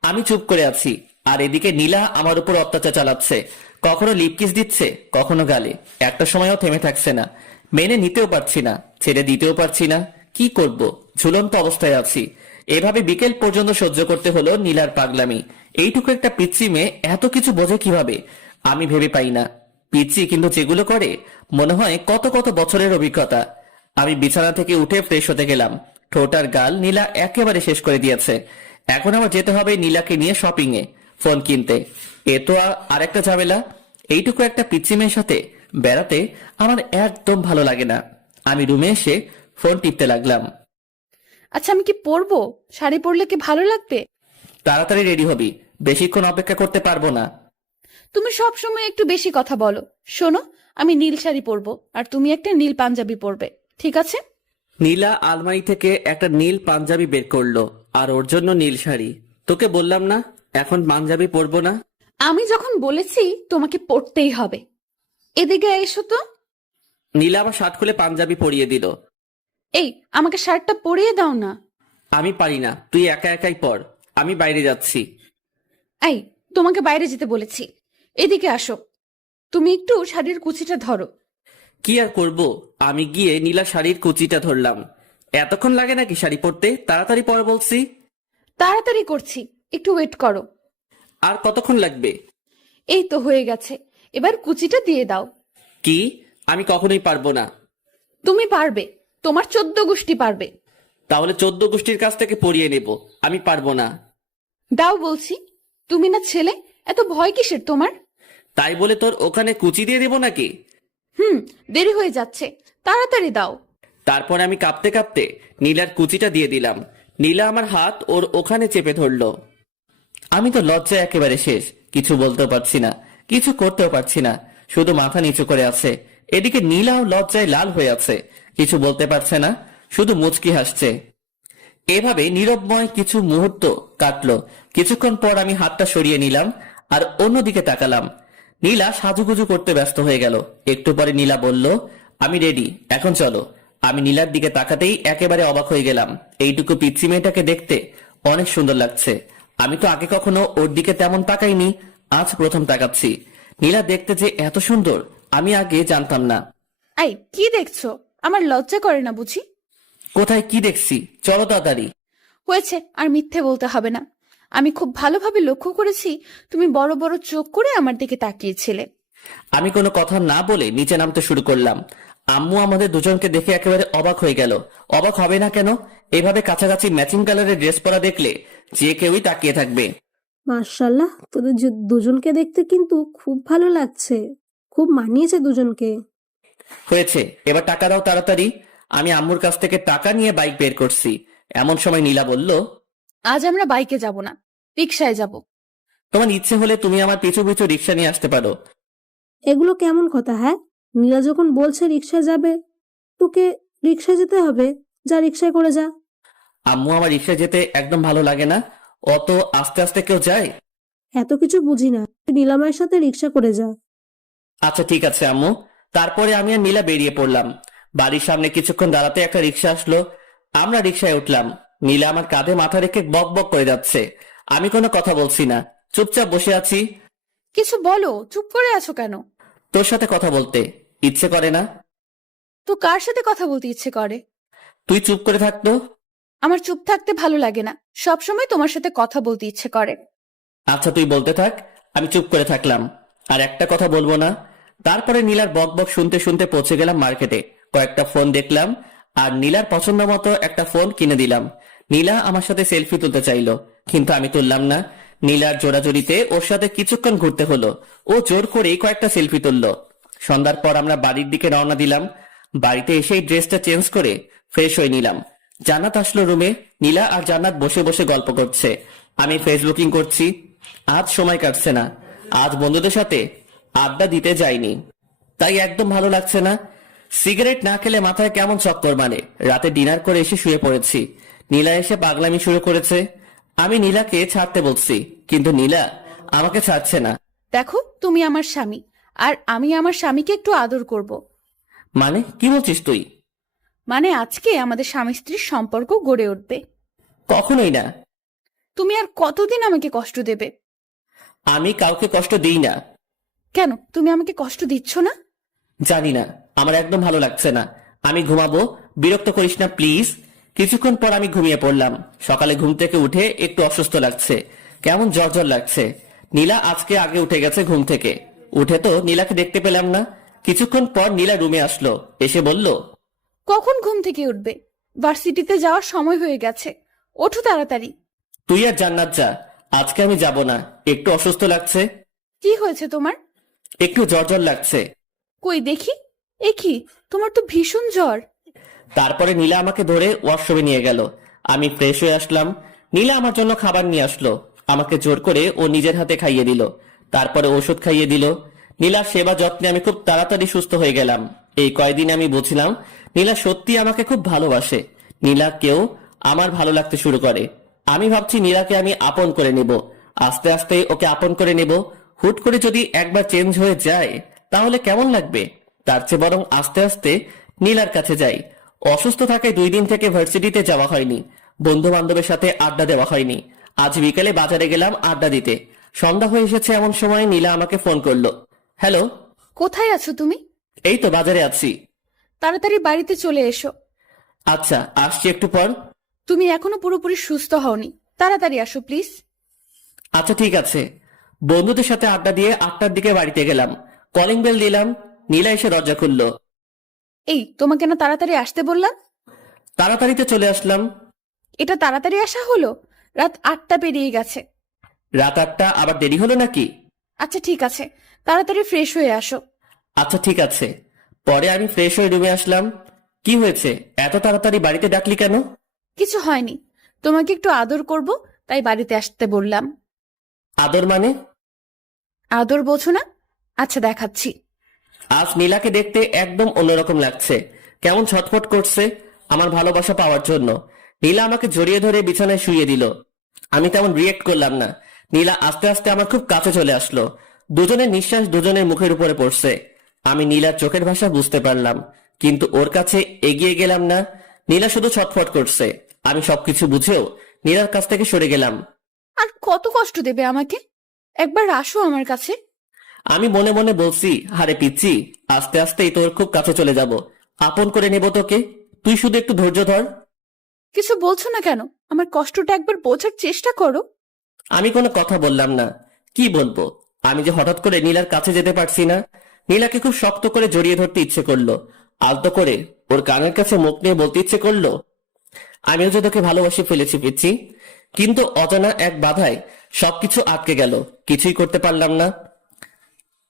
আমি চুপ করে আছি, আর এদিকে নীলা আমার উপর অত্যাচার চালাচ্ছে। কখনো লিপকিস দিচ্ছে, কখনো গালে। একটা সময়ও থেমে থাকছে না। মেনে নিতেও পারছি না, ছেড়ে দিতেও পারছি না। কি করব? ঝুলন্ত অবস্থায় আছি। এভাবে বিকেল পর্যন্ত সহ্য করতে হলো নীলার পাগলামি। এইটুকু একটা পিচ্চি মেয়ে এত কিছু বোঝে কিভাবে আমি ভেবে পাই না। পিচ্চি কিন্তু যেগুলো করে মনে হয় কত কত বছরের অভিজ্ঞতা। আমি বিছানা থেকে উঠে ফ্রেশ হতে গেলাম। ঠোঁট আর গাল নীলা একেবারে শেষ করে দিয়েছে। এখন আমার যেতে হবে নীলাকে নিয়ে শপিং এ, ফোন কিনতে। এ তো আরেকটা ঝামেলা। এইটুকু একটা পিচ্চি মেয়ের সাথে বেড়াতে আমার একদম ভালো লাগে না। আমি রুমে এসে ফোন টিপতে লাগলাম। আচ্ছা, আমি কি পরবো? শাড়ি পরলে কি ভালো লাগবে? তাড়াতাড়ি রেডি হবি, বেশিক্ষণ অপেক্ষা করতে পারবো না। তুমি সব সময় একটু বেশি কথা বলো। শোনো, আমি নীল শাড়ি পরবো আর তুমি একটা নীল পাঞ্জাবি পরবে, ঠিক আছে? নীলা আলমারি থেকে একটা নীল পাঞ্জাবি বের করলো, আর ওর জন্য নীল শাড়ি। তোকে বললাম না এখন পাঞ্জাবি পরবো না? আমি যখন বলেছি তোমাকে পরতেই হবে। এদিকে এসো তো। নীলা আমার শার্ট খুলে পাঞ্জাবি পরিয়ে দিল। এই, আমাকে শার্টটা পরিয়ে দাও না। আমি পারি না, তুই একা একাই পর। আমি বাইরে যাচ্ছি। এই, তোমাকে বাইরে যেতে বলেছি। এদিকে আসো। তুমি একটু শাড়ির কুচিটা ধরো। কি আর করব? আমি গিয়ে নীলা শাড়ির কুচিটা ধরলাম। এতক্ষণ লাগে নাকি শাড়ি পরতে? তাড়াতাড়ি পর বলছি। তাড়াতাড়ি করছি, একটু ওয়েট করো। আর কতক্ষণ লাগবে? এই তো হয়ে গেছে, এবার কুচিটা দিয়ে দাও। কি? আমি কখনোই পারবো না। তুমি পারবে, তোমার 14 গোষ্ঠী পারবে। তাহলে 14 গোষ্ঠীর কাছ থেকে পরিয়ে নেব। আমি পারবো না। দাও বলছি। তুমি না ছেলে, এত ভয় কিসের তোমার? তাই বলে তোর ওখানে কুচি দিয়ে দেবো নাকি? দেরি হয়ে যাচ্ছে, তাড়াতাড়ি দাও। তারপর আমি কাঁপতে কাঁপতে নীলার কুচিটা দিয়ে দিলাম। নীলা আমার হাত ওর ওখানে চেপে ধরলো। আমি তো লজ্জায় একেবারে শেষ। কিছু বলতেও পারছি না, কিছু করতেও পারছি না, শুধু মাথা নিচু করে আছে। এদিকে নীলাও লজ্জায় লাল হয়ে আছে, কিছু বলতে পারছে না, শুধু মুচকি হাসছে। এভাবে নীরবময় কিছু মুহূর্ত কাটলো। কিছুক্ষণ পর আমি হাতটা সরিয়ে নিলাম আর অন্যদিকে তাকালাম। নীলা সাজুগুজু করতে ব্যস্ত হয়ে গেল। একটু পরে নীলা বলল, আমি রেডি, এখন চলো। আমি নীলার দিকে তাকাতেই একেবারে অবাক হয়ে গেলাম। এইটুকু পিচ্চি মেয়েটাকে দেখতে অনেক সুন্দর লাগছে। আমি তো আগে কখনো ওর দিকে তেমন তাকাইনি, আজ প্রথম তাকাচ্ছি। নীলা দেখতে যে এত সুন্দর আমি আগে জানতাম না। এই, কি দেখছো? আমার লজ্জা করে না বুঝি? কোথায় কি দেখছি? চলো তাড়াতাড়ি। হয়েছে, আর মিথ্যে বলতে হবে না। আমি খুব ভালোভাবে লক্ষ্য করেছি তুমি বড় বড় চোখ করে আমার দিকে তাকিয়েছিলে। আমি কোনো কথা না বলে নিচে নামতে শুরু করলাম। আম্মু আমাদের দুজনকে দেখে একেবারে অবাক হয়ে গেল। অবাক হবে না কেন? এভাবে কাছাকাছি ম্যাচিং কালারের ড্রেস পরা দেখলে যে কেউই তাকিয়ে থাকবে। মার্শাল্লাহ, তোদের দুজনকে দেখতে কিন্তু খুব ভালো লাগছে। খুব মানিয়েছে দুজনকে। হয়েছে, এবার টাকা দাও তাড়াতাড়ি। আমি আম্মুর কাছ থেকে টাকা নিয়ে বাইক বের করছি। এমন সময় নীলা বলল, আজ আমরা বাইকে যাব না, রিকশায় যাব। তোমার ইচ্ছে হলে তুমি আমার পিছু পিছু রিক্সা নিয়ে আসতে পারো। এগুলো কেমন কথা? হ্যাঁ, নীলা যখন বলছে রিক্সায় যাবে, তোকে রিক্সায় যেতে হবে। যা, রিক্সায় করে যা। আম্মু, আমার রিক্সায় যেতে একদম ভালো লাগে না। অত আস্তে আস্তে কেউ যায়? এত কিছু বুঝি না, তুই নীলামায়ের সাথে রিক্সা করে যা। আচ্ছা ঠিক আছে আম্মু। তারপরে আমি আর নীলা বেরিয়ে পড়লাম। বাড়ির সামনে কিছুক্ষণ দাঁড়াতে একটা রিক্সা আসলো। আমরা রিক্সায় উঠলাম। নীলা আমার কাঁধে মাথা রেখে বক বক করে যাচ্ছে। আমি কোনো কথা বলছি না, চুপচাপ বসে আছি। কিছু বলো, চুপ করে আছো কেন? তোর সাথে কথা বলতে ইচ্ছে করে না? তো কার সাথে কথা বলতে ইচ্ছে করে? তুই চুপ করে থাকতো। আমার চুপ থাকতে ভালো লাগে না, সবসময় তোমার সাথে কথা বলতে ইচ্ছে করে। আচ্ছা তুই বলতে থাক, আমি চুপ করে থাকলাম। আর একটা কথা বলবো না। তারপরে নীলার বক বক শুনতে শুনতে পৌঁছে গেলাম মার্কেটে। কয়েকটা ফোন দেখলাম আর নীলার পছন্দ মতো একটা ফোন কিনে দিলাম। নীলা আমার সাথে সেলফি তুলতে চাইলো, কিন্তু আমি তুললাম না। নীলার জোড়াজোড়িতে ওর সাথে কিছুক্ষণ ঘুরতে হলো। ও জোর করেই কয়েকটা সেলফি তুললো। সন্ধ্যার পর আমরা বাড়ির দিকে রওনা দিলাম। বাড়িতে এসেই ড্রেসটা চেঞ্জ করে ফ্রেশ হয়ে নিলাম। জান্নাত আসলো রুমে। নীলা আর জান্নাত বসে বসে গল্প করছে। আমি ফেসবুকিং করছি। আজ সময় কাটছে না। আজ বন্ধুদের সাথে আড্ডা দিতে যাইনি, তাই একদম ভালো লাগছে না। সিগারেট না খেলে মাথায় কেমন চক্কর মানে। রাতে ডিনার করে এসে শুয়ে পড়েছি। নীলা এসে পাগলামি শুরু করেছে। আমি নীলাকে ছাড়তে বলছি, কিন্তু নীলা আমাকে ছাড়ছে না। দেখো, তুমি আমার স্বামী, আর আমি আমার স্বামীকে একটু আদর করব। মানে কি বলছিস তুই? মানে আজকে আমাদের স্বামী স্ত্রীর সম্পর্ক গড়ে উঠবে। কখনোই না। তুমি আর কতদিন আমাকে কষ্ট দেবে? আমি কাউকে কষ্ট দিই না। কেন তুমি আমাকে কষ্ট দিচ্ছ না? জানি না, আমার একদম ভালো লাগছে না। আমি ঘুমাবো, বিরক্ত করিস না প্লিজ। কিছুক্ষণ পর আমি ঘুমিয়ে পড়লাম। সকালে ঘুম থেকে উঠে একটু অসুস্থ লাগছে, কেমন জ্বর জ্বর লাগছে। নীলা আজকে আগে উঠে গেছে ঘুম থেকে। উঠে তো নীলাকে দেখতে পেলাম না। কিছুক্ষণ পর নীলা রুমে আসলো, এসে বলল, কখন ঘুম থেকে উঠবে? ভার্সিটিতে যাওয়ার সময় হয়ে গেছে, ওঠো তাড়াতাড়ি। তুই আর জান্নাত যা, আজকে আমি যাব না, একটু অসুস্থ লাগছে। কি হয়েছে তোমার? একটু জ্বর জ্বর লাগছে। কই দেখি। এ কি, তোমার তো ভীষণ জ্বর। তারপরে নীলা আমাকে ধরে ওয়াশরুমে নিয়ে গেল। আমি ফ্রেশ হয়ে আসলাম। নীলা আমার জন্য খাবার নিয়ে আসলো, আমাকে জোর করে ও নিজের হাতে খাইয়ে দিল। তারপরে ওষুধ খাইয়ে দিল। নীলার সেবা যত্নে আমি খুব তাড়াতাড়ি সুস্থ হয়ে গেলাম। এই কয়দিন আমি বুঝলাম নীলা সত্যি আমাকে খুব ভালোবাসে। নীলাকেও আমার ভালো লাগতে শুরু করে। আমি ভাবছি নীলাকে আমি আপন করে নেব, আস্তে আস্তে ওকে আপন করে নেব। হুট করে যদি একবার চেঞ্জ হয়ে যায় তাহলে কেমন লাগবে? তার চেয়ে বরং আস্তে আস্তে নীলার কাছে যাই। অসুস্থ থাকায় 2 দিন থেকে ভার্সিটিতে যাওয়া হয়নি, বন্ধু বান্ধবের সাথে আড্ডা দেওয়া হয়নি। আজ বিকেলে বাজারে গেলাম আড্ডা দিতে। সন্ধ্যা হয়ে এসেছে, এমন সময় নীলা আমাকে ফোন করলো। হ্যালো। কোথায় আছো তুমি? এই তো বাজারে আছি। তাড়াতাড়ি বাড়িতে চলে এসো। আচ্ছা, আসছি একটু পর। তুমি এখনো পুরোপুরি সুস্থ হওনি, তাড়াতাড়ি আসো প্লিজ। আচ্ছা ঠিক আছে। বন্ধুদের সাথে আড্ডা দিয়ে 8টার দিকে বাড়িতে গেলাম। কলিং বেল দিলাম, নীলা এসে দরজা খুললো। এই, তোমাকে না তাড়াতাড়ি আসতে বললাম? তাড়াতাড়িতে চলে আসলাম। এটা তাড়াতাড়ি আসা হলো? রাত 8টা পেরিয়ে গেছে। রাত 8টা আবার দেরি হলো নাকি? আচ্ছা ঠিক আছে, তাড়াতাড়ি ফ্রেশ হয়ে আসো। আচ্ছা ঠিক আছে। পরে আমি ফ্রেশ হয়ে রুমে আসলাম। কি হয়েছে, এত তাড়াতাড়ি বাড়িতে ডাকলি কেন? কিছু হয়নি, তোমাকে একটু আদর করব তাই বাড়িতে আসতে বললাম। আদর মানে? আদর বোঝো না? আচ্ছা দেখাচ্ছি। আজ নীলাকে দেখতে একদম অন্যরকম লাগছে, কেমন ছটফট করছে আমার ভালোবাসা পাওয়ার জন্য। নীলা আমাকে জড়িয়ে ধরে বিছানায় শুইয়ে দিল। আমি তেমন রিয়েক্ট করলাম না। নীলা আস্তে আস্তে আমার খুব কাছে চলে আসলো। দুজনের নিঃশ্বাস দুজনের মুখের উপরে পড়ছে। আমি নীলার চোখের ভাষা বুঝতে পারলাম, কিন্তু ওর কাছে এগিয়ে গেলাম না। নীলা শুধু ছটফট করছে। আমি সবকিছু বুঝেও নীলার কাছ থেকে সরে গেলাম। আর কত কষ্ট দেবে আমাকে? একবার আসো আমার কাছে। আমি মনে মনে বলছি, হারে পিচ্ছি, আস্তে আস্তেই তোর খুব কাছে চলে যাব, আপন করে নেব তোকে। তুই শুধু একটু ধৈর্য ধর। কিছু বলছো না কেন? আমার কষ্টটা একবার বোঝার চেষ্টা করো। আমি কোনো কথা বললাম না। কি বলবো? আমি যে হঠাৎ করে নীলার কাছে যেতে পারছি না। নীলাকে খুব শক্ত করে জড়িয়ে ধরতে ইচ্ছে করলো, আলতো করে ওর কানের কাছে মুখ নিয়ে বলতে ইচ্ছে করলো, আমিও যে তোকে ভালোবাসি ফেলেছি পিচ্ছি। কিন্তু অজানা এক বাধায় সবকিছু আটকে গেল, কিছুই করতে পারলাম না।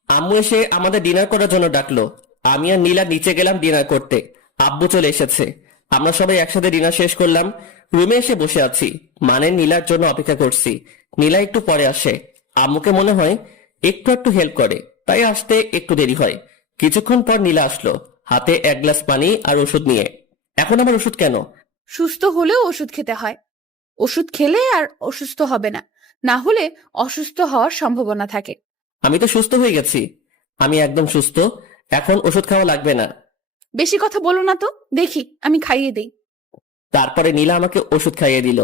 আম্মু এসে আমাদের ডিনার করার জন্য ডাকলো। আমি আর নীলা নিচে গেলাম ডিনার করতে। আব্বু চলে এসেছে। আমরা সবাই একসাথে ডিনার শেষ করলাম। রুমে এসে বসে আছি, মানে নীলার জন্য অপেক্ষা করছি। নীলা একটু পরে আসে। আম্মুকে মনে হয় একটু একটু হেল্প করে, তাই আসতে একটু দেরি হয়। কিছুক্ষণ পর নীলা আসলো, হাতে 1 গ্লাস পানি আর ওষুধ নিয়ে। এখন আমার ওষুধ কেন? সুস্থ হলেও ওষুধ খেতে হয়। ওষুধ খেলে আর অসুস্থ হবে না, না হলে অসুস্থ হওয়ার সম্ভাবনা থাকে। আমি তো সুস্থ হয়ে গেছি, আমি একদম সুস্থ, এখন ওষুধ খাওয়া লাগবে না। বেশি কথা বলো না তো, দেখি আমি খাইয়ে দেই। তারপরে নীলা আমাকে ওষুধ খাইয়ে দিল।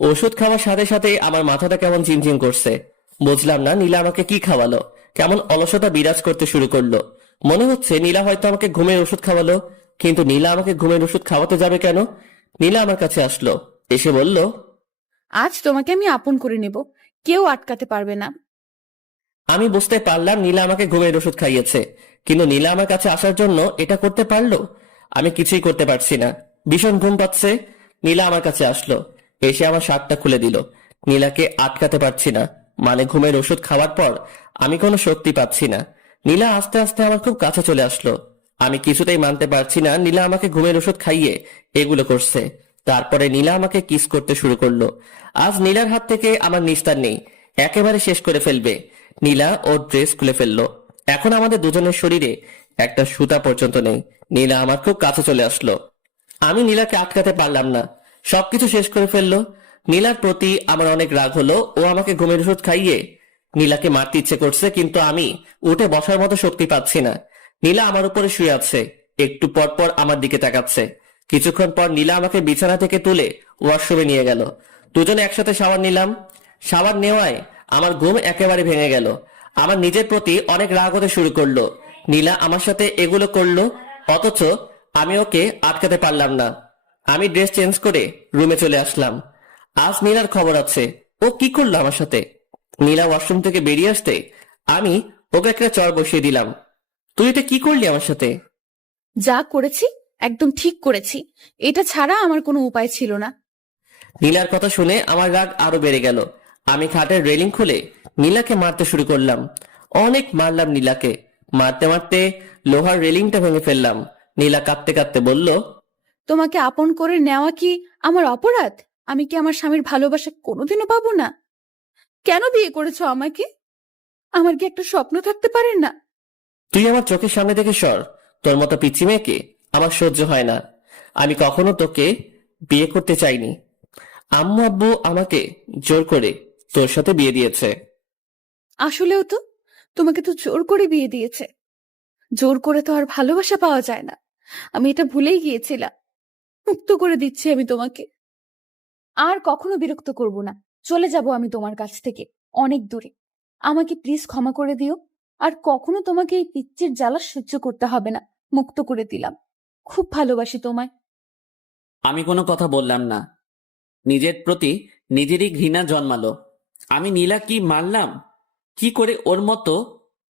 ওষুধ খাওয়ার সাথে সাথে আমার মাথাটা কেমন ঝিমঝিম করছে। বুঝলাম না নীলা আমাকে কি খাওয়ালো, কেমন অলসতা বিরাজ করতে শুরু করলো। মনে হচ্ছে নীলা হয়তো আমাকে ঘুমের ওষুধ খাওয়ালো, কিন্তু নীলা আমাকে ঘুমের ওষুধ খাওয়াতে যাবে কেন? নীলা আমার কাছে আসলো, এসে বলল, আজ তোমাকে আমি আপন করে নেব, কেউ আটকাতে পারবে না। আমি বুঝতে পারলাম নীলা আমাকে ঘুমের ওষুধ খাইয়েছে, কিন্তু নীলা আমার কাছে আসার জন্য এটা করতে পারলো? আমি কিছুই করতে পারছি না, ভীষণ ঘুম পাচ্ছে। নীলা আমার কাছে আসলো, এসে আমার শার্টটা খুলে দিল। নীলাকে আটকাতে পারছি না, মানে ঘুমের ওষুধ খাওয়ার পর আমি কোনো শক্তি পাচ্ছি না। নীলা আস্তে আস্তে আমার খুব কাছে চলে আসলো। আমি কিছুতেই মানতে পারছি না নীলা আমাকে ঘুমের ওষুধ খাইয়ে এগুলো করছে। তারপরে নীলা আমাকে কিস করতে শুরু করলো। আজ নীলার হাত থেকে আমার নিস্তার নেই, একেবারে শেষ করে ফেলবে। নীলা ওর ড্রেস খুলে ফেললো। এখন আমাদের দুজনের শরীরে একটা সুতা পর্যন্ত নেই। নীলা আমার খুব কাছে চলে আসলো। আমি নীলাকে আটকাতে পারলাম না। সবকিছু শেষ করে ফেললো। নীলার প্রতি আমার অনেক রাগ হলো। ও আমাকে ঘুমের ওষুধ খাইয়ে নীলাকে মারতে ইচ্ছে করছে, কিন্তু আমি উঠে বসার মতো শক্তি পাচ্ছি না। নীলা আমার উপরে শুয়ে আছে, একটু পর পর আমার দিকে তাকাচ্ছে। কিছুক্ষণ পর নীলা আমাকে বিছানা থেকে তুলে ওয়াশরুমে নিয়ে গেল। দুজনে একসাথে শাওয়ার নিলাম। শাওয়ার নেওয়ায় আমার ঘুম একেবারে ভেঙে গেল। আমার নিজের প্রতি অনেক রাগ হতে শুরু করলো। নীলা আমার সাথে এগুলো করলো, অথচ আমি ওকে আটকাতে পারলাম না। আমি ড্রেস চেঞ্জ করে রুমে চলে আসলাম। আজ নীলার খবর আছে। ও কি করলো আমার সাথে? নীলা ওয়াশরুম থেকে বেরিয়ে আসতে আমি ওকে একটা চড় বসিয়ে দিলাম। তুই এটা কি করলি আমার সাথে? যা করেছি একদম ঠিক করেছি, এটা ছাড়া আমার কোনো উপায় ছিল না। নীলার কথা শুনে আমার রাগ আরো বেড়ে গেল। আমি খাটের রেলিং খুলে নীলাকে মারতে শুরু করলাম। অনেক মারলাম নীলাকে। মারতে মারতে লোহার রেলিংটা ভেঙে ফেললাম। নীলা কাঁদতে কাঁদতে বলল, তোমাকে আপন করে নেওয়া কি আমার অপরাধ? আমি কি আমার স্বামীর ভালোবাসা কোনোদিনও পাবো না? কেন বিয়ে করেছো আমাকে? আমার কি একটা স্বপ্ন থাকতে পারে না? তুই আমার চোখের সামনে থেকে সর। তোর মতো পিচ্চি মেয়েকে আমার সহ্য হয় না। আমি কখনো তোকে বিয়ে করতে চাইনি। আম্মু আব্বু আমাকে জোর করে তোর সাথে বিয়ে দিয়েছে। আসলেও তো তোমাকে তো জোর করে বিয়ে দিয়েছে। জোর করে তো আর ভালোবাসা পাওয়া যায় না। আমি এটা ভুলেই গিয়েছিলাম। মুক্ত করে দিচ্ছি আমি তোমাকে। আর কখনো বিরক্ত করব না। চলে যাব আমি তোমার কাছ থেকে অনেক দূরে। আমাকে প্লিজ ক্ষমা করে দিও। আর কখনো তোমাকে এই পিচ্চির জ্বালা সহ্য করতে হবে না। মুক্ত করে দিলাম। খুব ভালোবাসি তোমায়। আমি কোনো কথা বললাম না। নিজের প্রতি নিজেরই ঘৃণা জন্মালো। আমি নীলা কি মারলাম? কি করে ওর মতো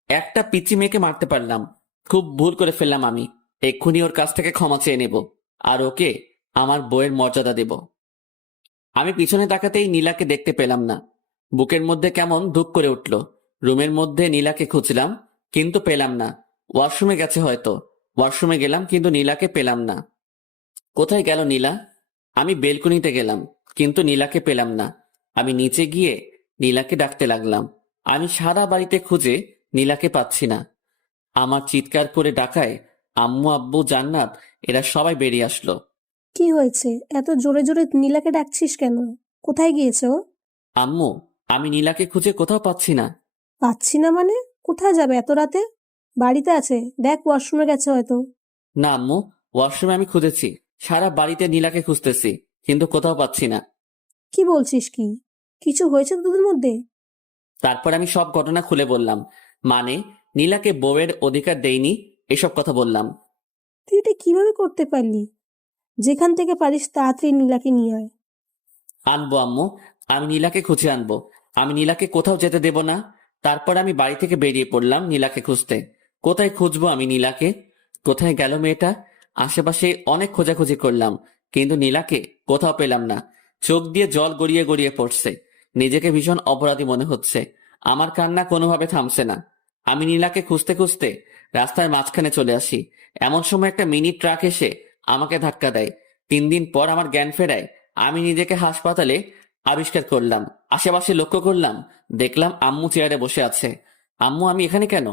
একটা পিচ্চি মেয়েকে মারতে পারলাম? খুব ভুল করে ফেললাম আমি। এক্ষুনি ওর কাছ থেকে ক্ষমা চেয়ে নেব আর ওকে আমার বউয়ের মর্যাদা দেব। আমি পিছনে তাকাতেই নীলাকে দেখতে পেলাম না। বুকের মধ্যে কেমন ধুক করে উঠল। রুমের মধ্যে নীলাকে খুঁজলাম, কিন্তু পেলাম না। ওয়াশরুমে গেছে হয়তো। ওয়াশরুমে গেলাম, কিন্তু নীলাকে পেলাম না। কোথায় গেল নীলা? আমি বেলকনিতে গেলাম, কিন্তু নীলাকে পেলাম না। আমি নিচে গিয়ে নীলাকে ডাকতে লাগলাম। আমি সারা বাড়িতে খুঁজে নীলাকে পাচ্ছি না। আমার চিৎকার করে ডাকায় আম্মু আব্বু জান্নাত এরা সবাই বেরিয়ে আসলো। কি হয়েছে? এত জোরে জোরে নীলাকে ডাকছিস কেন? কোথায় গিয়েছে ও? আম্মু, আমি নীলাকে খুঁজে কোথাও পাচ্ছি না। পাচ্ছি না মানে? কোথায় যাবে এত রাতে? বাড়িতে আছে, দেখ ওয়াশরুমে গেছে হয়তো। না আম্মু, ওয়াশরুমে আমি খুঁজেছি। সারা বাড়িতে নীলাকে খুঁজতেছি, কিন্তু কোথাও পাচ্ছি না। কি বলছিস কি? কিছু হয়েছে তোদের মধ্যে? তারপর আমি সব ঘটনা খুলে বললাম। মানে নীলাকে বউয়ের অধিকার দেইনি, এসব কথা বললাম। তুই এটা কিভাবে করতে পারলি? যেখান থেকে পারিস তাড়াতাড়ি নীলাকে নিয়ে আয়। আনবো আম্মু, আমি নীলাকে খুঁজে আনবো। আমি নীলাকে কোথাও যেতে দেব না। তারপর আমি বাড়ি থেকে বেরিয়ে পড়লাম নীলাকে খুঁজতে। কোথায় খুঁজবো আমি নীলাকে? কোথায় গেল মেয়েটা? আশেপাশে অনেক খোঁজাখুঁজি করলাম, কিন্তু নীলাকে কোথাও পেলাম না। চোখ দিয়ে জল গড়িয়ে গড়িয়ে পড়ছে। নিজেকে ভীষণ অপরাধী মনে হচ্ছে। আমার কান্না কোনোভাবে থামছে না। আমি নীলাকে খুঁজতে খুঁজতে রাস্তার মাঝখানে চলে আসি। এমন সময় একটা মিনি ট্রাক এসে আমাকে ধাক্কা দেয়। 3 দিন পর আমার জ্ঞান ফেরায়। আমি নিজেকে হাসপাতালে আবিষ্কার করলাম। আশেপাশে লক্ষ্য করলাম, দেখলাম আম্মু চেয়ারে বসে আছে। আম্মু, আমি এখানে কেন?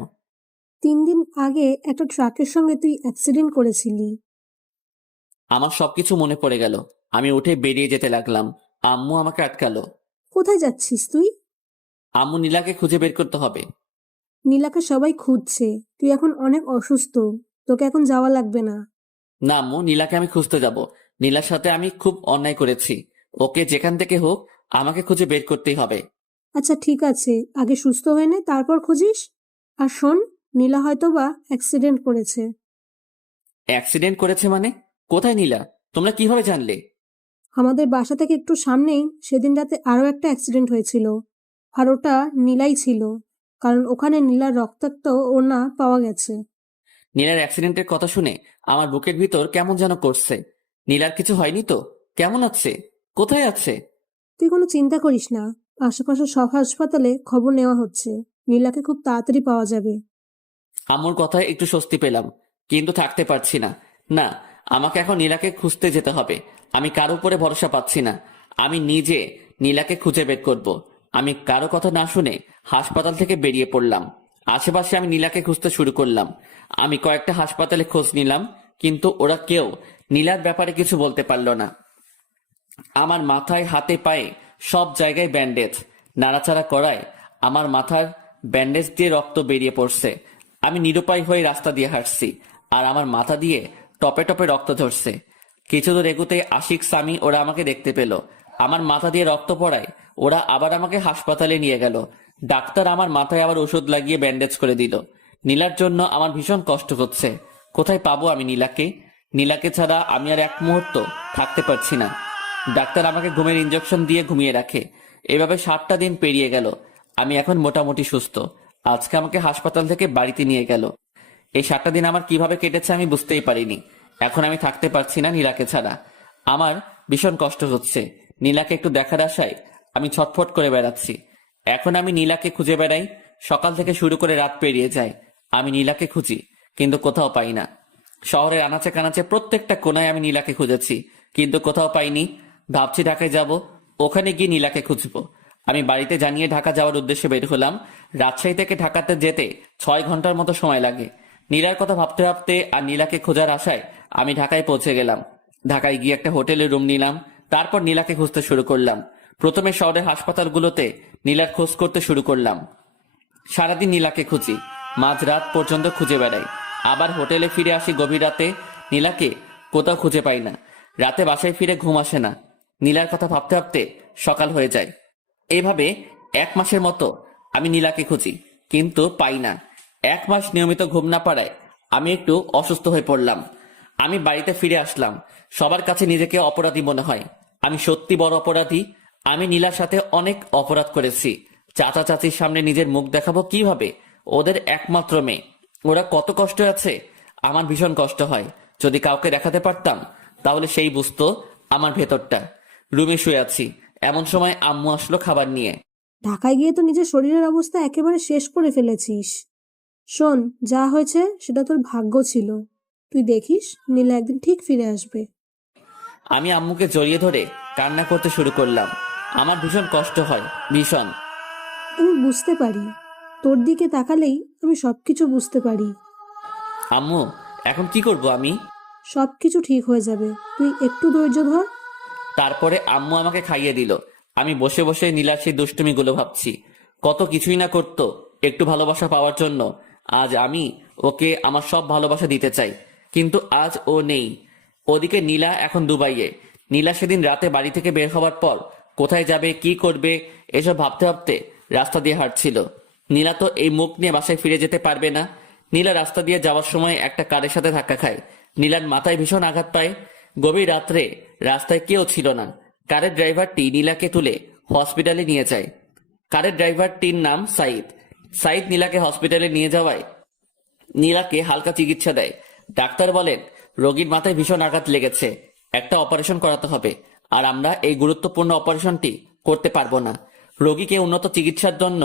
3 দিন আগে একটা ট্রাকের সঙ্গে তুই অ্যাক্সিডেন্ট করেছিলি। আমার সবকিছু মনে পড়ে গেল। আমি উঠে বেরিয়ে যেতে লাগলাম। আম্মু আমাকে আটকালো। কোথায় যাচ্ছিস তুই? আম্মু, নীলাকে খুঁজে বের করতে হবে। নীলাকে সবাই খুঁজছে, তুই এখন অনেক অসুস্থ, তোকে এখন যাওয়া লাগবে না। না আম্মু, নীলাকে আমি খুঁজতে যাব। নীলার সাথে আমি খুব অন্যায় করেছি। ওকে যেখান থেকে হোক আমাকে খুঁজে বের করতেই হবে। আচ্ছা ঠিক আছে, আগে সুস্থ হয়ে নে, তারপর খুঁজিস। আর শোন, নীলা হয়তো বা অ্যাক্সিডেন্ট করেছে। অ্যাক্সিডেন্ট করেছে মানে? কোথায় নীলা? তোমরা কিভাবে জানলে? আমাদের বাসা থেকে একটু সামনেই সেদিন রাতে আরো একটা অ্যাক্সিডেন্ট হয়েছিল, আর ওটা নীলাই ছিল, কারণ ওখানে নীলার রক্তাক্ত ওড়না পাওয়া গেছে। নীলার অ্যাক্সিডেন্টের কথা শুনে আমার বুকের ভিতর কেমন যেন করছে। নীলার কিছু হয়নি তো? কেমন আছে? কোথায় আছে? তুই কোনো চিন্তা করিস না, আশেপাশে সব হাসপাতালে খবর নেওয়া হচ্ছে, নীলাকে খুব তাড়াতাড়ি পাওয়া যাবে। আম্মুর কথায় একটু স্বস্তি পেলাম, কিন্তু থাকতে পারছি না। না, আমাকে এখন নীলাকে খুঁজতে যেতে হবে। আমি কারো উপরে ভরসা পাচ্ছি না। আমি নিজে নীলাকে খুঁজে বের করব। আমি কারো কথা না শুনে হাসপাতাল থেকে বেরিয়ে পড়লাম। আশেপাশে আমি নীলাকে খুঁজতে শুরু করলাম। আমি কয়েকটা হাসপাতালে খোঁজ নিলাম, কিন্তু ওরা কেউ নীলার ব্যাপারে কিছু বলতে পারলো না। আমার মাথায় হাতে পায়ে সব জায়গায় ব্যান্ডেজ। নাড়াচাড়া করায় আমার মাথার ব্যান্ডেজ দিয়ে রক্ত বেরিয়ে পড়ছে। আমি নিরুপায় হয়ে রাস্তা দিয়ে হাঁটছি, আর আমার মাথা দিয়ে টপে টপে রক্ত ঝরছে। কিছু দূর এগুতে আশিক, সামি ওরা আমাকে দেখতে পেল। আমার মাথা দিয়ে রক্ত পড়ায় ওরা আবার আমাকে হাসপাতালে নিয়ে গেল। ডাক্তার আমার মাথায় আবার ওষুধ লাগিয়ে ব্যান্ডেজ করে দিল। নীলার জন্য আমার ভীষণ কষ্ট হচ্ছে। কোথায় পাবো আমি নীলাকে? নীলাকে ছাড়া আমি আর এক মুহূর্ত থাকতে পারছি না। ডাক্তার আমাকে ঘুমের ইঞ্জেকশন দিয়ে ঘুমিয়ে রাখে। এভাবে 7টা দিন পেরিয়ে গেল। আমি এখন মোটামুটি সুস্থ। আজকে আমাকে হাসপাতাল থেকে বাড়িতে নিয়ে গেল। এই 7টা দিন আমার কিভাবে কেটেছে আমি বুঝতেই পারিনি। এখন আমি থাকতে পারছি না নীলাকে ছাড়া। আমার ভীষণ কষ্ট হচ্ছে। নীলাকে একটু দেখার আশায় আমি ছটফট করে বেড়াচ্ছি। এখন আমি নীলাকে খুঁজে বেড়াই। সকাল থেকে শুরু করে রাত পেরিয়ে যায়, আমি নীলাকে খুঁজি, কিন্তু কোথাও পাই না। শহরের আনাচে কানাচে প্রত্যেকটা কোনায় আমি নীলাকে খুঁজেছি, কিন্তু কোথাও পাইনি। ভাবছি ঢাকায় যাব, ওখানে গিয়ে নীলাকে খুঁজবো। আমি বাড়িতে জানিয়ে ঢাকা যাওয়ার উদ্দেশ্যে বের হলাম। রাজশাহী থেকে ঢাকাতে যেতে 6 ঘন্টার মতো সময় লাগে। নীলার কথা ভাবতে ভাবতে আর নীলাকে খোঁজার আশায় আমি ঢাকায় পৌঁছে গেলাম। ঢাকায় গিয়ে একটা হোটেলে রুম নিলাম। তারপর নীলাকে খুঁজতে শুরু করলাম। প্রথমে শহরের হাসপাতালগুলোতে নীলার খোঁজ করতে শুরু করলাম। সারাদিন নীলাকে খুঁজি, মাঝরাত পর্যন্ত খুঁজে বেড়াই। আবার হোটেলে ফিরে আসি গভীর রাতে। নীলাকে কোথাও খুঁজে পাই না। রাতে বাসায় ফিরে ঘুম আসে না। নীলার কথা ভাবতে ভাবতে সকাল হয়ে যায়। এইভাবে 1 মাসের মতো আমি নীলাকে খুঁজি, কিন্তু পাই না। 1 মাস নিয়মিত ঘুম না পাড়ায় আমি একটু অসুস্থ হয়ে পড়লাম। আমি বাড়িতে ফিরে আসলাম। সবার কাছে নিজেকে অপরাধী মনে হয়। আমি সত্যি বড় অপরাধী। আমি নীলার সাথে অনেক অপরাধ করেছি। চাচা চাচির সামনে নিজের মুখ দেখাবো কিভাবে? ওদের একমাত্র মেয়ে, ওরা কত কষ্ট আছে। আমার ভীষণ কষ্ট হয়। যদি কাউকে দেখাতে পারতাম তাহলে সেই বুঝতো আমার ভেতরটা। রুমে শুয়ে আছি, এমন সময় আম্মু আসলো খাবার নিয়ে। ঢাকায় গিয়ে তো নিজের শরীরের অবস্থা একেবারে শেষ করে ফেলেছিস। শোন, যা হয়েছে সেটা তোর ভাগ্য ছিল। তুই দেখিস নীলা একদিন ঠিক ফিরে আসবে। আমি আম্মুকে জড়িয়ে ধরে কান্না করতে শুরু করলাম। আমার ভীষণ কষ্ট হয়, ভীষণ। আমি বুঝতে পারি, তোর দিকে তাকালেই আমি সবকিছু বুঝতে পারি। আম্মু, এখন কি করব আমি? সবকিছু ঠিক হয়ে যাবে, তুই একটু ধৈর্য ধর। তারপরে আম্মু আমাকে খাইয়ে দিল। আমি বসে বসে নীলার সেই দুষ্টুমিগুলো ভাবছি। কত কিছুই না করতো একটু ভালোবাসা পাওয়ার জন্য। আজ আমি ওকে আমার সব ভালোবাসা দিতে চাই, কিন্তু আজ ও নেই। ওদিকে নীলা এখন দুবাইয়ে। নীলা সেদিন রাতে বাড়ি থেকে বের হওয়ার পর কোথায় যাবে, কি করবে, এসব ভাবতে ভাবতে রাস্তা দিয়ে হাঁটছিল। নীলা তো এই মুখ নিয়ে বাসায় ফিরে যেতে পারবে না। নীলা রাস্তা দিয়ে যাওয়ার সময় একটা কারের সাথে ধাক্কা খায়। নীলার মাথায় ভীষণ আঘাত পায়। গভীর রাত্রে রাস্তায় কেউ ছিল না। কারের ড্রাইভারটি নীলাকে তুলে হসপিটালে নিয়ে যায়। কারের ড্রাইভারটির নাম সাইদ। সাইদ নীলাকে হসপিটালে নিয়ে যাওয়ায় নীলাকে হালকা চিকিৎসা দেয়। ডাক্তার বলেন রোগীর মাথায় ভীষণ আঘাত লেগেছে, একটা অপারেশন করাতে হবে। আর আমরা এই গুরুত্বপূর্ণ অপারেশনটি করতে পারবো না। রোগীকে উন্নত চিকিৎসার জন্য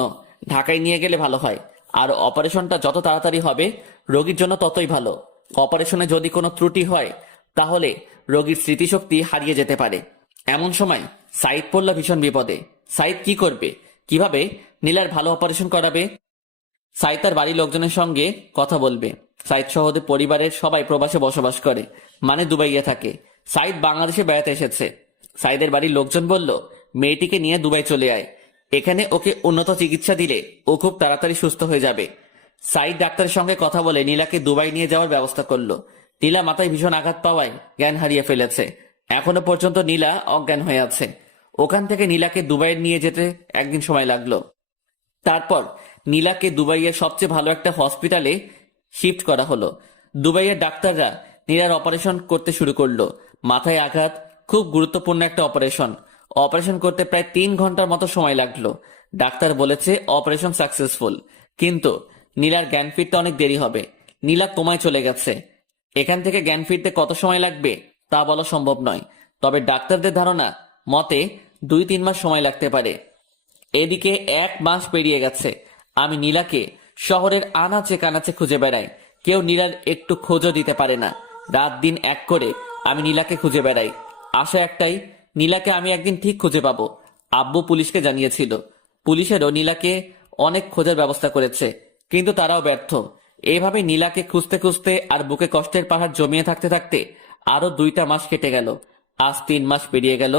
ঢাকায় নিয়ে গেলে ভালো হয়। আর অপারেশনটা যত তাড়াতাড়ি হবে রোগীর জন্য ততই ভালো। অপারেশনে যদি কোনো ত্রুটি হয় তাহলে রোগীর স্মৃতিশক্তি হারিয়ে যেতে পারে। এমন সময় সাইদ পড়ল ভীষণ বিপদে। সাইদ কি করবে, কিভাবে নীলার ভালো অপারেশন করাবে? সাইদ তার বাড়ির লোকজনের সঙ্গে কথা বলবে। সাইদ সহ ওদের পরিবারের সবাই প্রবাসে বসবাস করে, মানে দুবাইয়ে থাকে। সাইদ বাংলাদেশে বেড়াতে এসেছে। সাইদের বাড়ির লোকজন বলল মেয়েটিকে নিয়ে দুবাই চলে আয়, এখানে ওকে উন্নত চিকিৎসা দিলে ও খুব তাড়াতাড়ি সুস্থ হয়ে যাবে। সাইদ ডাক্তারের সঙ্গে কথা বলে নীলাকে দুবাই নিয়ে যাওয়ার ব্যবস্থা করলো। নীলা মাথায় ভীষণ আঘাত পাওয়ায় জ্ঞান হারিয়ে ফেলেছে। এখনো পর্যন্ত নীলা অজ্ঞান হয়ে আছে। ওখান থেকে নীলাকে দুবাইয়ে নিয়ে যেতে একদিন সময় লাগলো। তারপর নীলাকে দুবাইয়ের সবচেয়ে ভালো একটা হসপিটালে শিফট করা হলো। দুবাইয়ের ডাক্তাররা নীলার অপারেশন করতে শুরু করলো। মাথায় আঘাত, খুব গুরুত্বপূর্ণ একটা অপারেশন। অপারেশন করতে প্রায় 3 ঘন্টার মতো সময় লাগলো। ডাক্তার বলেছে অপারেশন সাকসেসফুল, কিন্তু নীলার জ্ঞান ফিরতে অনেক দেরি হবে। নীলা কোমায় চলে গেছে। এখান থেকে জ্ঞান ফিরতে কত সময় লাগবে তা বলা সম্ভব নয়, তবে ডাক্তারদের ধারণা মতে 2-3 মাস সময় লাগতে পারে। এদিকে 1 মাস পেরিয়ে গেছে। আমি নীলাকে শহরের আনাচে কানাচে খুঁজে বেড়াই। কেউ নীলার একটু খোঁজও দিতে পারে না। রাত দিন এক করে আমি নীলাকে খুঁজে বেড়াই। আশা একটাই, নীলাকে আমি একদিন ঠিক খুঁজে পাবো। আব্বু পুলিশকে জানিয়েছিল। পুলিশেরও নীলাকে অনেক খোঁজার ব্যবস্থা করেছে, কিন্তু তারাও ব্যর্থ। এইভাবে নীলাকে খুঁজতে খুঁজতে আর বুকে কষ্টের পাহাড় জমিয়ে থাকতে থাকতে আরো 2টা মাস কেটে গেল। আজ 3 মাস পেরিয়ে গেল।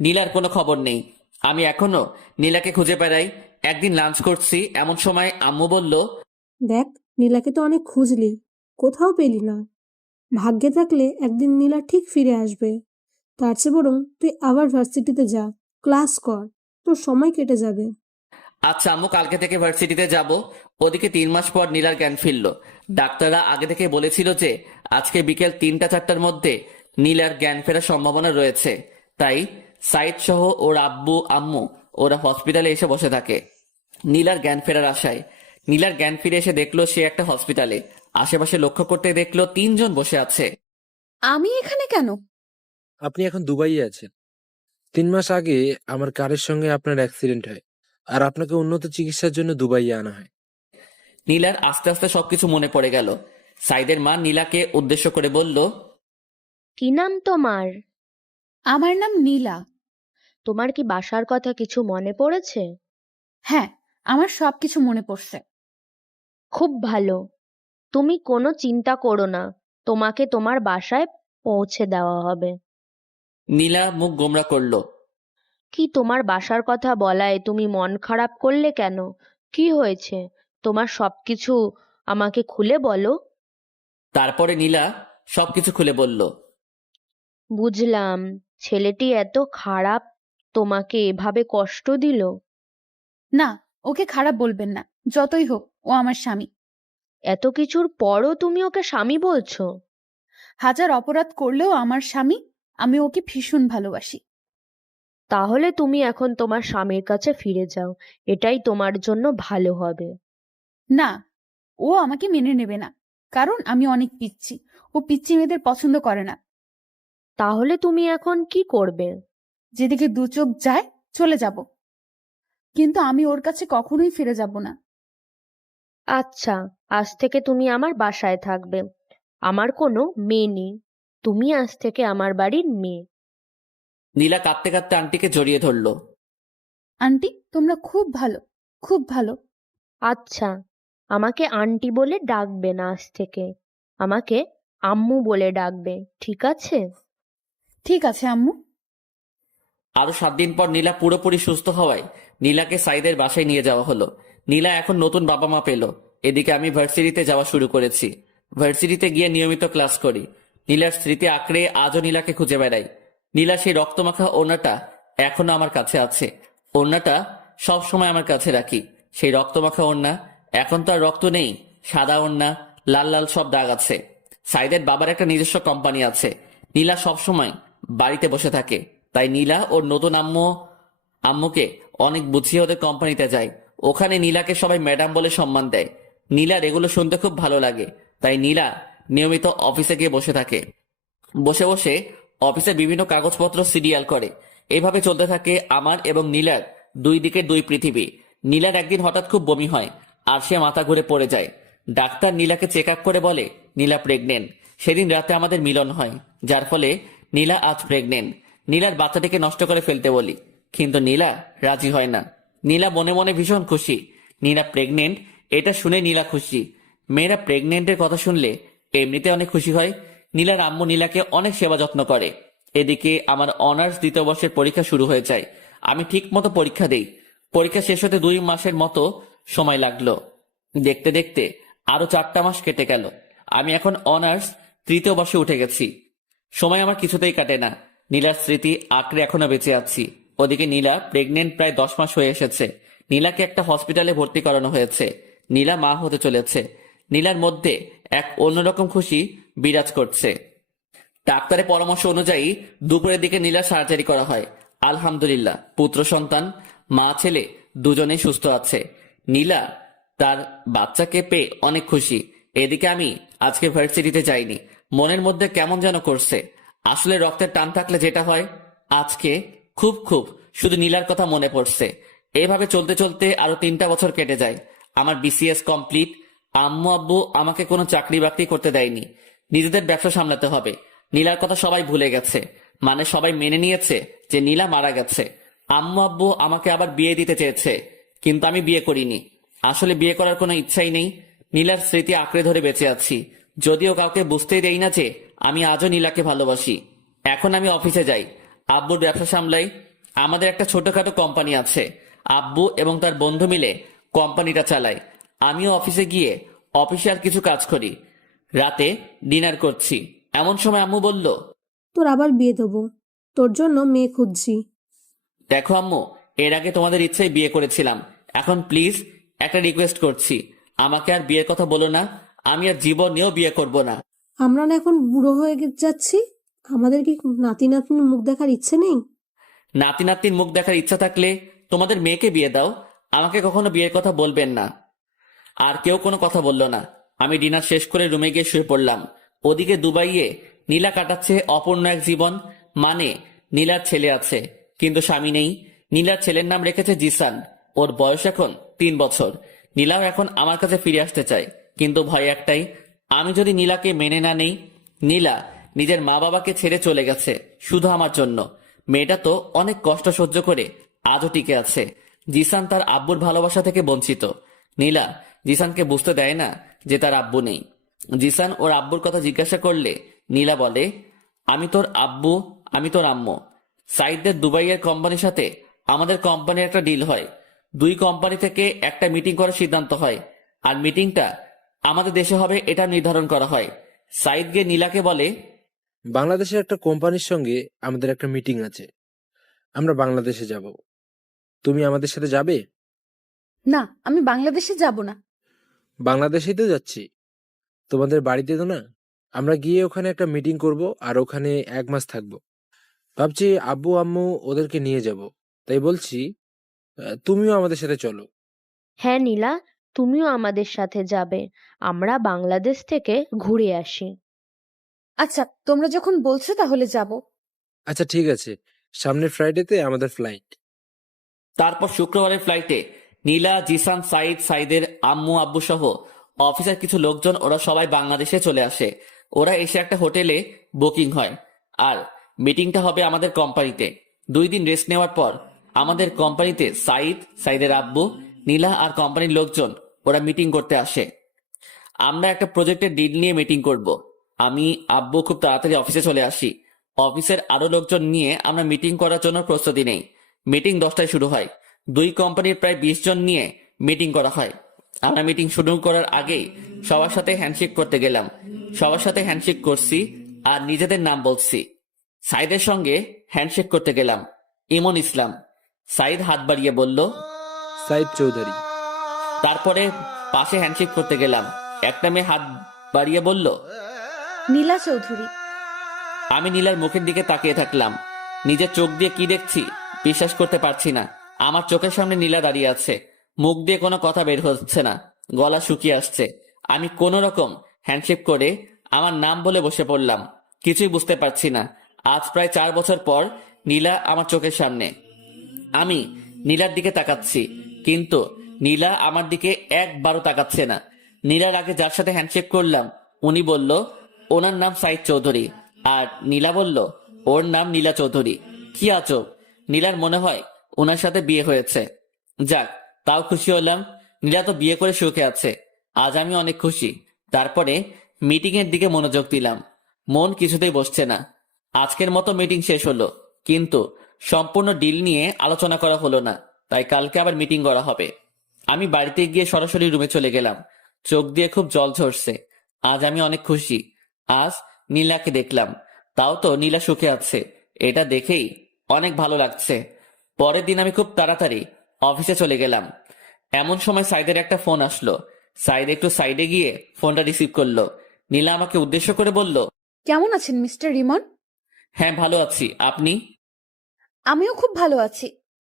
নীলার কোনো খবর নেই। আমি এখনো নীলাকে খুঁজে বেড়াই। একদিন লাঞ্চ করছি, এমন সময় আম্মু বলল, দেখ, নীলাকে তো অনেক খুঁজলি, কোথাও পেলি না। ভাগ্যে থাকলে একদিন নীলা ঠিক ফিরে আসবে। তার চেয়ে বরং তুই আবার ভার্সিটিতে যা, ক্লাস কর, তোর সময় কেটে যাবে। আচ্ছা আম্মু, কালকে থেকে ভার্সিটিতে যাব। ওদিকে 3 মাস পর নীলার জ্ঞান ফিরল। ডাক্তাররা আগে থেকে বলেছিল যে আজকে বিকেল 3টা-4টার মধ্যে নীলার জ্ঞান ফেরার সম্ভাবনা রয়েছে। তাই সাইদ সহ ওর আব্বু আম্মু ওরা হসপিটালে এসে বসে থাকে নীলার জ্ঞান ফেরার আশায়। নীলার জ্ঞান ফিরে এসে দেখলো সে একটা হসপিটালে। আশেপাশে লক্ষ্য করতে দেখলো 3 জন বসে আছে। আমি এখানে কেন? আপনি এখন দুবাইয়ে আছেন। 3 মাস আগে আমার কারের সঙ্গে আপনার অ্যাক্সিডেন্ট হয়, আর আপনাকে উন্নত চিকিৎসার জন্য দুবাইয়ে আনা হয়। নীলার আস্তে আস্তে সবকিছু মনে পড়ে গেল। সাইদের মা নীলাকে উদ্দেশ্য করে বলল, কি নাম তোমার? আমার নাম নীলা। তোমার কি বাসার কথা কিছু মনে পড়েছে? হ্যাঁ, আমার সবকিছু মনে পড়ছে। খুব ভালো। তুমি কোনো চিন্তা করো না, তোমাকে তোমার বাসায় পৌঁছে দেওয়া হবে। নীলা মুখ গোমরা করলো। কি তোমার বাসার কথা বলায় তুমি মন খারাপ করলে কেন? কি হয়েছে? তোমার সবকিছু আমাকে খুলে বলো। তারপরে নীলা সবকিছু খুলে বলল। বুঝলাম, ছেলেটি এত খারাপ, তোমাকে এভাবে কষ্ট দিল। না, ওকে খারাপ বলবেন না। যতই হোক, ও আমার স্বামী। এত কিছুর পরও তুমি ওকে স্বামী বলছো? হাজার অপরাধ করলেও আমার স্বামী। আমি ওকে ভীষণ ভালোবাসি। তাহলে তুমি এখন তোমার স্বামীর কাছে ফিরে যাও, এটাই তোমার জন্য ভালো হবে। না, ও আমাকে মেনে নেবে না, কারণ আমি অনেক পিচ্ছি। ও পিচ্ছি মেয়েদের পছন্দ করে না। তাহলে তুমি এখন কি করবে? যেদিকে দু চোখ যায় চলে যাব, কিন্তু আমি ওর কাছে কখনোই ফিরে যাব না। আচ্ছা, আজ থেকে তুমি আমার বাসায় থাকবে। আমার কোনো মেয়ে নেই, তুমি আজ থেকে আমার বাড়ির মেয়ে। নীলা কাঁদতে কাঁদতে আন্টিকে জড়িয়ে ধরলো। আন্টি, তোমরা খুব ভালো, খুব ভালো। আচ্ছা, আমাকে আন্টি বলে ডাকবে না, আজ থেকে আমাকে আম্মু বলে ডাকবে, ঠিক আছে? ঠিক আছে আম্মু। আরো 7 দিন পর নীলা পুরোপুরি সুস্থ হওয়ায় নীলাকে সাইদের বাসায় নিয়ে যাওয়া হলো। নীলা এখন নতুন বাবা মা পেল। এদিকে আমি ভার্সিটিতে যাওয়া শুরু করেছি। ভার্সিটিতে গিয়ে নিয়মিত ক্লাস করি। নীলার স্মৃতি আঁকড়ে আজও নীলাকে খুঁজে বেড়াই। নীলা সেই রক্তমাখা ওড়নাটা এখনো আমার কাছে আছে। ওড়নাটা সব সময় আমার কাছে রাখি। সেই রক্তমাখা ওড়না, এখন তো আর রক্ত নেই, সাদা ওড়না, লাল লাল সব দাগ আছে। সাইদের বাবার একটা নিজস্ব কোম্পানি আছে। নীলা সব সময় বাড়িতে বসে থাকে, তাই নীলা ওর নতুন আম্মুকে অনেক বুঝিয়ে ওদের কোম্পানিতে যায়। ওখানে নীলাকে সবাই ম্যাডাম বলে সম্মান দেয়। নীলার এগুলো শুনতে খুব ভালো লাগে, তাই নীলা নিয়মিত অফিসে গিয়ে বসে থাকে। বসে বসে অফিসে বিভিন্ন কাগজপত্র সিরিয়াল করে। এভাবে চলতে থাকে আমার এবং নীলার দুই দিকে দুই পৃথিবী। নীলার একদিন হঠাৎ খুব বমি হয় আর সে মাথা ঘুরে পড়ে যায়। ডাক্তার নীলাকে চেক আপ করে বলে নীলা প্রেগনেন্ট। সেদিন রাতে আমাদের মিলন হয়, যার ফলে নীলা আজ প্রেগনেন্ট। নীলার বাচ্চাটিকে নষ্ট করে ফেলতে বলি, কিন্তু নীলা রাজি হয় না। নীলা মনে মনে ভীষণ খুশি। নীলা প্রেগনেন্ট এটা শুনে নীলা খুশি। মেয়েরা প্রেগনেন্টের কথা শুনলে এমনিতে অনেক খুশি হয়। নীলার আম্মু নীলাকে অনেক সেবা যত্ন করে। এদিকে আমার অনার্স 2য় বর্ষের পরীক্ষা শুরু হয়ে যায়। আমি ঠিক মতো পরীক্ষা দেই। পরীক্ষা শেষ হতে 2 মাসের মতো সময় লাগলো। দেখতে দেখতে আরো 4টা মাস কেটে গেল। আমি এখন অনার্স 3য় বর্ষে উঠে গেছি। সময় আমার কিছুতেই কাটে না। নীলার স্মৃতি আঁকড়ে এখনো বেঁচে আছি। ওদিকে নীলা প্রেগনেন্ট প্রায় 10 মাস হয়ে এসেছে। নীলাকে একটা হসপিটালে ভর্তি করানো হয়েছে। নীলা মা হতে চলেছে। নীলার মধ্যে এক অন্যরকম খুশি বিরাজ করছে। ডাক্তারের পরামর্শ অনুযায়ী দুপুরের দিকে নীলার সার্জারি করা হয়। আলহামদুলিল্লাহ, পুত্র সন্তান, মা ছেলে দুজনেই সুস্থ আছে। নীলা তার বাচ্চাকে পেয়ে অনেক খুশি। এদিকে আমি আজকে ভার্সিটিতে যাইনি। মনের মধ্যে কেমন যেন করছে। আসলে রক্তের টান থাকলে যেটা হয়, আজকে খুব শুধু নীলার কথা মনে পড়ছে। এভাবে চলতে চলতে আরো 3টা বছর কেটে যায়। আমার বিসিএস কমপ্লিট। আম্মু আব্বু আমাকে কোনো চাকরি বাকরি করতে দেয়নি। নিজেদের ব্যবসা সামলাতে হবে। নীলার কথা সবাই ভুলে গেছে, মানে সবাই মেনে নিয়েছে যে নীলা মারা গেছে। আম্মু আব্বু আমাকে আবার বিয়ে দিতে চেয়েছে, কিন্তু আমি বিয়ে করিনি। আসলে বিয়ে করার কোনো ইচ্ছাই নেই। নীলার স্মৃতি আঁকড়ে ধরে বেঁচে আছি, যদিও কাউকে বুঝতেই দেই না যে আমি আজও নীলাকে ভালোবাসি। এখন আমি অফিসে যাই। আব্বুর ব্যবসা সামলাই। আমাদের একটা ছোটখাটো কোম্পানি আছে। আব্বু এবং তার বন্ধু মিলে কোম্পানিটা চালায়। আমিও অফিসে গিয়ে অফিসে আর কিছু কাজ করি। রাতে ডিনার করছি, এমন সময় আম্মু বলল, তোর আবার বিয়ে দেবো, তোর জন্য মেয়ে খুঁজছি। দেখো আম্মু, এর আগে তোমাদের ইচ্ছায় বিয়ে করেছিলাম। এখন প্লিজ একটা রিকোয়েস্ট করছি, আমাকে আর বিয়ের কথা বলো না। আমি আর জীবনেও বিয়ে করব না। আমরা না এখন বুড়ো হয়ে যাচ্ছি, আমাদের কি নাতি নাতনির মুখ দেখার ইচ্ছে নেই? নাতি নাতনির মুখ দেখার ইচ্ছা থাকলে তোমাদের মেয়েকে বিয়ে দাও, আমাকে কখনো বিয়ের কথা বলবেন না। আর কেউ কোনো কথা বলল না। আমি ডিনার শেষ করে রুমে গিয়ে শুয়ে পড়লাম। ওদিকে দুবাইয়ে নীলা কাটাচ্ছে অপূর্ণ এক জীবন। মানে নীলার ছেলে আছে কিন্তু স্বামী নেই। নীলার ছেলের নাম রেখেছে জিসান। ওর বয়স এখন 3 বছর। নীলাও এখন আমার কাছে ফিরে আসতে চায়, কিন্তু ভয় একটাই, আমি যদি নীলাকে মেনে না নেই। নীলা নিজের মা বাবাকে ছেড়ে চলে গেছে শুধু আমার জন্য। মেয়েটা তো অনেক কষ্ট সহ্য করে আজও টিকে আছে। জিসান তার আব্বুর ভালোবাসা থেকে বঞ্চিত। নীলা জিসানকে বুঝতে দেয় না যে তার আব্বু নেই। জিসান ওর আব্বুর কথা জিজ্ঞাসা করলে নীলা বলে, আমি তোর আব্বু, আমি তোর আম্মু। সাইদদের দুবাইয়ের কোম্পানির সাথে আমাদের কোম্পানির একটা ডিল হয়। 2 কোম্পানি থেকে একটা মিটিং করার সিদ্ধান্ত হয়, আর মিটিংটা আমাদের দেশে হবে এটা নির্ধারণ করা হয়। সাইদ গিয়ে নীলাকে বলে, বাংলাদেশের একটা কোম্পানির সঙ্গে আমাদের একটা মিটিং আছে, আমরা বাংলাদেশে যাব। তুমি আমাদের সাথে যাবে? না, আমি বাংলাদেশে যাব না। বাংলাদেশেই তো যাচ্ছি, তোমাদের বাড়িতে তো না। আমরা গিয়ে ওখানে একটা মিটিং করব আর ওখানে 1 মাস থাকবো। ভাবছি আব্বু আম্মু ওদেরকে নিয়ে যাব, তাই বলছি তুমিও আমাদের সাথে চলো। হ্যাঁ নীলা, তুমিও আমাদের সাথে যাবে। আমরা বাংলাদেশ থেকে ঘুরে আসি। আচ্ছা, তোমরা যখন বলছো তাহলে যাব। আচ্ছা ঠিক আছে, সামনের ফ্রাইডেতে আমাদের ফ্লাইট। তারপর শুক্রবারের ফ্লাইটে নীলা, জিসান, সাইদ, সাইদের আম্মু আব্বু সহ অফিসের কিছু লোকজন, ওরা সবাই বাংলাদেশে চলে আসে। ওরা এসে একটা হোটেলে বুকিং হয়, আর মিটিংটা হবে আমাদের কোম্পানিতে। 2 দিন রেস্ট নেওয়ার পর আমাদের কোম্পানিতে সাইদ, সাইদের আব্বু, নীলা আর কোম্পানির লোকজন ওরা মিটিং করতে আসে। আমরা একটা প্রজেক্টের ডিল নিয়ে মিটিং করব। আমি আব্বু খুব তাড়াতাড়ি অফিসে চলে আসি। অফিসের আরো লোকজন নিয়ে আমরা মিটিং করার জন্য প্রস্তুতি নেই। মিটিং 10টায় শুরু হয়। 2 কোম্পানির প্রায় 20 জন নিয়ে মিটিং করা হয়। আমরা মিটিং শুরু করার আগেই সবার সাথে হ্যান্ডশেক করতে গেলাম। সবার সাথে হ্যান্ডশেক করছি আর নিজেদের নাম বলছি। সাইদের সঙ্গে হ্যান্ডশেক করতে গেলাম, ইমন ইসলাম। সাইদ হাত বাড়িয়ে বলল, সাইদ চৌধুরী। তারপরে পাশে হ্যান্ডশেক করতে গেলাম, একটা মেয়ে হাত বাড়িয়ে বলল, নীলা চৌধুরী। আমি নীলার মুখের দিকে তাকিয়ে থাকলাম। নিজের চোখ দিয়ে কি দেখছি বিশ্বাস করতে পারছি না। আমার চোখের সামনে নীলা দাঁড়িয়ে আছে, মুখ দিয়ে কোনো কথা বের হচ্ছে না, গলা শুকিয়ে আসছে। আমি কোনো রকম হ্যান্ডশেক করে আমার নাম বলে বসে পড়লাম। কিছুই বুঝতে পারছি না। আজ প্রায় 4 বছর পর নীলা আমার চোখের সামনে। আমি নীলার দিকে তাকাচ্ছি, কিন্তু নীলা আমার দিকে একবারও তাকাচ্ছে না। নীলার আগে যার সাথে হ্যান্ডশেক করলাম উনি বলল ওনার নাম সাইদ চৌধুরী, আর নীলা বলল ওর নাম নীলা চৌধুরী। কি আজব, নীলার মনে হয় ওনার সাথে বিয়ে হয়েছে। যাক, তাও খুশি হলাম। নীলা তো বিয়ে করে সুখে আছে। আজ আমি অনেক খুশি। তারপরে মিটিং এর দিকে মনোযোগ দিলাম। মন কিছুতেই বসছে না। আজকের মতো মিটিং শেষ হলো, কিন্তু সম্পূর্ণ ডিল নিয়ে আলোচনা করা হলো না। তাই কালকে আবার মিটিং করা হবে। আমি বাড়িতে গিয়ে সরাসরি রুমে চলে গেলাম। চোখ দিয়ে খুব জল ঝরছে। আজ আমি অনেক খুশি। আজ নীলাকে দেখলাম, তাও তো নীলা সুখে আছে। এটা দেখেই অনেক ভালো লাগছে। পরের দিন আমি খুব তাড়াতাড়ি অফিসে চলে গেলাম। এমন সময় সাইদের একটা ফোন আসলো। সাইদ একটু সাইডে গিয়ে ফোনটা রিসিভ করলো। নীলা আমাকে উদ্দেশ্য করে বলল, কেমন আছেন মিস্টার রিমন? হ্যাঁ ভালো আছি, আপনি? আমিও খুব ভালো আছি।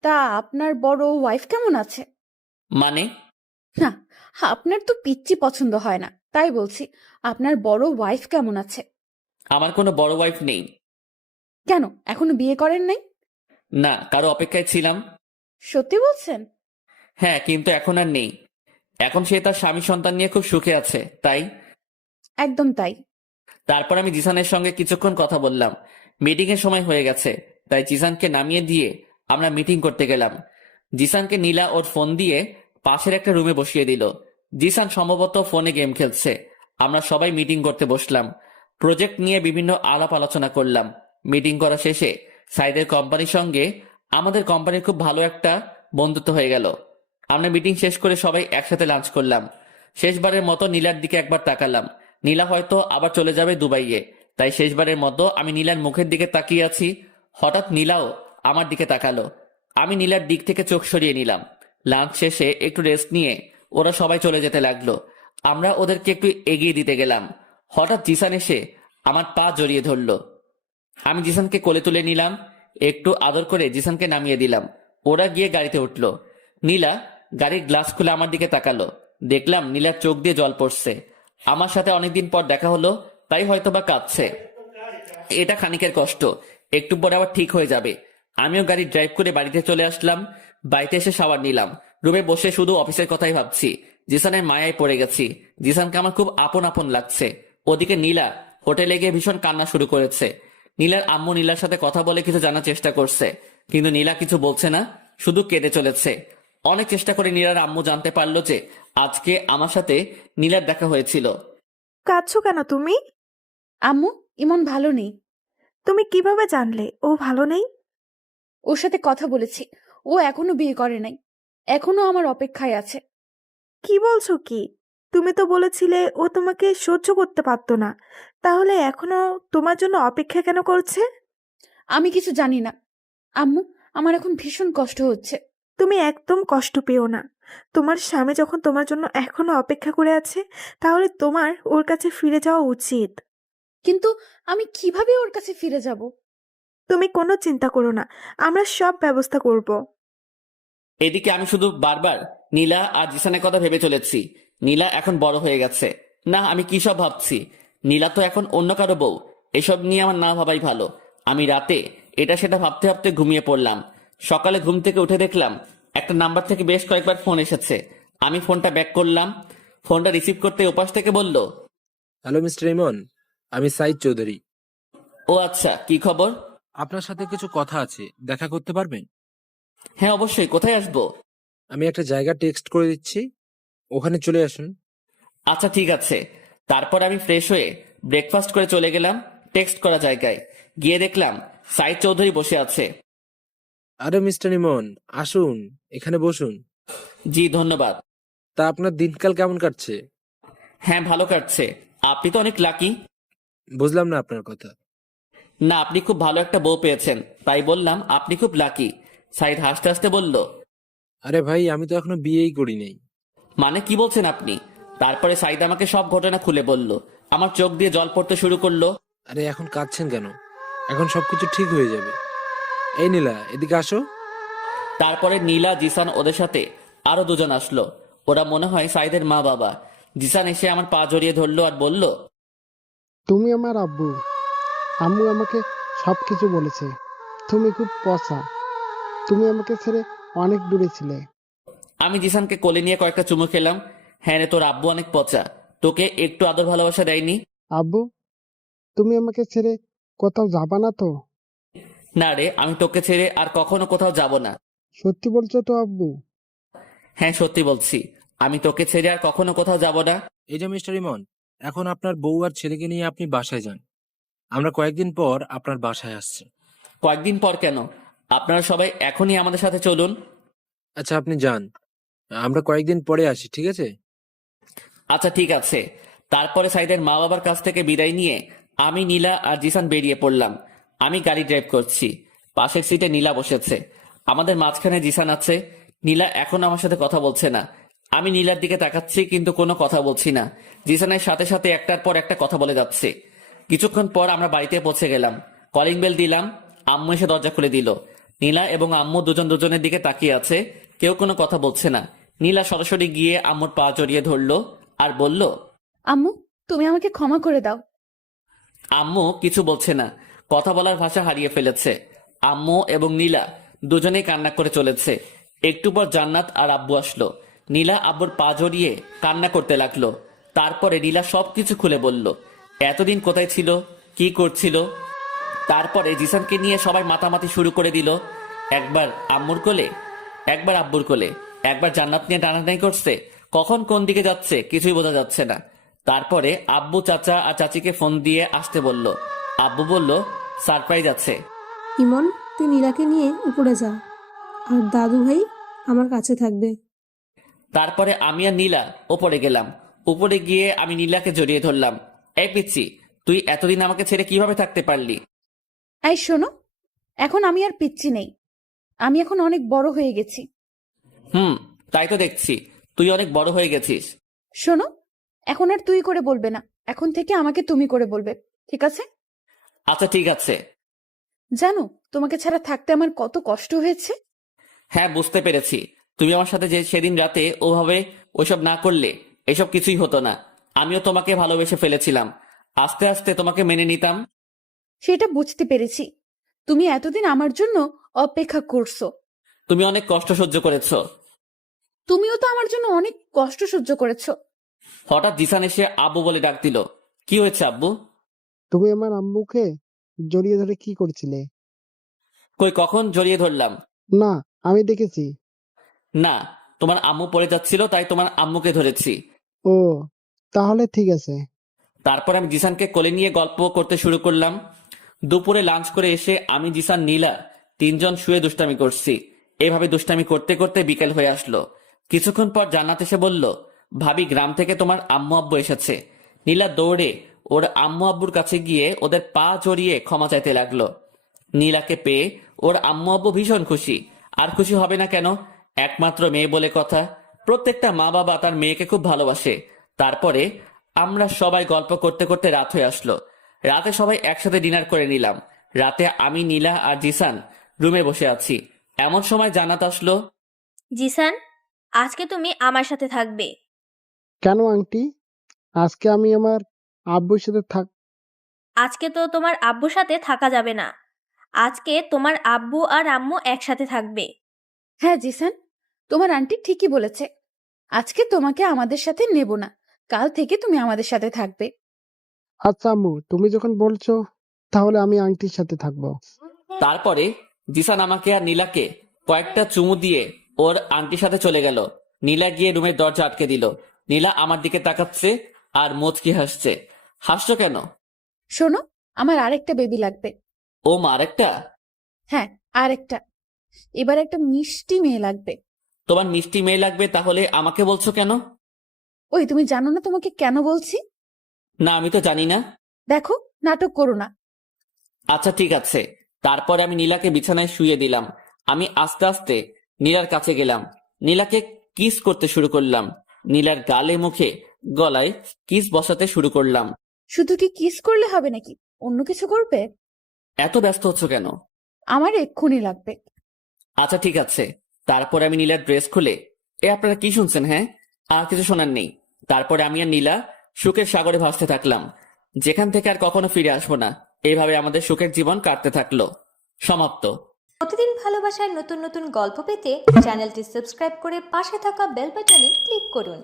তা আপনার বড় ওয়াইফ কেমন আছে? মানে? না, আপনার তো পিচ্চি পছন্দ হয় না, তাই বলছি আপনার বড় ওয়াইফ কেমন আছে? আমার কোনো বড় ওয়াইফ নেই। কেন, এখনো বিয়ে করেন নাই? না, কারো অপেক্ষায় ছিলাম। সত্যি বলছেন? হ্যাঁ, কিন্তু এখন আর নেই। এখন সে তার স্বামী সন্তান নিয়ে খুব সুখে আছে, তাই। একদম তাই। তারপর আমি জিসানের সঙ্গে কিছুক্ষণ কথা বললাম। মিটিং এর সময় হয়ে গেছে, তাই জিসানকে নামিয়ে দিয়ে আমরা মিটিং করতে গেলাম। জিসানকে নীলা ওর ফোন দিয়ে পাশের একটা রুমে বসিয়ে দিল। জিসান সম্ভবত ফোনে গেম খেলছে। আমরা সবাই মিটিং করতে বসলাম। প্রজেক্ট নিয়ে বিভিন্ন আলাপ আলোচনা করলাম। মিটিং করা শেষে সাইদের কোম্পানির সঙ্গে আমাদের কোম্পানির খুব ভালো একটা বন্ধুত্ব হয়ে গেল। আমরা মিটিং শেষ করে সবাই একসাথে লাঞ্চ করলাম। শেষবারের মতো নীলার দিকে একবার তাকালাম। নীলা হয়তো আবার চলে যাবে দুবাইয়ে, তাই শেষবারের মতো আমি নীলার মুখের দিকে তাকিয়ে আছি। হঠাৎ নীলাও আমার দিকে তাকালো। আমি নীলার দিক থেকে চোখ সরিয়ে নিলাম। লাঞ্চ শেষে একটু রেস্ট নিয়ে ওরা সবাই চলে যেতে লাগলো। আমরা ওদেরকে একটু এগিয়ে দিতে গেলাম। হঠাৎ জিসান এসে আমার পা জড়িয়ে ধরলো। আমি জিসানকে কোলে তুলে নিলাম। একটু আদর করে জিসানকে নামিয়ে দিলাম। ওরা গিয়ে গাড়িতে উঠলো। নীলা গাড়ির গ্লাস খুলে আমার দিকে তাকালো। দেখলাম নীলার চোখ দিয়ে জল পড়ছে। আমার সাথে অনেকদিন পর দেখা হলো, তাই হয়তোবা কাঁদছে। এটা খানিকের কষ্ট, একটু পরে আবার ঠিক হয়ে যাবে। আমিও গাড়ি ড্রাইভ করে বাড়িতে চলে আসলাম। বাড়িতে এসে শাওয়ার নিলাম। রুমে বসে শুধু অফিসের কথাই ভাবছি। জিসানের মায়ায় পড়ে গেছি। জিসানকে আমার খুব আপন আপন লাগছে। ওদিকে নীলা হোটেলে গিয়ে ভীষণ কান্না শুরু করেছে। নীলার আম্মু নীলার সাথে কথা বলে কিছু জানার চেষ্টা করছে, কিন্তু নীলা কিছু বলছে না, শুধু কেঁদে চলেছে। অনেক চেষ্টা করে নীলার আম্মু জানতে পারলো যে আজকে আমার সাথে নীলার দেখা হয়েছিল। কাঁদছো কেন তুমি? আম্মু, ইমন ভালো নেই। তুমি কিভাবে জানলে ও ভালো নেই? ওর সাথে কথা বলেছি, ও এখনো বিয়ে করে নাই, এখনো আমার অপেক্ষায় আছে। কি বলছো কি? তুমি তো বলেছিলে ও তোমাকে সহ্য করতে পারতো না, তাহলে এখনো তোমার জন্য অপেক্ষা কেন করছে? আমি কিছু জানি না আম্মু, আমার এখন ভীষণ কষ্ট হচ্ছে। তুমি একদম কষ্ট পেও না। তোমার স্বামী যখন তোমার জন্য এখনো অপেক্ষা করে আছে, তাহলে তোমার ওর কাছে ফিরে যাওয়া উচিত। কিন্তু আমি কিভাবে ওর কাছে ফিরে যাব? তুমি কোনো চিন্তা করো না, আমরা সব ব্যবস্থা করব। এদিকে আমি শুধু বারবার নীলা আর জিসানের কথা ভেবে চলেছি। নীলা এখন বড় হয়ে গেছে। না, আমি কি সব ভাবছি। নীলা তো এখন অন্য কারো বউ। এসব নিয়ে আমার না ভাবাই ভালো। আমি রাতে এটা সেটা ভাবতে ভাবতে ঘুমিয়ে পড়লাম। সকালে ঘুম থেকে উঠে দেখলাম একটা নাম্বার থেকে বেশ কয়েকবার ফোন এসেছে। আমি ফোনটা ব্যাক করলাম। ফোনটা রিসিভ করতে ওপাশ থেকে বলল, হ্যালো মিস্টার ইমন, আমি সাইদ চৌধুরী। ও আচ্ছা, কি খবর? আপনার সাথে কিছু কথা আছে, দেখা করতে পারবেন? হ্যাঁ অবশ্যই, কোথায় আসবো? আমি একটা জায়গা টেক্সট করে দিচ্ছি, ওখানে চলে আসুন। আচ্ছা ঠিক আছে। তারপর আমি ফ্রেশ হয়ে ব্রেকফাস্ট করে চলে গেলাম টেক্সট করা জায়গায়। গিয়ে দেখলাম সাইদ চৌধুরী বসে আছে। আরে মিস্টার ইমন, আসুন, এখানে বসুন। জি ধন্যবাদ। তা আপনার দিনকাল কেমন কাটছে? হ্যাঁ ভালো কাটছে। আপনি তো অনেক লাকি। বুঝলাম না আপনার কথা। না, আপনি খুব ভালো একটা বউ পেয়েছেন, তাই বললাম আপনি খুব লাকি। সাইদ হাসতে হাসতে বলল, আরে ভাই, আমি তো এখনো বিয়েই করি নাই। মানে কি বলছেন আপনি? তারপরে সাইদ আমাকে সব ঘটনা খুলে বলল। আমার চোখ দিয়ে জল পড়তে শুরু করলো। আরে এখন কাঁদছেন কেন? এখন সবকিছু ঠিক হয়ে যাবে। এই নীলা, এদিকে আসো। তারপরে নীলা, জিসান, ওদের সাথে আরো দুজন আসলো। ওরা মনে হয় সাইদের মা বাবা। জিসান এসে আমার পা জড়িয়ে ধরলো আর বলল, তুমি আমার আব্বু। আম্মু আমাকে সবকিছু বলেছে। তুমি খুব পচা। তুমি আমাকে ছেড়ে অনেক দূরে ছিলে। আমি জিসানকে কোলে নিয়ে কয়েকটা চুমু খেলাম। হ্যাঁ রে, তোর আব্বু অনেক পচা। তোকে একটু আদর ভালোবাসা দেয়নি? আব্বু, তুমি আমাকে ছেড়ে কোথাও যাবা না তো? না রে, আমি তোকে ছেড়ে আর কখনো কোথাও যাব না। সত্যি বলছো তো আব্বু? হ্যাঁ সত্যি বলছি, আমি তোকে ছেড়ে আর কখনো কোথাও যাব না। এই যে মিস্টার ইমন, এখন আপনার বউ আর ছেলেকে নিয়ে আপনি বাসায় যান। আমরা কয়েকদিন পর আপনার বাসায় আসছি। কয়েকদিন পর কেন? আপনারা সবাই এখনই আমাদের সাথে চলুন। আচ্ছা আপনি যান, আমরা কয়েকদিন পরে আসি, ঠিক আছে? আচ্ছা ঠিক আছে। তারপরে সাইদের মা বাবার কাছ থেকে বিদায় নিয়ে আমি, নীলা আর জিসান বেরিয়ে পড়লাম। আমি গাড়ি ড্রাইভ করছি। পাশের সিটে নীলা বসেছে। আমাদের মাঝখানে জিসান আছে। নীলা এখন আমার সাথে কথা বলছে না। আমি নীলার দিকে তাকাচ্ছি, কিন্তু কোনো কথা বলছি না। জিসানের সাথে সাথে একটার পর একটা কথা বলে যাচ্ছে। কিছুক্ষণ পর আমরা বাড়িতে পৌঁছে গেলাম। কলিং বেল দিলাম। আম্মু এসে দরজা খুলে দিল। নীলা এবং আম্মু দুজন দুজনের দিকে তাকিয়ে আছে, কেউ কোনো কথা বলছে না। নীলা সরাসরি গিয়ে আম্মুর পা জড়িয়ে ধরলো আর বলল, আম্মু, তুমি আমাকে ক্ষমা করে দাও। আম্মু কিছু বলছে না, কথা বলার ভাষা হারিয়ে ফেলেছে। আম্মু এবং নীলা দুজনেই কান্না করে চলেছে। একটু পর জান্নাত আর আব্বু আসলো। নীলা আব্বুর পা জড়িয়ে কান্না করতে লাগলো। তারপরে নীলা সবকিছু খুলে বলল, এতদিন কোথায় ছিল, কি করছিল। তারপরে জিসানকে নিয়ে সবাই মাতামাতি শুরু করে দিল। একবার আম্মুর কোলে, একবার আব্বুর কোলে, একবার জান্নাত নিয়ে টানাটানি করছে। কখন কোন দিকে যাচ্ছে কিছুই বোঝা যাচ্ছে না। তারপরে আব্বু চাচা আর চাচিকে ফোন দিয়ে আসতে বলল। আব্বু বলল সারপ্রাইজ আছে। ইমন, তুই নীলাকে নিয়ে উপরে যা, আর দাদু ভাই আমার কাছে থাকবে। তারপরে আমি আর নীলা ওপরে গেলাম। উপরে গিয়ে আমি নীলাকে জড়িয়ে ধরলাম। এই পিচ্ছি, তুই এতদিন আমাকে ছেড়ে কিভাবে থাকতে পারলি? এই শোনো, এখন আমি আর পিচ্ছি নেই, আমি এখন অনেক বড় হয়ে গেছি। তাই তো দেখছি, তুই অনেক বড় হয়ে গেছিস। শোনো, এখন আর তুই করে বলবে না, এখন থেকে আমাকে তুমি করে বলবে, ঠিক আছে? আচ্ছা ঠিক আছে। জানো তোমাকে ছাড়া থাকতে আমার কত কষ্ট হয়েছে। হ্যাঁ, বুঝতে পেরেছি। তুমি আমার সাথে যে সেদিন রাতে ওভাবে ওইসব না করলে এসব কিছুই হতো না। আমিও তোমাকে ভালোবেসে ফেলেছিলাম, আস্তে আস্তে তোমাকে মেনে নিতাম। সেটা বুঝতে পেরেছি, তুমি এতদিন আমার জন্য অপেক্ষা করছো। তুমি অনেক কষ্ট সহ্য করেছো। তুমিও তো আমার জন্য অনেক কষ্ট সহ্য করেছো। হঠাৎ জিসান এসে আব্বু বলে ডাক দিল। কি হয়েছে আব্বু? তুমি আমার আম্মুকে জড়িয়ে ধরে কি করছিলে? কই, কখন জড়িয়ে ধরলাম? না, আমি দেখেছি। না, তোমার আম্মু পড়ে যাচ্ছিল তাই তোমার আম্মুকে ধরেছি। ও, তাহলে ঠিক আছে। তারপর আমি জিসানকে কোলে নিয়ে গল্প করতে শুরু করলাম। দুপুরে লাঞ্চ করে এসে আমি, জিসান, নীলা তিনজন শুয়ে দুষ্টামি করছি। এভাবে দুষ্টামি করতে করতে বিকেল হয়ে আসলো। কিছুক্ষণ পর জান্নাত এসে বলল, ভাবি, গ্রাম থেকে তোমার আম্মু আব্বু এসেছে। নীলা দৌড়ে ওর আম্মু আব্বুর কাছে গিয়ে ওদের পা জড়িয়ে ক্ষমা চাইতে লাগলো। নীলাকে পেয়ে ওর আম্মু আব্বু ভীষণ খুশি। আর খুশি হবে না কেন, একমাত্র মেয়ে বলে কথা। প্রত্যেকটা মা বাবা তার মেয়েকে খুব ভালোবাসে। তারপরে আমরা সবাই গল্প করতে করতে রাত হয়ে আসলো। রাতে সবাই একসাথে ডিনার করে নিলাম। রাতে আমি, নীলা আর জিসান রুমে বসে আছি। এমন সময় জান্নাত আসলো। জিসান, আজকে তুমি আমার সাথে থাকবে। কেন আন্টি? আজকে আমি আমার আব্বুর সাথে আজকে তো তোমার আব্বুর সাথে থাকা যাবে না, আজকে তোমার আব্বু আর আম্মু একসাথে থাকবে। হ্যাঁ জিসান, তোমার আন্টি ঠিকই বলেছে, আজকে তোমাকে আমাদের সাথে নেব না, কাল থেকে তুমি আমাদের সাথে থাকবে। আচ্ছা আম্মু, তুমি যখন বলছো তাহলে আমি আন্টির সাথে থাকবো। তারপরে জিসান আমাকে আর নীলাকে কয়েকটা চুমু দিয়ে ওর আন্টির সাথে চলে গেল। নীলা গিয়ে রুমের দরজা আটকে দিল। নীলা আমার দিকে তাকাচ্ছে আর মুচকি হাসছে। হাসছো কেন? শোনো, আমার আরেকটা বেবি লাগবে। ও মা, আরেকটা? হ্যাঁ, আরেকটা। এবার একটা মিষ্টি মেয়ে লাগবে। তোমার মিষ্টি মেয়ে লাগবে, তাহলে আমাকে বলছো কেন? ওই, তুমি জানো না তোমাকে কেন বলছি? না, আমি তো জানি না। দেখো, নাটক করো না। আচ্ছা ঠিক আছে। তারপরে আমি নীলাকে বিছানায় শুয়ে দিলাম। আমি আস্তে আস্তে নীলার কাছে গেলাম। নীলাকে কিস করতে শুরু করলাম। নীলার গালে, মুখে, গলায় কিস বসাতে শুরু করলাম। শুধু কি কিস করলে হবে নাকি, অন্য কিছু করবে? এত ব্যস্ত হচ্ছ কেন? আমার এক্ষুনি লাগবে। আচ্ছা ঠিক আছে। তারপরে আমি নীলার ড্রেস খুলে, আপনারা কি শুনছেন? হ্যাঁ, আর কিছু শোনার নেই। তারপরে আমি আর নীলা সুখের সাগরে ভাসতে থাকলাম, যেখান থেকে আর কখনো ফিরে আসবো না। এইভাবে আমাদের সুখের জীবন কাটতে থাকলো। সমাপ্ত। প্রতিদিন ভালোবাসার নতুন নতুন গল্প পেতে চ্যানেলটি সাবস্ক্রাইব করে পাশে থাকা বেল বাটনে ক্লিক করুন।